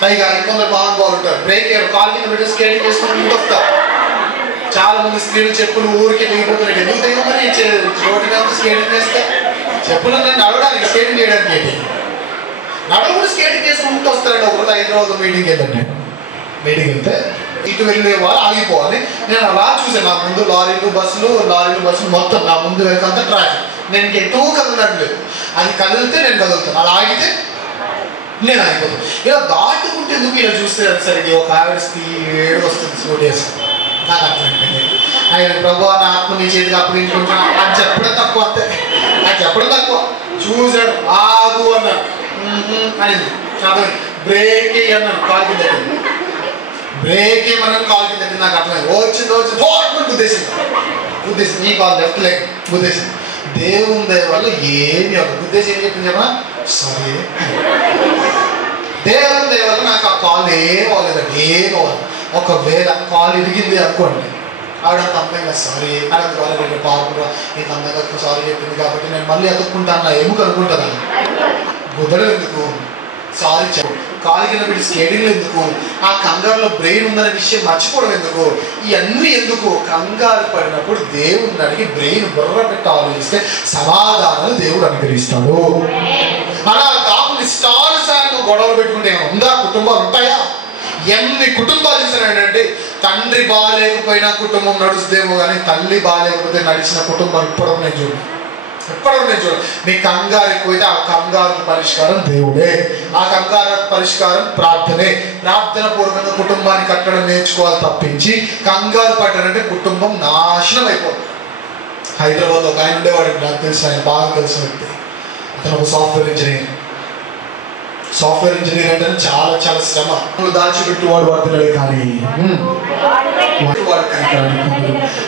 పైగా ఇంకొందరు బాగుంటారు ఉంటారు, బ్రేక్ కాల్ కింద పెట్టి స్కేటింగ్ చేసుకుని ఇంటికి వస్తారు. చాలా మంది స్త్రీలు చెప్పులు ఊరికి దిగిపోతున్నాయి. ఎందుకు దిగమని రోడ్డు మీద స్కేటింగ్ చేస్తే చెప్పులు నడవడానికి స్కేటింగ్ చేయడానికి ఏంటి, నడవకుండా స్కేటింగ్ చేసుకుంటూ వస్తారండి. ఒకరోజు హైదరాబాద్ మీటింగ్ వెళ్ళండి, మీటింగ్ వెళ్తే ఇటు వెళ్ళే వాళ్ళు ఆగిపోవాలి. నేను అలా చూసాను, నా ముందు లారీలు బస్సులు మొత్తం నా ముందు వెళ్తా ట్రాఫిక్. నేను ఎటూ కదలట్లేదు, అది కదిలితే నేను కదులుతాను, అలా ఆగితే నేను ఆగిపోతాను. ఇలా దాటుకుంటే ఎందుకు ఇలా చూస్తే సరికి ఒక ఆవిడకి ఏడు వస్తుంది సూటేసి. నాకు అర్థమైపోయింది, ఆయన ప్రభు నా ఆత్మ నీ చేతికి అప్పగించుకుంటున్నా అని చెప్పడం తక్కువ, అంతే. నాకు చెప్పడం తక్కువ. చూశాడు, ఆగు అన్నాడు అనింది, చదవండి బ్రేక్ అన్నాను, కాల్ కింద బ్రేక్ ఏమన్నాను, కాల్ కింద. నాకు అర్థమైంది, వచ్చింది ఉద్దేశం ఈ కాల్ లెఫ్ట్ లెగ్ ఉద్దేశం. దేవుని దయ వల్ల ఏమి ఉద్దేశం ఏం చెప్పింది చెప్పనా, సారీ. దేవుని దయ వల్ల నాకు ఆ కాల్ ఏం అవ్వలేదండి, ఏం అవ్వదు. ఒకవేళ కాల్ ఇరిగింది అనుకోండి, ఆవిడంత అమ్మాయిగా సారీ నాకు వాళ్ళు పాప ఇంత అమ్మాయిగా సారీ చెప్పింది కాబట్టి నేను మళ్ళీ అతుక్కుంటాను నా ఎముక అనుకుంటాను. కుదరదు ఎందుకు, సారీ చెప్పు. కాలు కింద పెట్టి స్కేటింగ్లు ఎందుకు, ఆ కంగారులో బ్రెయిన్ ఉందనే విషయం మర్చిపోవడం ఎందుకు, ఇవన్నీ ఎందుకు. కంగారు పడినప్పుడు దేవుడిని అడిగి బ్రెయిన్ బుర్ర పెట్టి ఆలోచిస్తే సమాధానాలు దేవుడు అనుగ్రహిస్తాడు. అలా కాకుండా ఇష్టానుసారంగా గొడవలు పెట్టుకుంటే ఏమైనా ఉందా, కుటుంబాలు ఉంటాయా? ఎన్ని కుటుంబాలు చూసానంటే తండ్రి బాగాలేకపోయినా కుటుంబం నడుస్తుందేమో కానీ తల్లి బాగాలేకపోతే నడిచిన కుటుంబం ఎప్పుడో నేను చూడు. మీ కంగారు ఎక్కువైతే ఆ కంగారు పరిష్కారం దేవుడే, ఆ కంగారు పరిష్కారం ప్రార్థనే. ప్రార్థన పూర్వకంగా కుటుంబాన్ని కట్టడం నేర్చుకోవాలి తప్పించి కంగారు పడ్డారంటే కుటుంబం నాశనం అయిపోతుంది. హైదరాబాద్ ఒక ఆయన ఉండేవాడు, నాకు తెలుసు, ఆయన బాగా తెలిసిన వ్యక్తి. అతను ఒక సాఫ్ట్వేర్ ఇంజనీర్ అంటే చాలా చాలా శ్రమ. దాచిపెట్టువాడు వాడుతున్నాడు కానీ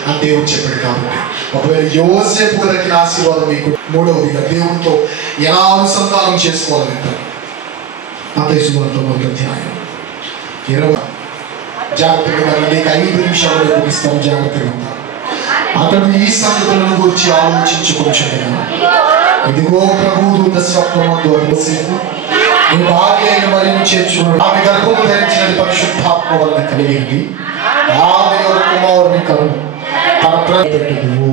అని దేవుడు చెప్పాడు. కాబట్టి ఒకవేళ యోసేపు దక్కిన ఆశీర్వాదం మీకు మూడవదిగా దేవుడితో ఎలా అనుసంధానం చేసుకోవాలి. మత్తయి సువార్త 1వ అధ్యాయం 20. జాగ్రత్తగా నీకు 5 నిమిషాలు ముగిస్తాను, జాగ్రత్తగా ఉంటాను. అతడు ఈ సంగతులను గురించి ఆలోచించుకుంటున్నాడు. ఇదిగో ప్రభువు దూత స్వప్నమందు యోసేపు నీ భార్య అయిన మరియను చేర్చుకున్నాడు. ఆమె గర్భము ధరించినది పరిశుద్ధాత్మ వలన కలిగింది. ఆమె కుమారుని కను తన పెట్టదు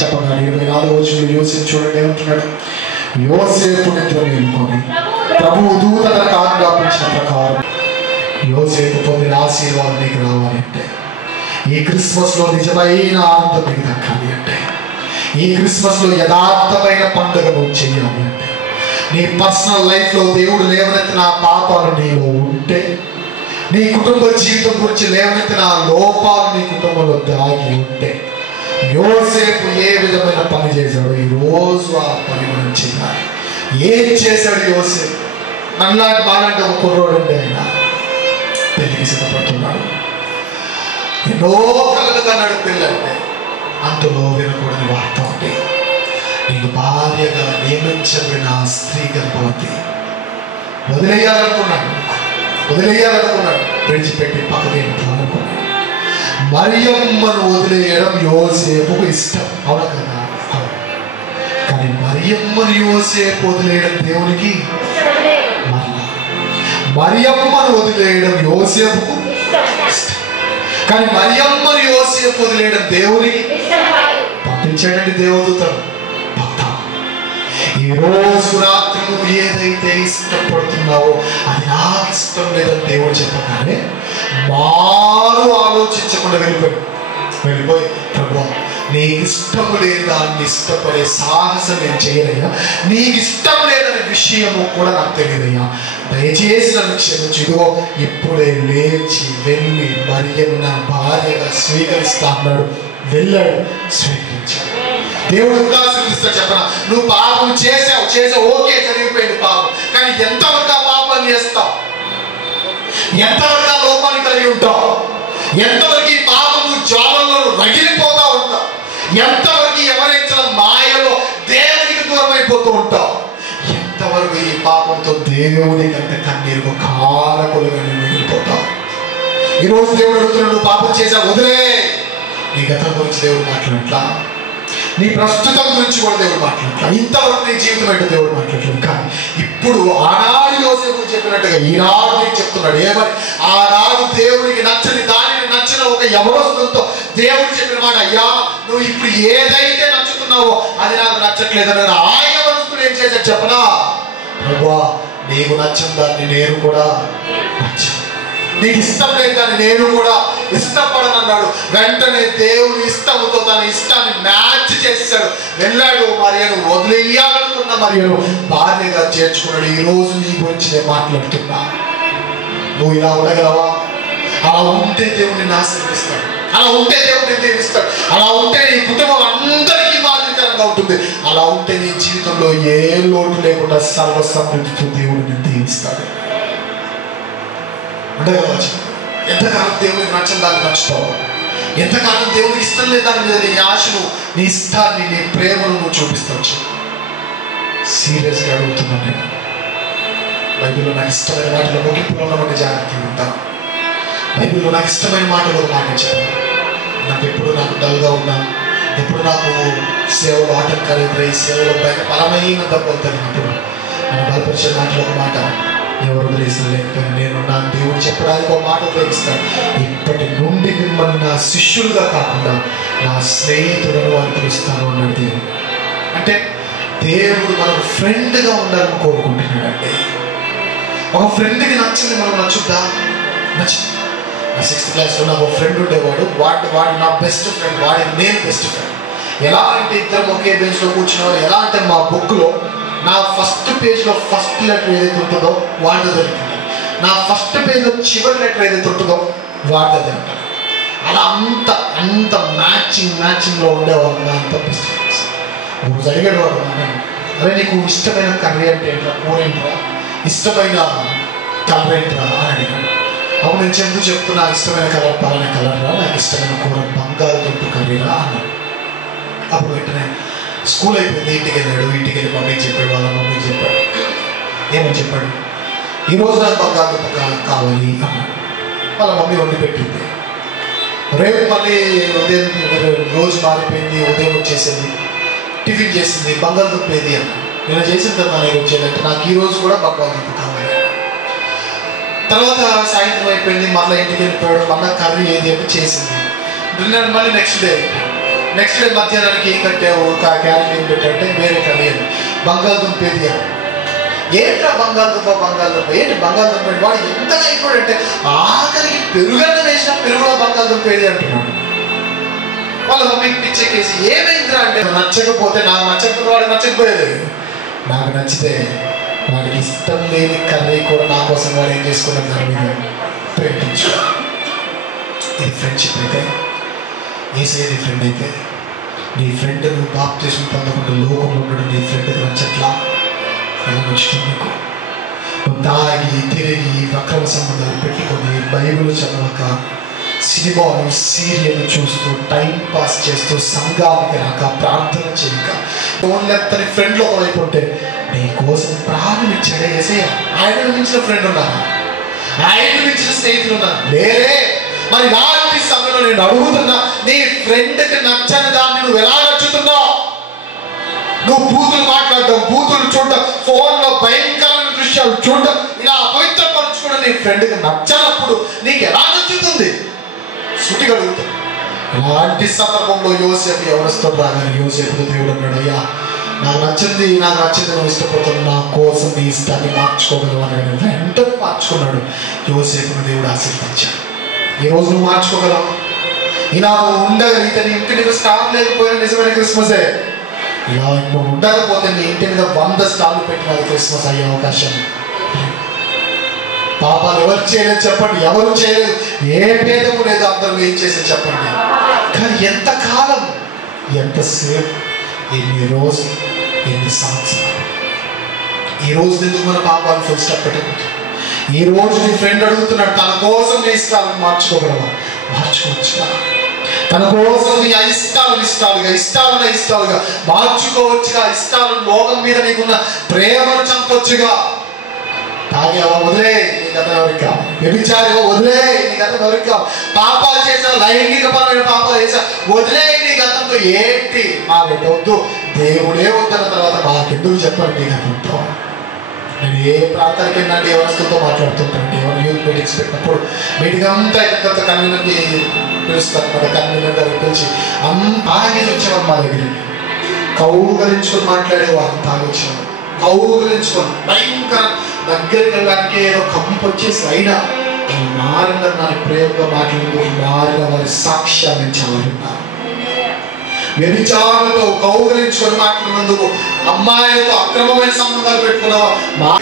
చెప్పగా 24వ వచనంలో యోసేపు చూడండి ఏమంటున్నాడు, యోసేపు నిద్ర మేలుకొని ప్రభువు దూత తనకు ఆజ్ఞాపించిన ప్రకారం యోసేపు పొందిన ఆశీర్వాదం నీకు రావాలి అంటే, ఈ క్రిస్మస్ లో నిజమైన ఆనందం నీకు దక్కాలి అంటే, ఈ క్రిస్మస్ లో యథార్థమైన పండుగ నువ్వు చెయ్యాలి అంటే, నీ పర్సనల్ లైఫ్ లో దేవుడు లేవనెత్తిన పాపాలు నీలో ఉంటే, నీ కుటుంబ జీవితం గురించి లేవనెత్తిన లోపాలు నీ కుటుంబంలో దాగి ఉంటే, యోసేపు ఏ విధమైన పని చేశాడు ఈ రోజు ఆ పని మనం చేయాలి. ఏం చేశాడు యోసేపు? నల్లాంటి బాలంటే ఒక కుర్రోడు ఉండే, ఆయన పెళ్లికి సిద్ధపడుతున్నాడు. ఎన్నో కలలు కన్నాడు పెళ్ళంటే, అంతలో వినకూడని వార్త ఉంది, నీకు భార్యగా నియమించబడిన స్త్రీ గర్భవతి. వదిలేయాలనుకున్నాడు, విడిచిపెట్టి పక్కకి అనుకున్నాడు. మరియమ్మను వదిలేయడం యోసేపుకు ఇష్టం, అవును కదా? కానీ మరియమ్మను యోసేపు వదిలేయడం దేవునికి, మరియమ్మను వదిలేయడం యోసేపుకు ఇష్టం. కానీ మరియమ్మను యోసేపు వదిలేయడం దేవునికి పంపించాడండి దేవదూతను. ఈ రోజు రాత్రి నువ్వు ఏదైతే ఇష్టపడుతున్నావో అది నాకు ఇష్టం లేదని దేవుడు చెప్పగానే మారు ఆలోచించకుండా వెళ్ళిపోయి ప్రభువా నీకు ఇష్టం లేదు దాన్ని ఇష్టపడే సాహసం నేను చేయలేదా, నీకు ఇష్టం లేదనే విషయము కూడా నాకు తెలియదయ్యా, దయచేసి నన్ను క్షమించు. ఇదిగో ఇప్పుడే లేచి వెళ్ళి మరియను నా భార్యగా స్వీకరిస్తా అన్నాడు. వెళ్ళాడు, స్వీకరించాడు. దేవుడు ఇంకా ఆశీర్వదిస్తా చెప్పనా, నువ్వు పాపం చేసావు ఓకే, జరిగిపోయింది పాపం. కానీ ఎంతవరకు ఆ పాపం చేస్తావు, ఎంతవరకు ఆ లోపాన్ని కలిగి ఉంటావు, ఎంతవరకు ఈ పాపం ఎంతవరకు ఎవరైతే మాయలో దేవునికి దూరం అయిపోతూ ఉంటావు, ఎంతవరకు ఈ పాపంతో దేవుని కంటే కన్నీరు కారకులుగా మిగిలిపోతావు. ఈరోజు దేవుడు అడుగుతున్నాడు, నువ్వు పాపం చేసా వదిలే. నీ గతం గురించి దేవుడు మాట్లాడట్లా, నీ ప్రస్తుతం గురించి కూడా దేవుడు మాట్లాడట్లా, ఇంతవరకు నీ జీవితం ఏంటో దేవుడు మాట్లాడలేదు. కానీ ఇప్పుడు ఆనాడు యోసేపు చెప్పినట్టుగా ఈనాడు నీకు చెప్తున్నాడు. ఏమని? ఆనాడు దేవుడికి నచ్చని దానిని నచ్చిన ఒక యవనస్తులతో దేవుడు చెప్పిన మాట, అయ్యా నువ్వు ఇప్పుడు ఏదైతే నచ్చుతున్నావో అది నాకు నచ్చట్లేదని ఆ యవనస్తుడు ఏం చేశాడు చెప్పనా? ప్రభువా నీకు నచ్చని దాన్ని నేను కూడా నచ్చాను, నీకు ఇష్టం లేదు దాన్ని నేను కూడా ఇష్టపడనన్నాడు. వెంటనే దేవుని ఇష్టంతో తన ఇష్టాన్ని మ్యాచ్ చేశాడు. వెళ్ళాడు, మరియను వదిలేయాలనుకున్న మరియను భార్యగా చేర్చుకున్నాడు. ఈ రోజు నీ గురించి నేను మాట్లాడుతున్నా. నువ్వు ఇలా ఉండగలవా? అలా ఉంటే దేవుడిని ఆశీర్వదిస్తాడు, అలా ఉంటే దేవుడిని దీవిస్తాడు, అలా ఉంటే నీ కుటుంబం అందరికీ మాదిరికరంగా ఉంటుంది, అలా ఉంటే నీ జీవితంలో ఏ లోటు లేకుండా సర్వ సమృద్ధితో దేవుడిని దీవిస్తాడు. ఉండగలవచ్చు. ఎంతకాలం దేవుడికి నచ్చని దాన్ని నచ్చుతావు, ఎంతకాలం దేవుడికి ఇష్టం లేదు దాని మీద నీ ఆశను, నీ ఇష్టాన్ని, నీ ప్రేమను నువ్వు చూపిస్తావు. సీరియస్గా అడుగుతున్నాను నేను. బైబిల్లో నాకు ఇష్టమైన మాటలు ముగింపులో ఉన్న జాగ్రత్తగా ఉంటాను. బైబిల్లో నాకు ఇష్టమైన మాటలు మాటించాను. నాకు డల్గా ఉన్నా, ఎప్పుడు నాకు సేవలు ఆటంకాలు ఎదురై సేవలో బలమైన దెబ్బలు తగినప్పుడు నన్ను బలపరిచే మాటలు ఒక మాట, ఎవరు వదిలేసిన లేకపోయినా నేను నా దేవుడు చెప్పడానికి ఒక మాట ఉపయోగిస్తాను. ఇప్పటి నుండి మిమ్మల్ని నా శిష్యులుగా కాకుండా నా స్నేహితులను అని పిలుస్తాను అన్నాడు దేవుడు. అంటే దేవుడు మనకు ఫ్రెండ్గా ఉండాలని కోరుకుంటున్నాడంటే, ఒక ఫ్రెండ్కి నచ్చింది మనం నచ్చుద్దా? నచ్చింది. నా 6th క్లాస్లో నాకు ఒక ఫ్రెండ్ ఉండేవాడు. వాడు నా బెస్ట్ ఫ్రెండ్, వాడికి నేను బెస్ట్ ఫ్రెండ్. ఎలా అంటే ఇద్దరం ఒకే బెంచ్లో కూర్చునేవారు. ఎలా అంటే మా బుక్లో నా ఫస్ట్ పేజ్లో ఫస్ట్ లెటర్ ఏదైతే ఉంటుందో వాడితో దొరికింది, నా ఫస్ట్ పేజ్లో చివరి లెటర్ ఏదైతే ఉంటుందో వాడితో దొరికింది. అలా అంత మ్యాచింగ్లో ఉండేవాళ్ళు, అంత బెస్ట్ ఫ్రెండ్స్. రోజు అడిగాడు వాడు, అరే నీకు ఇష్టమైన కర్రీ అంటే ఏంట్రా, కూర ఏంట్రా, ఇష్టమైన కలర్ ఏంట్రా అని అడిగాడు. అప్పుడు నేను చెప్తున్నా, ఇష్టమైన కలర్ పలానా కలర్ రా, నాకు ఇష్టమైన కూర బంగాళదుంప కర్రీరా అన్నాడు. అప్పుడు వెంటనే స్కూల్ అయిపోయింది, ఇంటికి వెళ్ళాడు. ఇంటికి వెళ్ళి మమ్మీకి చెప్పాడు, వాళ్ళ మమ్మీకి చెప్పాడు. ఏమని చెప్పాడు? ఈరోజు నాకు బంగాళదుంప కావాలి అన్నాడు. వాళ్ళ మమ్మీ వండి పెట్టింది. రేపు మళ్ళీ ఉదయం రోజు మారిపోయింది, ఉదయం వచ్చేసింది, టిఫిన్ చేసింది, బంగాళదుంప ఏది అన్నాడు. నేను చేసిన తర్వాత నేను వచ్చేదంటే నాకు ఈరోజు కూడా బంగాళదుంప కావాలి. తర్వాత సాయంత్రం అయిపోయింది, మళ్ళీ ఇంటికి వెళ్ళిపోయాడు. మళ్ళీ కర్రీ ఏది అంటే చేసింది. మళ్ళీ నెక్స్ట్ డే మధ్యాహ్నానికి ఏం కట్టావు, క్యారెట్ ఏం పెట్టంటే వేరే కర్రీ అని, బంగాళదుంప ఏది అని. ఏంట్రా బంగాళదుంప ఏంటి బంగాళదుంప? వాడు ఎంతగా అయిపోయాడంటే ఆఖరికి పెరుగన్న వేసిన పెరుగులో బంగాళదుంప ఏది అంటున్నాడు. వాళ్ళ మమ్మీకి పిచ్చెక్కేసి ఏమైందిరా అంటే, నచ్చకపోతే నాకు నచ్చకపోతే వాడికి నచ్చకపోయేది, నాకు నచ్చితే వాడికి ఇష్టం లేని కర్రీ కూడా నా కోసం వాడు ఏం చేసుకున్నాడు, దాని మీద ప్రేమించు. ఇది ఫ్రెండ్షిప్ అయితే, ఏసేది ఫ్రెండ్ అయితే, నీ ఫ్రెండ్ నువ్వు బాప్తిస్మం పొందకుండా లోకంలో ఉండడం నీ ఫ్రెండ్కి నచ్చట్లా? ఎలా నచ్చుతుంది నీకు? నువ్వు తాగి తిరిగి అక్రమ సంబంధాలు పెట్టుకొని బైబిల్ చదవక, సినిమాలు సీరియల్ చూస్తూ టైం పాస్ చేస్తూ సంఘానికి రాక, ప్రార్థన చేయక, ఓన్లెత్తని ఫ్రెండ్లో ఒకవైపు ఉంటే నీ కోసం ప్రాణం ఇచ్చాడే ఏసయ్య. ఆయన మించిన ఫ్రెండ్ ఉన్నారా? ఆయన మించిన స్నేహితులు ఉన్నారు? లేరే. మరి ఇలాంటి సమయంలో నేను అడుగుతున్నా, నీ ఫ్రెండ్కి నచ్చని దాన్ని నువ్వు ఎలా నచ్చుతున్నావు? నువ్వు బూతులు మాట్లాడడం, బూతులు చూడడం, ఫోన్లో భయంకరమైన దృశ్యాలు చూడడం, ఇలా అపవిత్రపరచుకోవడం నీ ఫ్రెండ్కి నచ్చనప్పుడు నీకు ఎలా నచ్చుతుంది? సుటిగా అడుగుతుంది. అలాంటి సందర్భంలో యోసేపు ఎవరిస్తాడు రాగానే యోసేపుతో దేవుడు అన్నాడు, అయ్యా నాకు నచ్చింది నువ్వు ఇష్టపడుతుంది, నా కోసం నీ ఇష్టాన్ని మార్చుకోగలవు అని వెంటనే మార్చుకున్నాడు. యోసేపును దేవుడు ఆశీర్వదించాడు. ఈరోజు నువ్వు మార్చుకోగలవు. ఇలా నువ్వు ఉండగలిగితే నీ ఇంటి మీద స్టార్ లేకపోయినా నిజమైన క్రిస్మసే. ఇలా నువ్వు ఉండకపోతే నీ ఇంటి మీద 100 స్టార్లు పెట్టిన క్రిస్మస్ అయ్యే అవకాశం. పాపాలు ఎవరు చేయలేదు చెప్పండి, ఎవరు చేయలేదు, ఏ భేదము లేదు, అందరూ ఏం చేసేది చెప్పండి. కానీ ఎంతకాలం, ఎంతసేపు, ఎన్ని రోజులు, ఎన్ని సంవత్సరాలు? ఈ రోజు ఎందుకు మన పాపాలు ఫుల్ స్టాప్ పెట్టకూడదు? ఈ రోజు నీ ఫ్రెండ్ అడుగుతున్నాడు, తన కోసం నీ ఇష్టాలను మార్చుకోగలవా? మార్చుకోవచ్చుగా. తన కోసం నీ ఇష్టాలుగా మార్చుకోవచ్చుగా. ఇష్టాలను లోకం మీద నీకున్న ప్రేమను చంపొచ్చుగా. తాగేవా వదిలే, నీ గత ఎవరికి కావు. వ్యభిచారేవో వదిలే, నీ గత ఎవరికి కావు. పాపాలు చేసా, లైంగిక పరమైన పాపాలు చేసా, వదిలే నీ గతంతో. ఏంటి మా వద్దు, దేవుడే వద్దన్న తర్వాత మాకెందుకు చెప్పండి నీ గతంతో. నేను ఏ ప్రాంతానికి వెళ్ళినట్టు ఎవరితో మాట్లాడుతుంటాను. ఎవరు యూత్ మీటింగ్స్ పెట్టినప్పుడు మీటింగ్ అంతా అయిన తర్వాత కన్వీనర్కి పిలుస్తాను. కన్వీనర్ దగ్గరికి పిలిచి తాగేసి వచ్చేవారు మా దగ్గరికి. కౌగలించుకొని మాట్లాడేవారు. తాగొచ్చేవారు కౌగలించుకొని భయంకర దగ్గరికి వెళ్ళడానికి ఏదో కంపు వచ్చేసి అయినా మారిన దాని ప్రేమగా మాట్లాడుతూ మారిన వారి సాక్ష్యాన్ని చాలున్నారు. వ్యభిచారులతో కౌగలించుకొని మాట్లాడినందుకు, అమ్మాయిలతో అక్రమమైన సంబంధాలు పెట్టుకున్నావా,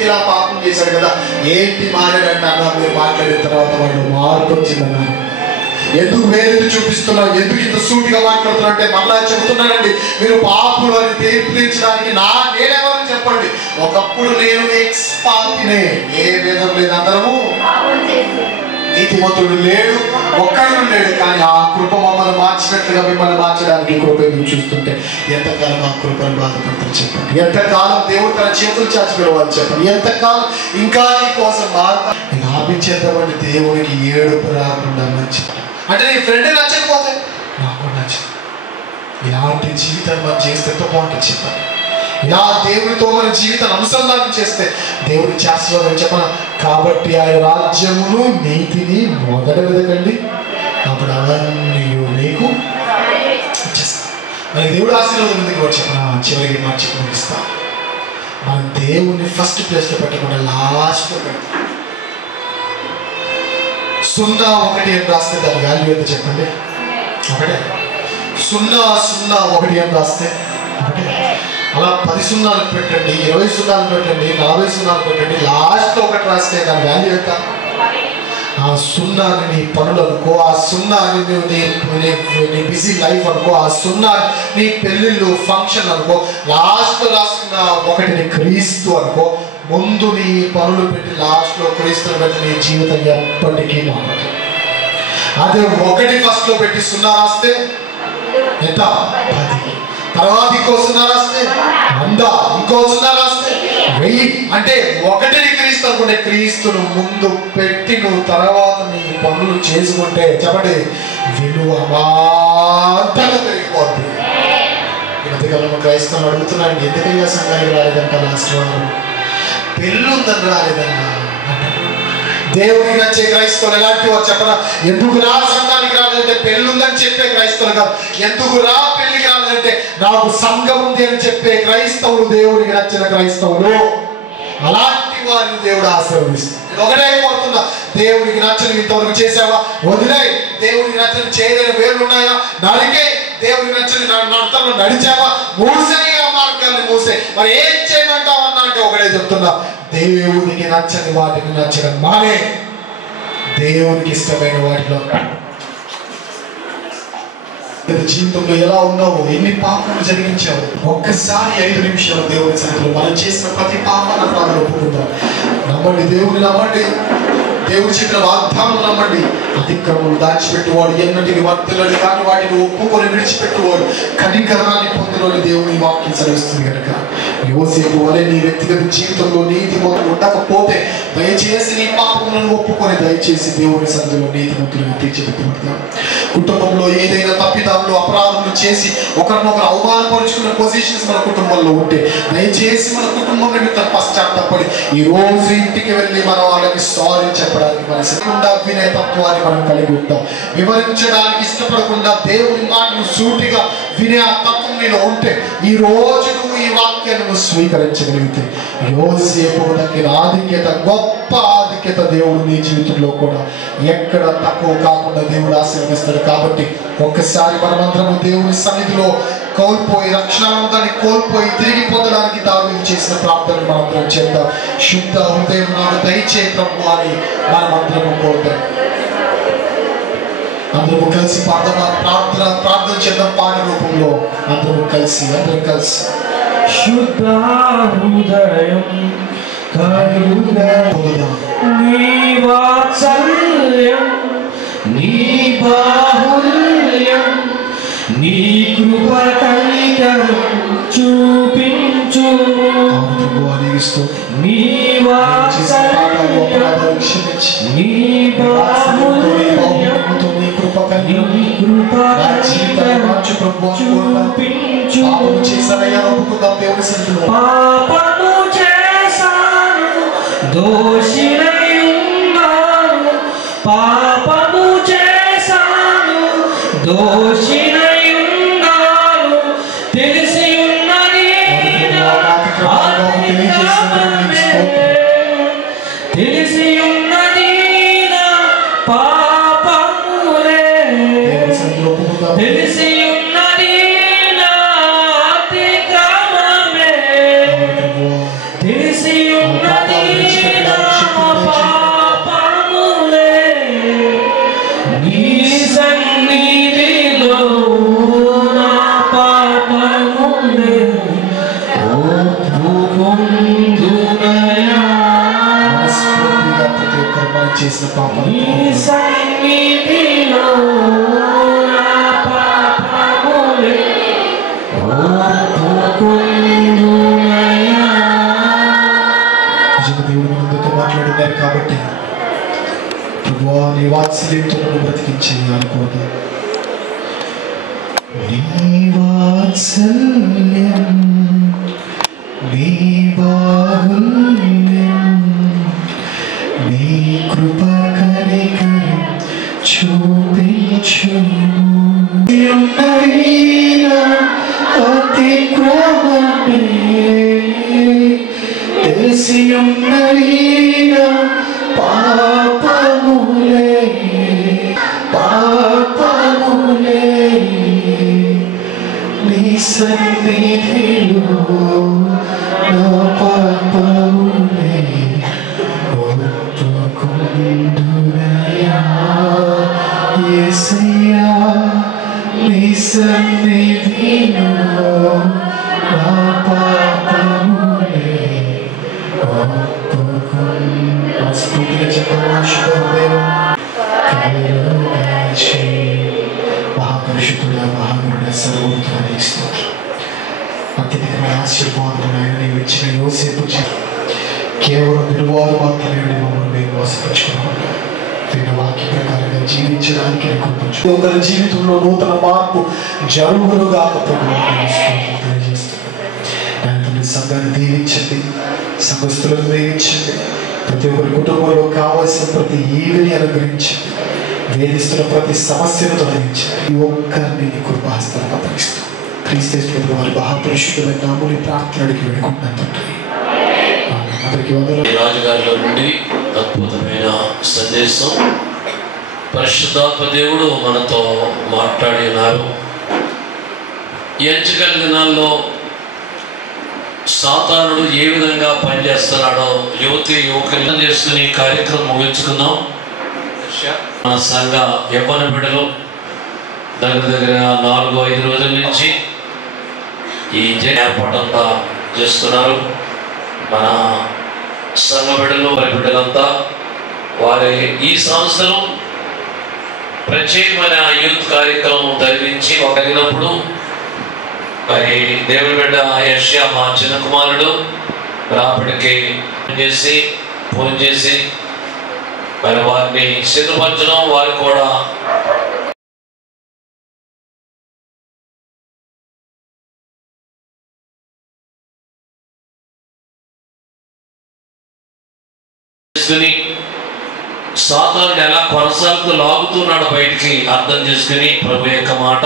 ఇలా పాపం చేశాడు కదా, ఏంటి మారాడంటే అన్నా మీరు మాట్లాడిన తర్వాత వాళ్ళు మార్పు వచ్చిందన్నారు. ఎందుకు వేరెత్తి చూపిస్తున్నావు, ఎందుకు ఇంత సూటిగా మాట్లాడుతున్నా అంటే మళ్ళా చెబుతున్నానండి, మీరు పాపులు అని తీర్పు తీర్చడానికి నేనెవరని చెప్పండి. ఒకప్పుడు నేను ఎక్స్పాపినే, ఏ భేదం లేదు, అందరము నీతిమంతుడు లేడు, ఒక్కడు లేడు. కానీ ఆ కృప మమ్మల్ని మార్చినట్లుగా మిమ్మల్ని మార్చడానికి కృప ఎదురు చూస్తుంటే ఎంతకాలం ఆ కృపను బాధపడతారు చెప్పండి. ఎంతకాలం దేవుడు తన చేతులు చాచి పిలవాలి చెప్పండి. ఎంతకాలం ఇంకా నీ కోసం లాభించేద్దామంటే దేవుడికి ఏడుపు రాకుండా మంచి అంటే నీ ఫ్రెండ్ నచ్చకపోతే నాకు నచ్చదు. ఇలాంటి జీవితాన్ని మనం చేస్తే ఎంతో బాగుంటుంది చెప్పండి. ఇలా దేవుడితో మన జీవితాన్ని అనుసంధానం చేస్తే దేవుడి శాశ్వతం చెప్పన. కాబట్టి ఆయన రాజ్యమును నీతిని మొదట వెదకండి, అప్పుడు అవన్నీ నీకు ఇచ్చేస్తాను. మరి దేవుడు ఆశీర్వాదం ఎందుకు కూడా చెప్పన. చివరికి మార్చి ముగిస్తా. మనం దేవుడిని ఫస్ట్ ప్లేస్లో పెట్టకుండా లాస్ట్లో పెడతాం. 0-1 అని రాస్తే దాని వాల్యూ ఎంత చెప్పండి? ఒకటే. 0-0-1 అని రాస్తే ఒకటే. అలా 10 సున్నాలు పెట్టండి, 20 సున్నాలు పెట్టండి, 40 సున్నాలు పెట్టండి, లాస్ట్లో 1 రాస్తే దాని వాల్యూ ఎంత? ఆ 0 నీ పనులు అనుకో, ఆ 0 నీ బిజీ లైఫ్ అనుకో, ఆ 0 నీ పెళ్ళిళ్ళు ఫంక్షన్ అనుకో, లాస్ట్లో రాస్తున్న 1 క్రీస్తు అనుకో. ముందు నీ పనులు పెట్టి లాస్ట్లో క్రీస్తులు పెట్టి నీ జీవితం ఎప్పటికీ మారదు. అదే 1 ఫస్ట్లో పెట్టి 0 రాస్తే ఎంత? 10. తర్వాత ఇంకో 0 రాస్తే 100, ఇంకో 0 రాస్తే 1000. అంటే 1 క్రీస్తు అనుకుంటే క్రీస్తును ముందు పెట్టి నువ్వు తర్వాత నీ పనులు చేసుకుంటే చెప్పండి విలువ మాత్రమే పెరిగిపోతుంది. ఈ మధ్యకాలంలో క్రైస్తవులు అడుగుతున్నాను, ఎందుకయ్యా సంఘానికి రాలేదంట, లాస్ట్ వారం పెళ్ళి ఉందని రాలేదన్నా. దేవుడికి నచ్చే క్రైస్తవులు ఎలాంటి వారు చెప్పనా? ఎందుకు రా సంఘానికి రాలేదంటే పెళ్ళి ఉందని చెప్పే క్రైస్తవులు కాదు. ఎందుకు రా పెళ్లికి రాలేదంటే నాకు సంఘం ఉంది అని చెప్పే క్రైస్తవులు దేవుడికి నచ్చిన క్రైస్తవులు. అలాంటి వారిని దేవుడు ఆశీర్వదిస్తాడు. ఒకటే కోరుతున్నా, దేవుడికి నచ్చని ఇంతవరకు చేసావా వదిలే. దేవుడికి నచ్చని చేయలేని వేర్లు ఉన్నాయా నరికే. దేవుడికి నచ్చని నడతలు నడిచావా మూసేయి, ఆ మార్గాన్ని మూసే. మరి ఏం చేయమంటావన్నా అంటే ఒకటే చెప్తున్నా, దేవుడికి నచ్చని వాటిని నచ్చడం మానే, దేవుడికి ఇష్టమైన వాటిలో. జీవితంలో ఎలా ఉన్నావు, ఎన్ని పాపాలు జరిగించావు, ఒక్కసారి 5 నిమిషాలు దేవుడి సన్నిధిలో మనం చేసిన ప్రతి పాపాలను మనం ఒప్పుకుందాం. నమ్మండి, దేవుడిని నమ్మండి, దేవుడు చెప్పిన వాగ్దానం నమ్మండి. అతిక్రమలు దాచిపెట్టువాడు ఎన్నటికి వర్తిల్లడు, కానీ వాటిని ఒప్పుకొని విడిచిపెట్టువాడు కనికరాన్ని పొందినోడు దేవుని వాక్యం సెలవిస్తుంది కనుక. యోసేపు వలె నీ వ్యక్తిగత జీవితంలో నీతిమంతులు ఉండకపోతే దయచేసి నీ పాపములను ఒప్పుకొని దయచేసి దేవుని సన్నిధిలో నీతిమంతులను తీర్చిపెట్టబడతాం. కుటుంబంలో ఏదైనా తప్పిదాలు అపరాధములు చేసి ఒకరినొకరు అవమానపరుచుకున్న పొజిషన్స్ మన కుటుంబంలో ఉంటే దయచేసి మన కుటుంబం నిమిత్తం పశ్చాత్తాపడి ఈ రోజు ఇంటికి వెళ్ళి మనం వాళ్ళకి సారీ చెప్పడానికి మన సిద్ధంగా వినే తత్వాన్ని మనం కలిగి ఉంటాం. వివరించడానికి ఇష్టపడకుండా దేవుని మాటను సూటిగా వినే ఆ తత్వం నీలో ఉంటే ఈ రోజు నువ్వు ఈ వాక్యాన్ని స్వీకరించగలిగితే యోసేపు దగ్గర ఆధిక్యత, గొప్ప ఆధిక్యత దేవుడు నీ జీవితంలో కూడా ఎక్కడ తక్కువ కాకుండా దేవుడు ఆశీర్వదిస్తాడు. కాబట్టి ఒక్కసారి మనమందరము దేవుని సన్నిధిలో కోల్పోయి రక్షణాన్ని కోల్పోయి తిరిగి పొందడానికి దావీదు చేసిన ప్రార్థన మనందరం చేద్దాం. శుద్ధ హృదయం నాకు దయచేయి ప్రభు అని మనమందరము కోరుతాం. అందరము కలిసి ప్రార్థన చేద్దాం. పాట రూపంలో అందరము కలిసి శుద్ధ హృదయం కలుగా నీ వాత్సల్యం నీ బాహుల్యం నీ వాత్సల్యంతో, నీ బాహుళ్యం బాహుళ్యముతో, నీ కృప కలిగి నీ కృపా నా జీవితాన్ని మార్చు ప్రభు అని కోరుతాను. చూపించు. పాపము చేశానయ్యా ఒప్పుకుందాం దేవుని సన్నిధిలో. పాపము చేశాను, దోషినై ఉన్నాను. పాపము చేశాను, దోషినై ఉన్నాను. తెలిసి ఉన్నది నా అతిక్రమమే. తెలిసి ఉన్నది నా పాపములే. దేవుని సన్నిధిలో ఒప్పుకుందాం. తెలిసి ఉన్నది నా అతిక్రమమే. తెలిసి ఉన్నది నా పాపములే. నీ సన్నిధిలో నా పాపములే ఒప్పుకొందునయా. మనస్ఫూర్తిగా ప్రతి ఒక్కరు మనం చేసిన పాపాలు నీ సన్నిధిలో నా పాపములే ఒప్పుకొందునయా. నిజంగా దేవుడు మనతో మాట్లాడినారు కాబట్టి ప్రభువా నీ వాత్సల్యంతో నన్ను బ్రతికించేది అనుకోవద్దు. నీ వాత్సల్యం, నీ బాహుళ్యం, నీ కృప కనికరం చూపించుము. ఉన్నదైనా అతిక్రమమే, తెలిసి ఉన్నదైనా పాపములే, పాపములే. నీ సన్నిధిలో నా పాపములే ఒప్పుకొందునయా. యేసయ్యా నీ సన్నిధిలో నా పాపములే మనస్ఫూర్తిగా చెప్పండి. శుభోదయం. కరుణించి మహాపరిశుద్ధుడా, మహాగణుడా, సర్వోన్నతుడా స్తోత్రం. అత్యధికమైన ఆశీర్వాదం ఆయన నీవు ఇచ్చిన యోసేపు కేవలం విలువారు మాత్రమే మమ్మల్ని మేము మోసపరుచుకున్నాం. దీని వాక్య ప్రకారంగా జీవించడానికి ఒకరి జీవితంలో నూతన మార్పు జరుగునుగా తెలియజేస్తున్నాను. సంఘాన్ని దీవించండి, సంఘస్థులను దీవించండి, ప్రతి ఒక్కరి కుటుంబంలో కావాల్సిన ప్రతి ఈవిని అనుగ్రహించండి, వేధిస్తున్న ప్రతి సమస్యను తొలగించండి. ఈ ఒక్కరిని నీ కృపాహస్తాలను అప్పగిస్తూ క్రీస్తు వారి మహాపురుషుడమైన నామూలి ప్రార్థనడికి వేడుకుంటున్నాను తండ్రి. అందరికీ వందనాలు. రాజుగారిలో నుండి అద్భుతమైన సందేశం పరిశుద్ధాత్మ దేవుడు మనతో మాట్లాడి ఉన్నారు. ఈ అంచెకల దినాల్లో సాతానుడు ఏ విధంగా పనిచేస్తున్నాడో యువతి యువకులు చేసుకుని కార్యక్రమం ముగించుకుందాం. మన సంఘ యవ్వన బిడ్డలు దగ్గర 4-5 రోజుల నుంచి ఈ ఏర్పాటంతా చేస్తున్నారు. మన సంఘ బిడ్డలు వారి బిడ్డలంతా వారి ఈ సంవత్సరం ప్రత్యేకమైన యూత్ కార్యక్రమం ధరించి ఒకరినప్పుడు మరి దేవుని బిడ్డ యెషయా మా చిన్న కుమారుడు రాపడికి ఫోన్ చేసి మరి వారిని సిద్ధపరచడం, వారు కూడా సాతానుడు ఎలా కొనసాగుతూ లాగుతున్నాడు బయటికి అర్థం చేసుకుని ప్రభు యొక్క మాట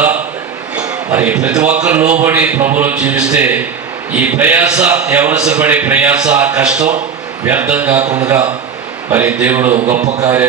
మరి ప్రతి ఒక్కరు లోబడి ప్రభులో జీవిస్తే ఈ ప్రయాస ఎవరిసపడే ప్రయాస కష్టం వ్యర్థం కాకుండా మరి దేవుడు గొప్ప కార్యం